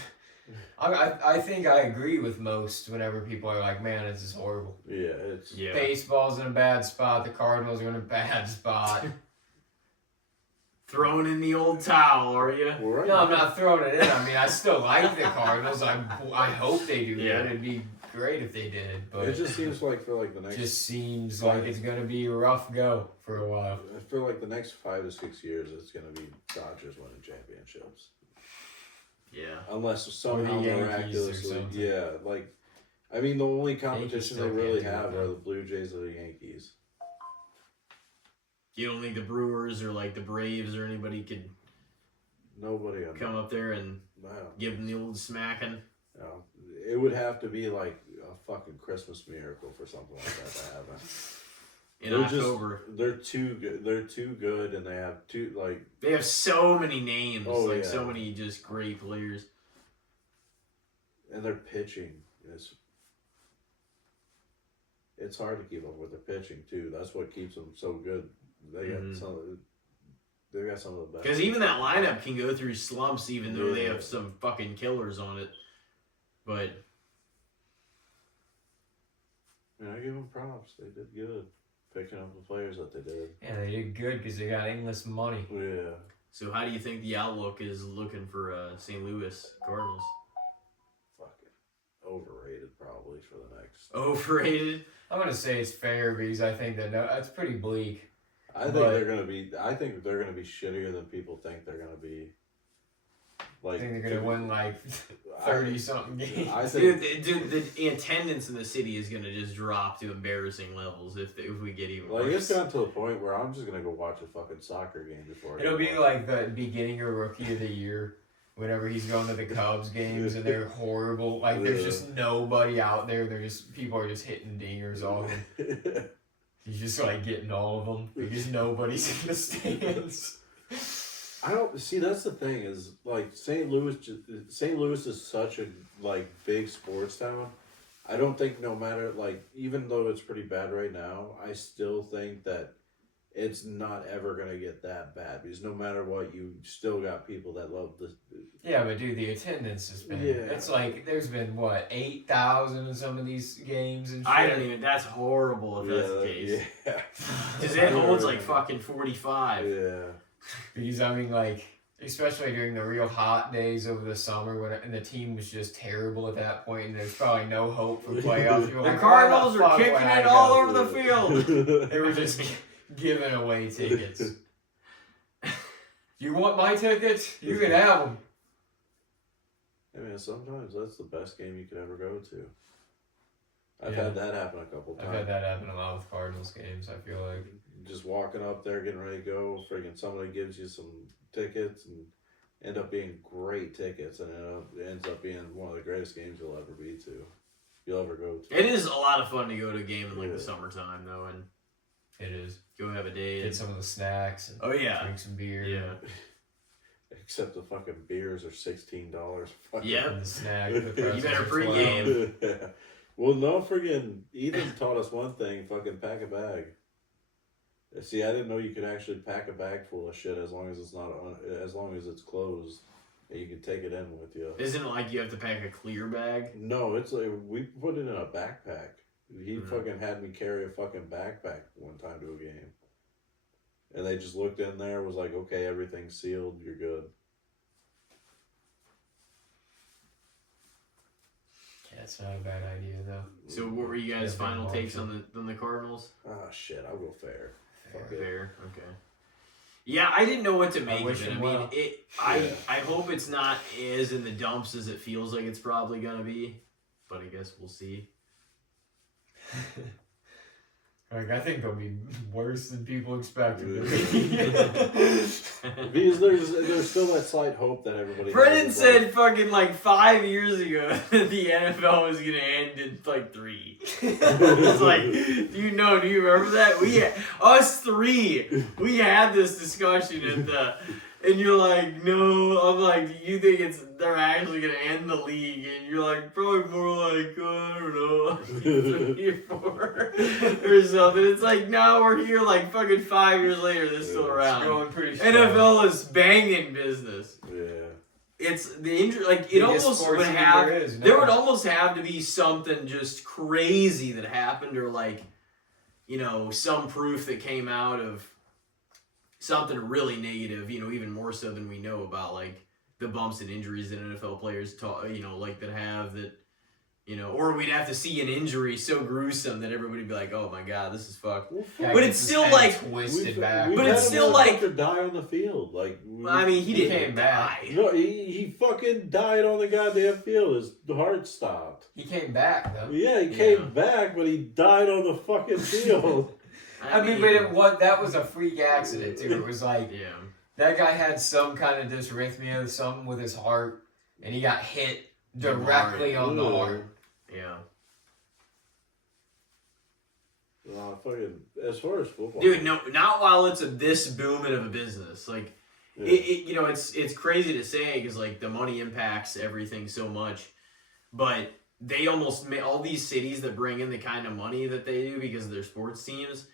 I think I agree with most whenever people are like, man, this is horrible. Yeah, it's Baseball's in a bad spot. The Cardinals are in a bad spot. Throwing in the old towel, are you? right. No, I'm not throwing it in. I mean, I still like the Cardinals. I hope they do Yeah. good. It'd be great if they did, but It just seems like for like the next. just seems like it's gonna be a rough go for a while. I feel like the next 5 to 6 years, it's gonna be Dodgers winning championships. Yeah. Unless somehow Yankees or miraculously, something. yeah. Like, I mean, the only competition they still really can't do have that. are the Blue Jays or the Yankees. You don't think the Brewers or like the Braves or anybody could Nobody on come up there and No, give them the old smacking? no. It would have to be like a fucking Christmas miracle for something like that to happen. In They're October. They're too good. They're too good, and they have too like. They have so many names, Oh, so yeah. many just great players. And their pitching is. It's hard to keep up with their pitching too. That's what keeps them so good. They got They got some of the best. Because even that lineup can go through slumps, even though they Yeah. have some fucking killers on it. But I give them props. They did good picking up the players that they did. Yeah, they did good because they got endless money. Yeah. so, how do you think the outlook is looking for St. Louis Cardinals? Fucking overrated probably for the next. Overrated? I'm gonna say it's fair because I think that that's pretty bleak. I think they're gonna be shittier than people think they're gonna be. I Like think they're gonna win like 30-something games. I think Dude, the attendance in the city is going to just drop to embarrassing levels if we get even like worse. it's gotten to the point where I'm just gonna go watch a fucking soccer game before. It'll be like the beginning of Rookie of the Year, whenever he's going to the Cubs games and they're horrible. Like there's just nobody out there. People are just hitting dingers off him. He's just like getting all of them because nobody's in the stands. I don't see. That's the thing is like St. Louis. St. Louis is such a like big sports town. I don't think no matter like even though it's pretty bad right now, I still think that it's not ever gonna get that bad because no matter what, you still got people that love this. Yeah, but dude, the attendance has been. Yeah. It's like there's been what 8,000 in some of these games and shit. I don't even. That's horrible if that's the case. Yeah. Because it holds like fucking 45. Yeah. Because I mean, like, especially during the real hot days over the summer and the team was just terrible at that point, and there's probably no hope for playoffs. You're The like, Cardinals "Where the are fuck kicking would I it go?" all over the field. They were just giving away tickets. You want my tickets? You can have them. I mean, sometimes that's the best game you could ever go to. I've Yeah. had that happen a couple times. I've had that happen a lot with Cardinals games, I feel like. Just walking up there, getting ready to go, friggin' somebody gives you some tickets and end up being great tickets, and it ends up being one of the greatest games you'll ever go to. It is a lot of fun to go to a game in like Yeah. the summertime though, and It is. go have a day. Get And, some of the snacks and oh yeah, drink some beer. yeah. Except the fucking beers are $16. Fucking Yep. And the snack. The You better pretzels are pregame. 12. Well, no, friggin' Ethan taught us one thing: fucking pack a bag. See, I didn't know you could actually pack a bag full of shit as long as it's not as long as it's closed And you can take it in with you. Isn't it like you have to pack a clear bag? No, it's like we put it in a backpack. He fucking had me carry a fucking backpack one time to a game. And they just looked in there, was like, okay, everything's sealed, you're good. Yeah, it's not a bad idea though. So what were you guys' final takes on the Cardinals? Ah, shit, I'll go fair. Fair, okay. Yeah, I didn't know what to make of it. I mean, well. I hope it's not as in the dumps as it feels like it's probably gonna be, but I guess we'll see. Like, I think they'll be worse than people expected. Because there's still that slight hope that everybody. Brennan said fucking like 5 years ago that the NFL was gonna end in like 3. It's like, do you remember that? Us 3, we had this discussion and you're like, no, I'm like, do you think they're actually gonna end the league? And you're like, probably more like, I don't know, 3 or 4 or something. It's like, no, we're here like fucking 5 years later, they're still around. It's going pretty strong. NFL is banging business. Yeah. It's the injury, like it almost would have. There would almost have to be something just crazy that happened, or like, some proof that came out of something really negative. Even more so than we know about, like the bumps and injuries that NFL players like that have that. Or we'd have to see an injury so gruesome that everybody would be like, "Oh my god, this is fucked." Well, but it's still like twisted back. But it's still like to die on the field. Like he didn't die. No, he fucking died on the goddamn field. His heart stopped. He came back though. Yeah, he came back, but he died on the fucking field. I mean, but that was a freak accident too. It was like that guy had some kind of dysrhythmia, something with his heart, and he got hit directly on the heart. Yeah. Fucking as far as football, dude. No, not while it's this booming of a business. Like, it's crazy to say because like the money impacts everything so much, but they almost all these cities that bring in the kind of money that they do because of their sports teams,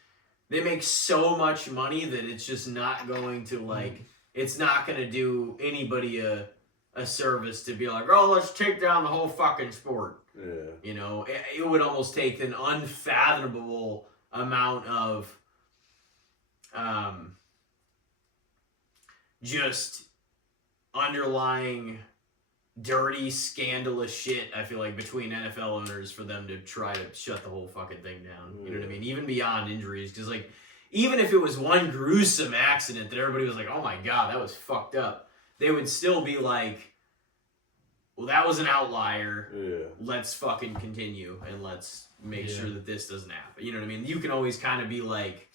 they make so much money that it's just not going to like it's not going to do anybody a service to be like, oh, let's take down the whole fucking sport. Yeah. It would almost take an unfathomable amount of just underlying dirty, scandalous shit, I feel like, between NFL owners for them to try to shut the whole fucking thing down. You know what I mean? Even beyond injuries. Because, like, even if it was one gruesome accident that everybody was like, oh my god, that was fucked up, they would still be like, well, that was an outlier. Yeah. Let's fucking continue and let's make sure that this doesn't happen. You know what I mean? You can always kind of be like,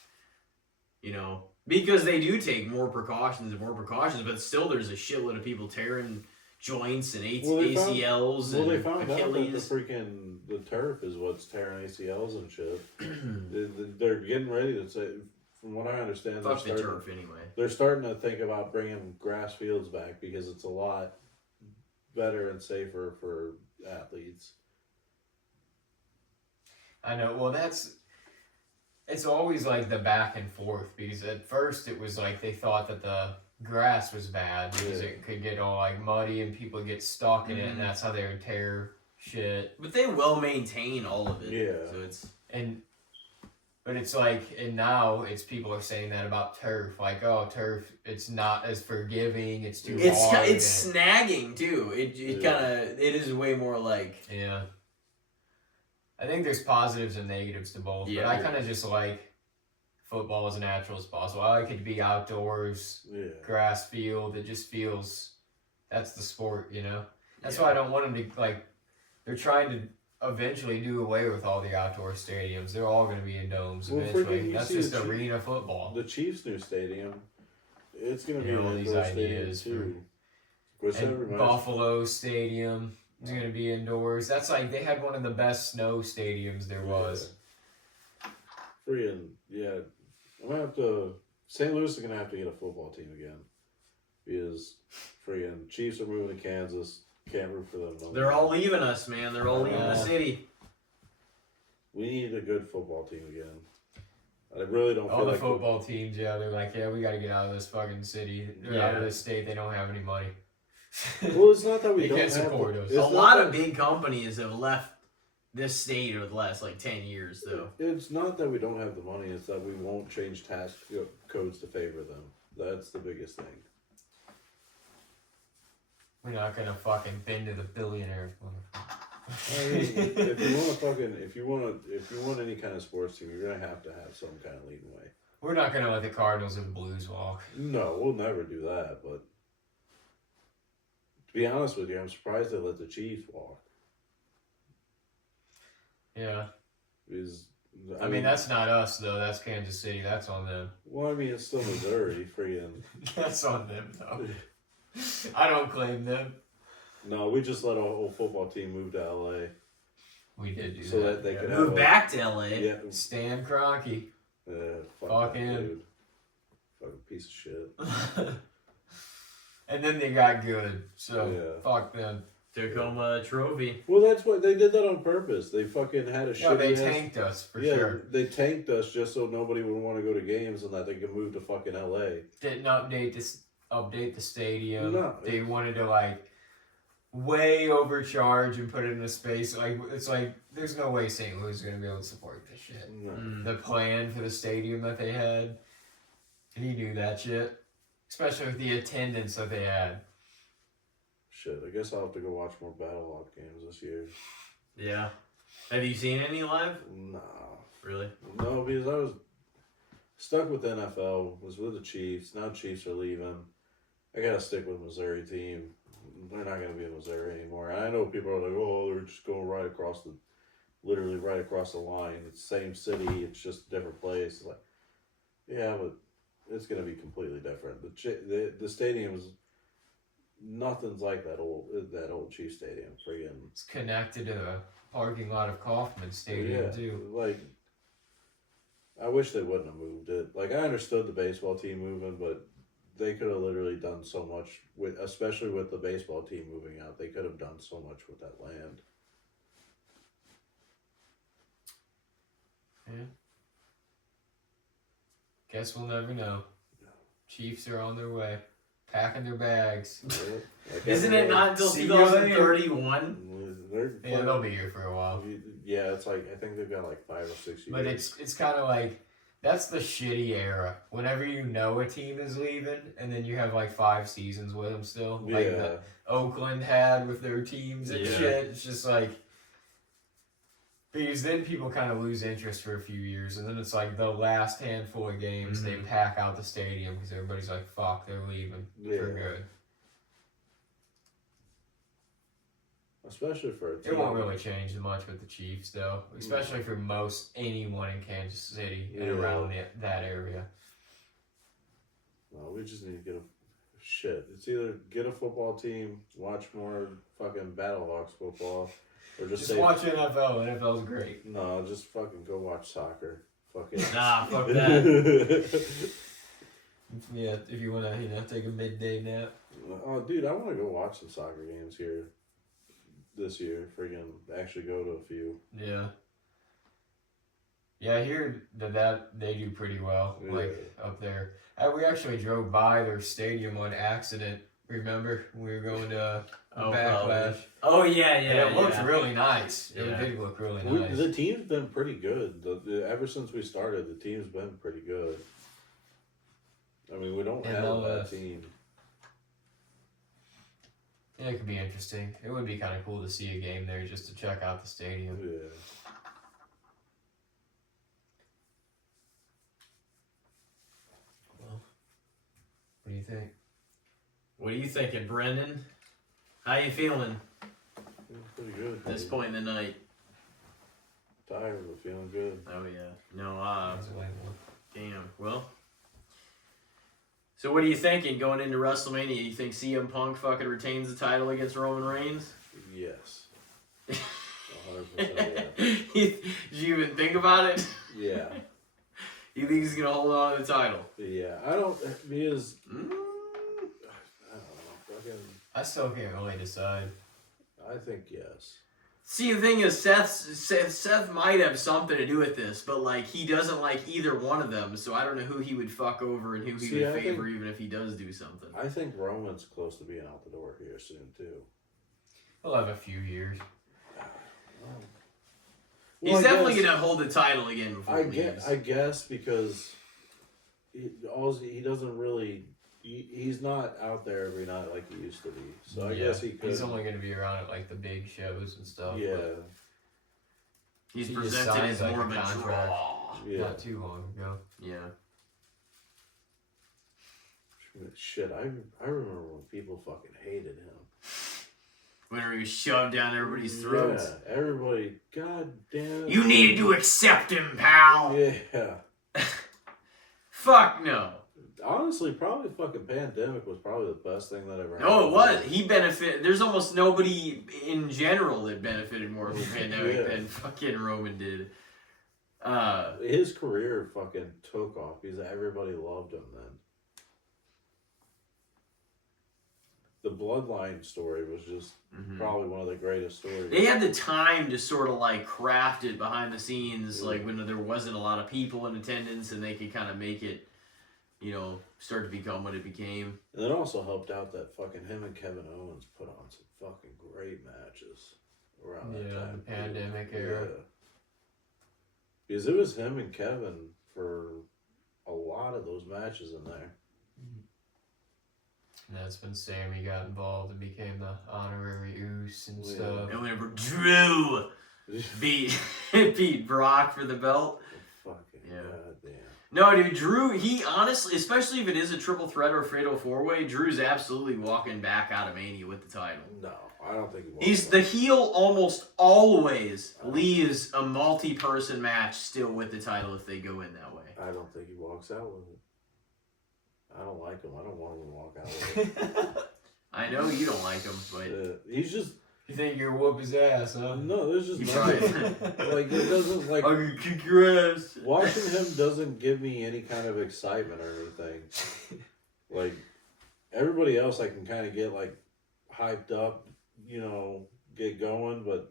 because they do take more precautions, but still there's a shitload of people tearing joints and ACLs and they found Achilles. out that the turf is what's tearing ACLs and shit. They're getting ready to say, from what I understand, fuck the turf anyway. They're starting to think about bringing grass fields back because it's a lot better and safer for athletes. I know. Well, it's always like the back and forth because at first it was like they thought that the grass was bad because it could get all like muddy and people get stuck in it, and that's how they would tear shit. But they will maintain all of it. Yeah. So but it's like, and now it's people are saying that about turf, like, oh, turf, it's not as forgiving, it's too hard. It's snagging too. It is way more like. Yeah. I think there's positives and negatives to both, but I kind of just like football as natural as possible. I like it to be outdoors, grass field. It just feels, that's the sport, That's why I don't want them to, like, they're trying to eventually do away with all the outdoor stadiums. They're all going to be in domes eventually. That's just arena football. The Chiefs' new stadium, it's going to be all an these indoor ideas stadium too. And Buffalo Stadium is going to be indoors. That's like, they had one of the best snow stadiums there was. I'm going to have to, St. Louis is going to have to get a football team again. Because Chiefs are moving to Kansas. Can't root for them. They're all leaving us, man. They're all leaving the city. We need a good football team again. I really don't feel all like... the football teams, they're like, we got to get out of this fucking city. They're out of this state. They don't have any money. Well, it's not that we They don't can have support the- us. it's A not lot that- of big companies have left this state over the last like 10 years, though. It's not that we don't have the money; it's that we won't change tax codes to favor them. That's the biggest thing. We're not gonna fucking bend to the billionaires. I mean, if you want any kind of sports team, you're gonna have some kind of leading way. We're not gonna let the Cardinals and Blues walk. No, we'll never do that. But to be honest with you, I'm surprised they let the Chiefs walk. Yeah. Because I mean, that's not us though. That's Kansas City. That's on them. well, I mean, it's still Missouri, friggin'. That's on them though. I don't claim them. No, we just let a whole football team move to LA We did do so that. that they could Move have back to LA. Yeah, Stan Kroenke. fuck Fuck him. dude. Fucking piece of shit. And then they got good. So Yeah. fuck them. Took home a trophy. Well, that's what they did that on purpose. They fucking had a Yeah, they shitty ass- tanked us for yeah, sure. they tanked us just so nobody would want to go to games and that they could move to fucking LA. Didn't update the stadium. No. They wanted to like way overcharge and put it in a space like it's like there's no way St. Louis is gonna be able to support this shit. No. The plan for the stadium that they had, he knew that shit, especially with the attendance that they had. Shit, I guess I'll have to go watch more Battle Lock games this year. Yeah. Have you seen any live? Nah. Really? No, because I was stuck with NFL, was with the Chiefs. Now Chiefs are leaving. I gotta stick with Missouri team. They're not gonna be in Missouri anymore. And I know people are like, oh, they're just going literally right across the line. It's the same city, it's just a different place. It's like, yeah, but it's gonna be completely different. The stadium's nothing's like that old Chiefs stadium. Friggin' It's connected to the parking lot of Kauffman Stadium too. Like, I wish they wouldn't have moved it. Like, I understood the baseball team moving, but they could have literally done so much with, especially with the baseball team moving out. They could have done so much with that land. Yeah. Guess we'll never know. Chiefs are on their way, packing their bags. Like, Isn't it not until See you later. 2031? Yeah, they'll be here for a while. Yeah, it's like I think they've got like 5 or 6 years. But it's kind of like that's the shitty era. Whenever you know a team is leaving, and then you have like 5 seasons with them still, like that Oakland had with their teams and shit. It's just like because then people kind of lose interest for a few years, and then it's like the last handful of games they pack out the stadium because everybody's like, "Fuck, they're leaving for good." Especially for a team. It won't really change much with the Chiefs, though. Especially for most anyone in Kansas City and around that area. No, we just need to get a shit. It's either get a football team, watch more fucking Battlehawks football, or just watch NFL. NFL's great. No, just fucking go watch soccer. Fucking Nah, fuck that. Yeah, if you want to, take a midday nap. Oh, dude, I want to go watch some soccer games here this year. Friggin' actually go to a few. Yeah. Yeah, I hear that they do pretty well, like up there. We actually drove by their stadium on accident. Remember, we were going to Backlash. Oh yeah, And it looked really nice. It did look really nice. The team's been pretty good. Ever since we started, the team's been pretty good. I mean, we don't have a bad team. Yeah, it could be interesting. It would be kind of cool to see a game there just to check out the stadium. Yeah. Well, what do you think? What are you thinking, Brendan? How you feeling Pretty good. at this point in the night? Tired, but feeling good. Oh yeah. No, That's way more. damn. Well. So what are you thinking going into WrestleMania? You think CM Punk fucking retains the title against Roman Reigns? Yes. 100% yeah. Did you even think about it? Yeah. You think he's gonna hold on to the title? Yeah. I don't, because, I don't know. Fucking, I still can't really decide. I think yes. See, the thing is, Seth might have something to do with this, but like he doesn't like either one of them, so I don't know who he would fuck over and who he would favor, even if he does do something. I think Roman's close to being out the door here soon too. He'll have a few years. He's definitely gonna hold the title again before he leaves. I guess because he doesn't really. He's not out there every night like he used to be. So I guess he could. He's only going to be around at like the big shows and stuff. Yeah. He's presented as more of a draw. Yeah. Not too long ago. Yeah. Shit, I remember when people fucking hated him. Whenever he was shoved down everybody's throats. Yeah, everybody, god damn it. You needed to accept him, pal. Yeah. Fuck no. Honestly, probably fucking pandemic was probably the best thing that ever happened. Oh, it was. He benefited. There's almost nobody in general that benefited more from the pandemic than fucking Roman did. His career fucking took off because everybody loved him then. The Bloodline story was just probably one of the greatest stories. They had the time to sort of like craft it behind the scenes, like when there wasn't a lot of people in attendance, and they could kind of make it, start to become what it became. And it also helped out that fucking him and Kevin Owens put on some fucking great matches around that time. The pandemic era. Yeah. Because it was him and Kevin for a lot of those matches in there. And that's when Sammy got involved and became the honorary Oos and stuff. And whenever Drew beat Brock for the belt. Fucking goddamn. No, dude, Drew, he honestly, especially if it is a triple threat or fatal four-way, Drew's absolutely walking back out of Mania with the title. No, I don't think he's the heel almost always leaves a multi-person match still with the title if they go in that way. I don't think he walks out with it. I don't like him. I don't want him to walk out with it. I know you don't like him, but he's just. You think you're whoop his ass, huh? No, there's just nothing. Like it doesn't like. I can kick your ass. Watching him doesn't give me any kind of excitement or anything. Like everybody else, I can kind of get like hyped up, get going, but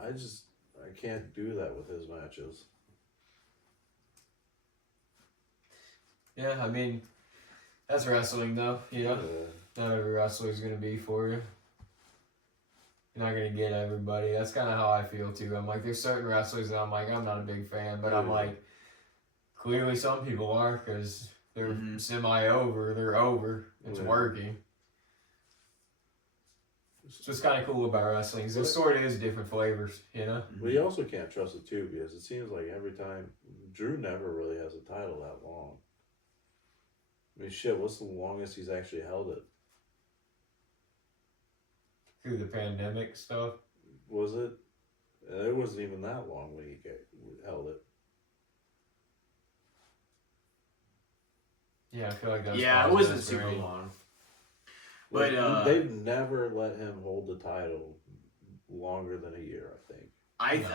I can't do that with his matches. Yeah, I mean, that's wrestling though, Yeah. Not every wrestler's gonna be for you. You're not gonna get everybody. That's kind of how I feel too. I'm like, there's certain wrestlers that I'm like, I'm not a big fan, but I'm like, clearly some people are because they're semi-over. They're over. It's working. So it's kind of cool about wrestling. It sort of is different flavors, But you also can't trust it too because it seems like every time Drew never really has a title that long. I mean, shit, what's the longest he's actually held it? Through the pandemic stuff. Was it? It wasn't even that long when he held it. Yeah, I feel like that's it wasn't super long. But they've never let him hold the title longer than a year, I think.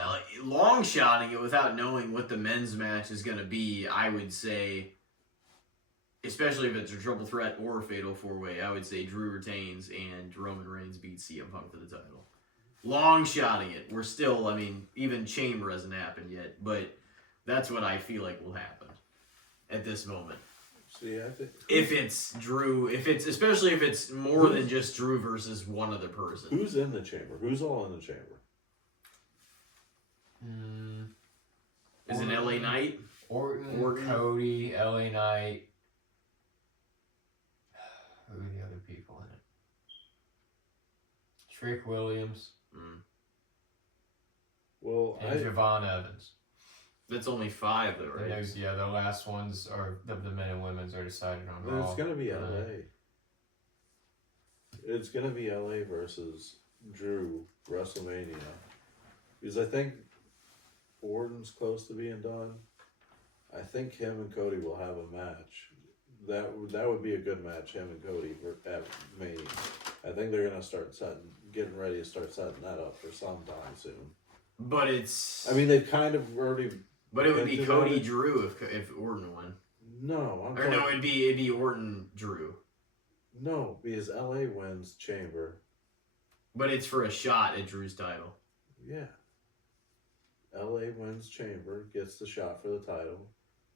Long shotting it without knowing what the men's match is going to be, I would say, especially if it's a triple threat or a fatal four-way, I would say Drew retains and Roman Reigns beats CM Punk for the title. Long shotting it. We're still, even Chamber hasn't happened yet, but that's what I feel like will happen at this moment. See, I think if it's Drew, especially if it's more than just Drew versus one other person. Who's in the chamber? Who's all in the chamber? Is it LA Knight? Orton, Cody, LA Knight. Who are the other people in it? Trick Williams. Well, and Javon Evans. That's only 5 though, right? The last ones are the men and women's are decided on Raw. It's gonna be LA. It's gonna be LA versus Drew WrestleMania. Because I think Orton's close to being done. I think him and Cody will have a match. That would be a good match, him and Cody at Mania. I think they're gonna start getting ready to start setting that up for sometime soon. But it's. They've kind of already. But it would be Cody Drew if Orton won. No, it'd be Orton Drew. No, because LA wins Chamber. But it's for a shot at Drew's title. Yeah. LA wins Chamber, gets the shot for the title,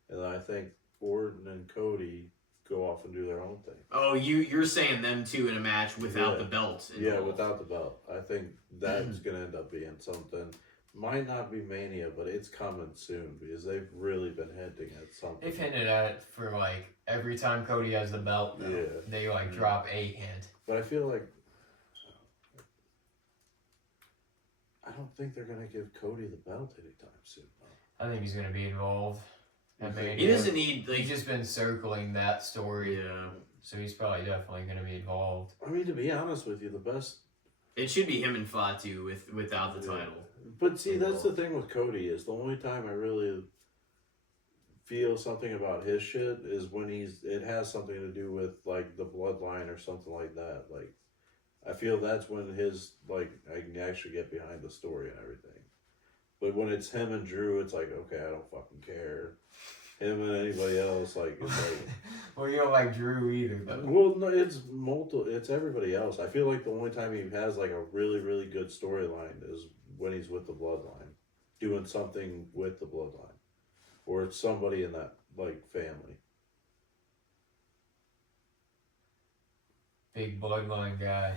and I think Orton and Cody go off and do their own thing. Oh, you're saying them two in a match without the belts involved. Yeah, without the belt. I think that's going to end up being something. Might not be Mania, but it's coming soon because they've really been hinting at something. They've hinted at it for like every time Cody has the belt. Though, yeah. They like drop a hint. But I feel like I don't think they're gonna give Cody the belt anytime soon. I think he's gonna be involved. He doesn't need. He's just been circling that story. Yeah. So he's probably definitely gonna be involved. I mean, to be honest with you, the best. It should be him and Fatu without the title. But see, that's the thing with Cody is the only time I really feel something about his shit is when it has something to do with like the bloodline or something like that. Like, I feel that's when I can actually get behind the story and everything. But when it's him and Drew, it's like, okay, I don't fucking care. Him and anybody else, like, it's like. Well, you don't like Drew either, though. Well, no, it's everybody else. I feel like the only time he has like a really, really good storyline is when he's with the bloodline, doing something with the bloodline, or it's somebody in that like family. Big bloodline guy.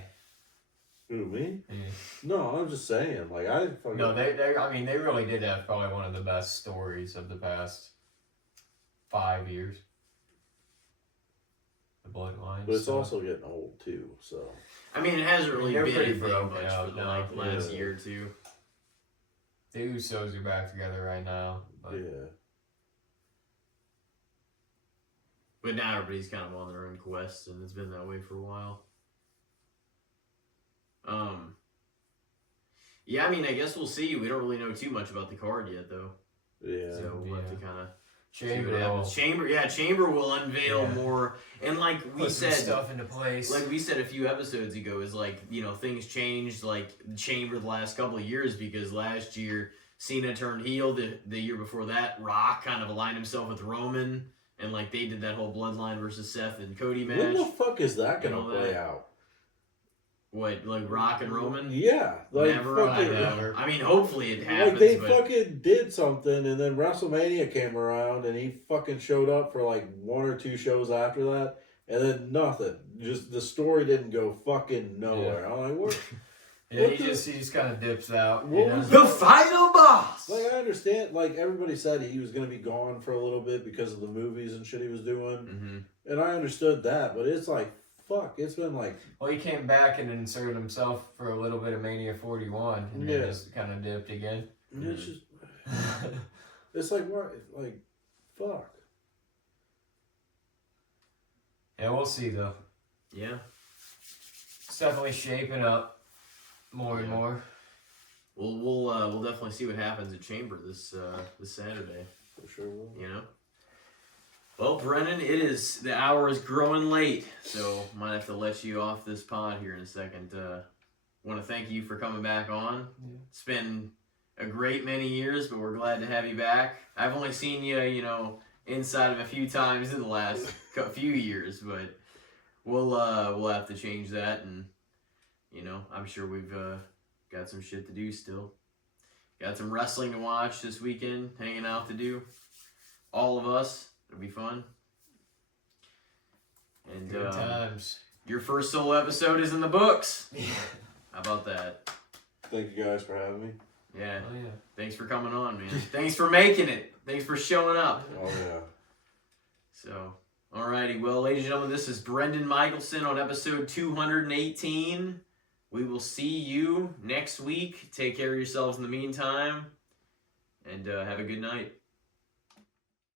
Who, me? Yeah. No, I'm just saying. Like I fucking. No, they really did have probably one of the best stories of the past 5 years. The bloodline. But it's also getting old too, so. I mean, it hasn't really They're been pretty anything broken much out for the now. last year or two. The Usos are back together right now. But Yeah. But now everybody's kind of on their own quest, and it's been that way for a while. Yeah, I mean, I guess we'll see. We don't really know too much about the card yet, though. Yeah. So we'll have to kind of Chamber. Chamber will unveil more, and like we put some said, stuff into place. like we said a few episodes ago, is like, you know, things changed like Chamber the last couple of years, because last year Cena turned heel. The year before that, Rock kind of aligned himself with Roman, and like they did that whole Bloodline versus Seth and Cody match. When the fuck is that and gonna all play that. out? What, like Rock and Roman? Yeah, like Never. fucking, never. I mean, hopefully it happens. like they but fucking did something, and then WrestleMania came around, and he fucking showed up for like 1 or 2 shows after that, and then nothing. Just the story didn't go fucking nowhere. I'm like, what? Yeah, he just kind of dips out. What You know? was the final boss. Like, I understand, like everybody said he was gonna be gone for a little bit because of the movies and shit he was doing, Mm-hmm. and I understood that, but it's like, fuck, it's been like. Well, he came back and inserted himself for a little bit of Mania 41, and then just kind of dipped again. It's just, it's like what, like, fuck. Yeah, we'll see though. Yeah. It's definitely shaping up more and more. We'll definitely see what happens at Chamber this Saturday. For sure will. You know. Well, Brennan, the hour is growing late, so might have to let you off this pod here in a second. Want to thank you for coming back on. Yeah. It's been a great many years, but we're glad to have you back. I've only seen you, you know, inside of a few times in the last few years, but we'll have to change that, and you know, I'm sure we've got some shit to do still. Got some wrestling to watch this weekend, hanging out to do. All of us. It'll be fun. And Good times. Your first solo episode is in the books. Yeah. How about that? Thank you guys for having me. Yeah. Oh yeah. Thanks for coming on, man. Thanks for making it. Thanks for showing up. Oh yeah. So, alrighty. Well, ladies and gentlemen, this is Brendan Michalsen on episode 218. We will see you next week. Take care of yourselves in the meantime. And have a good night.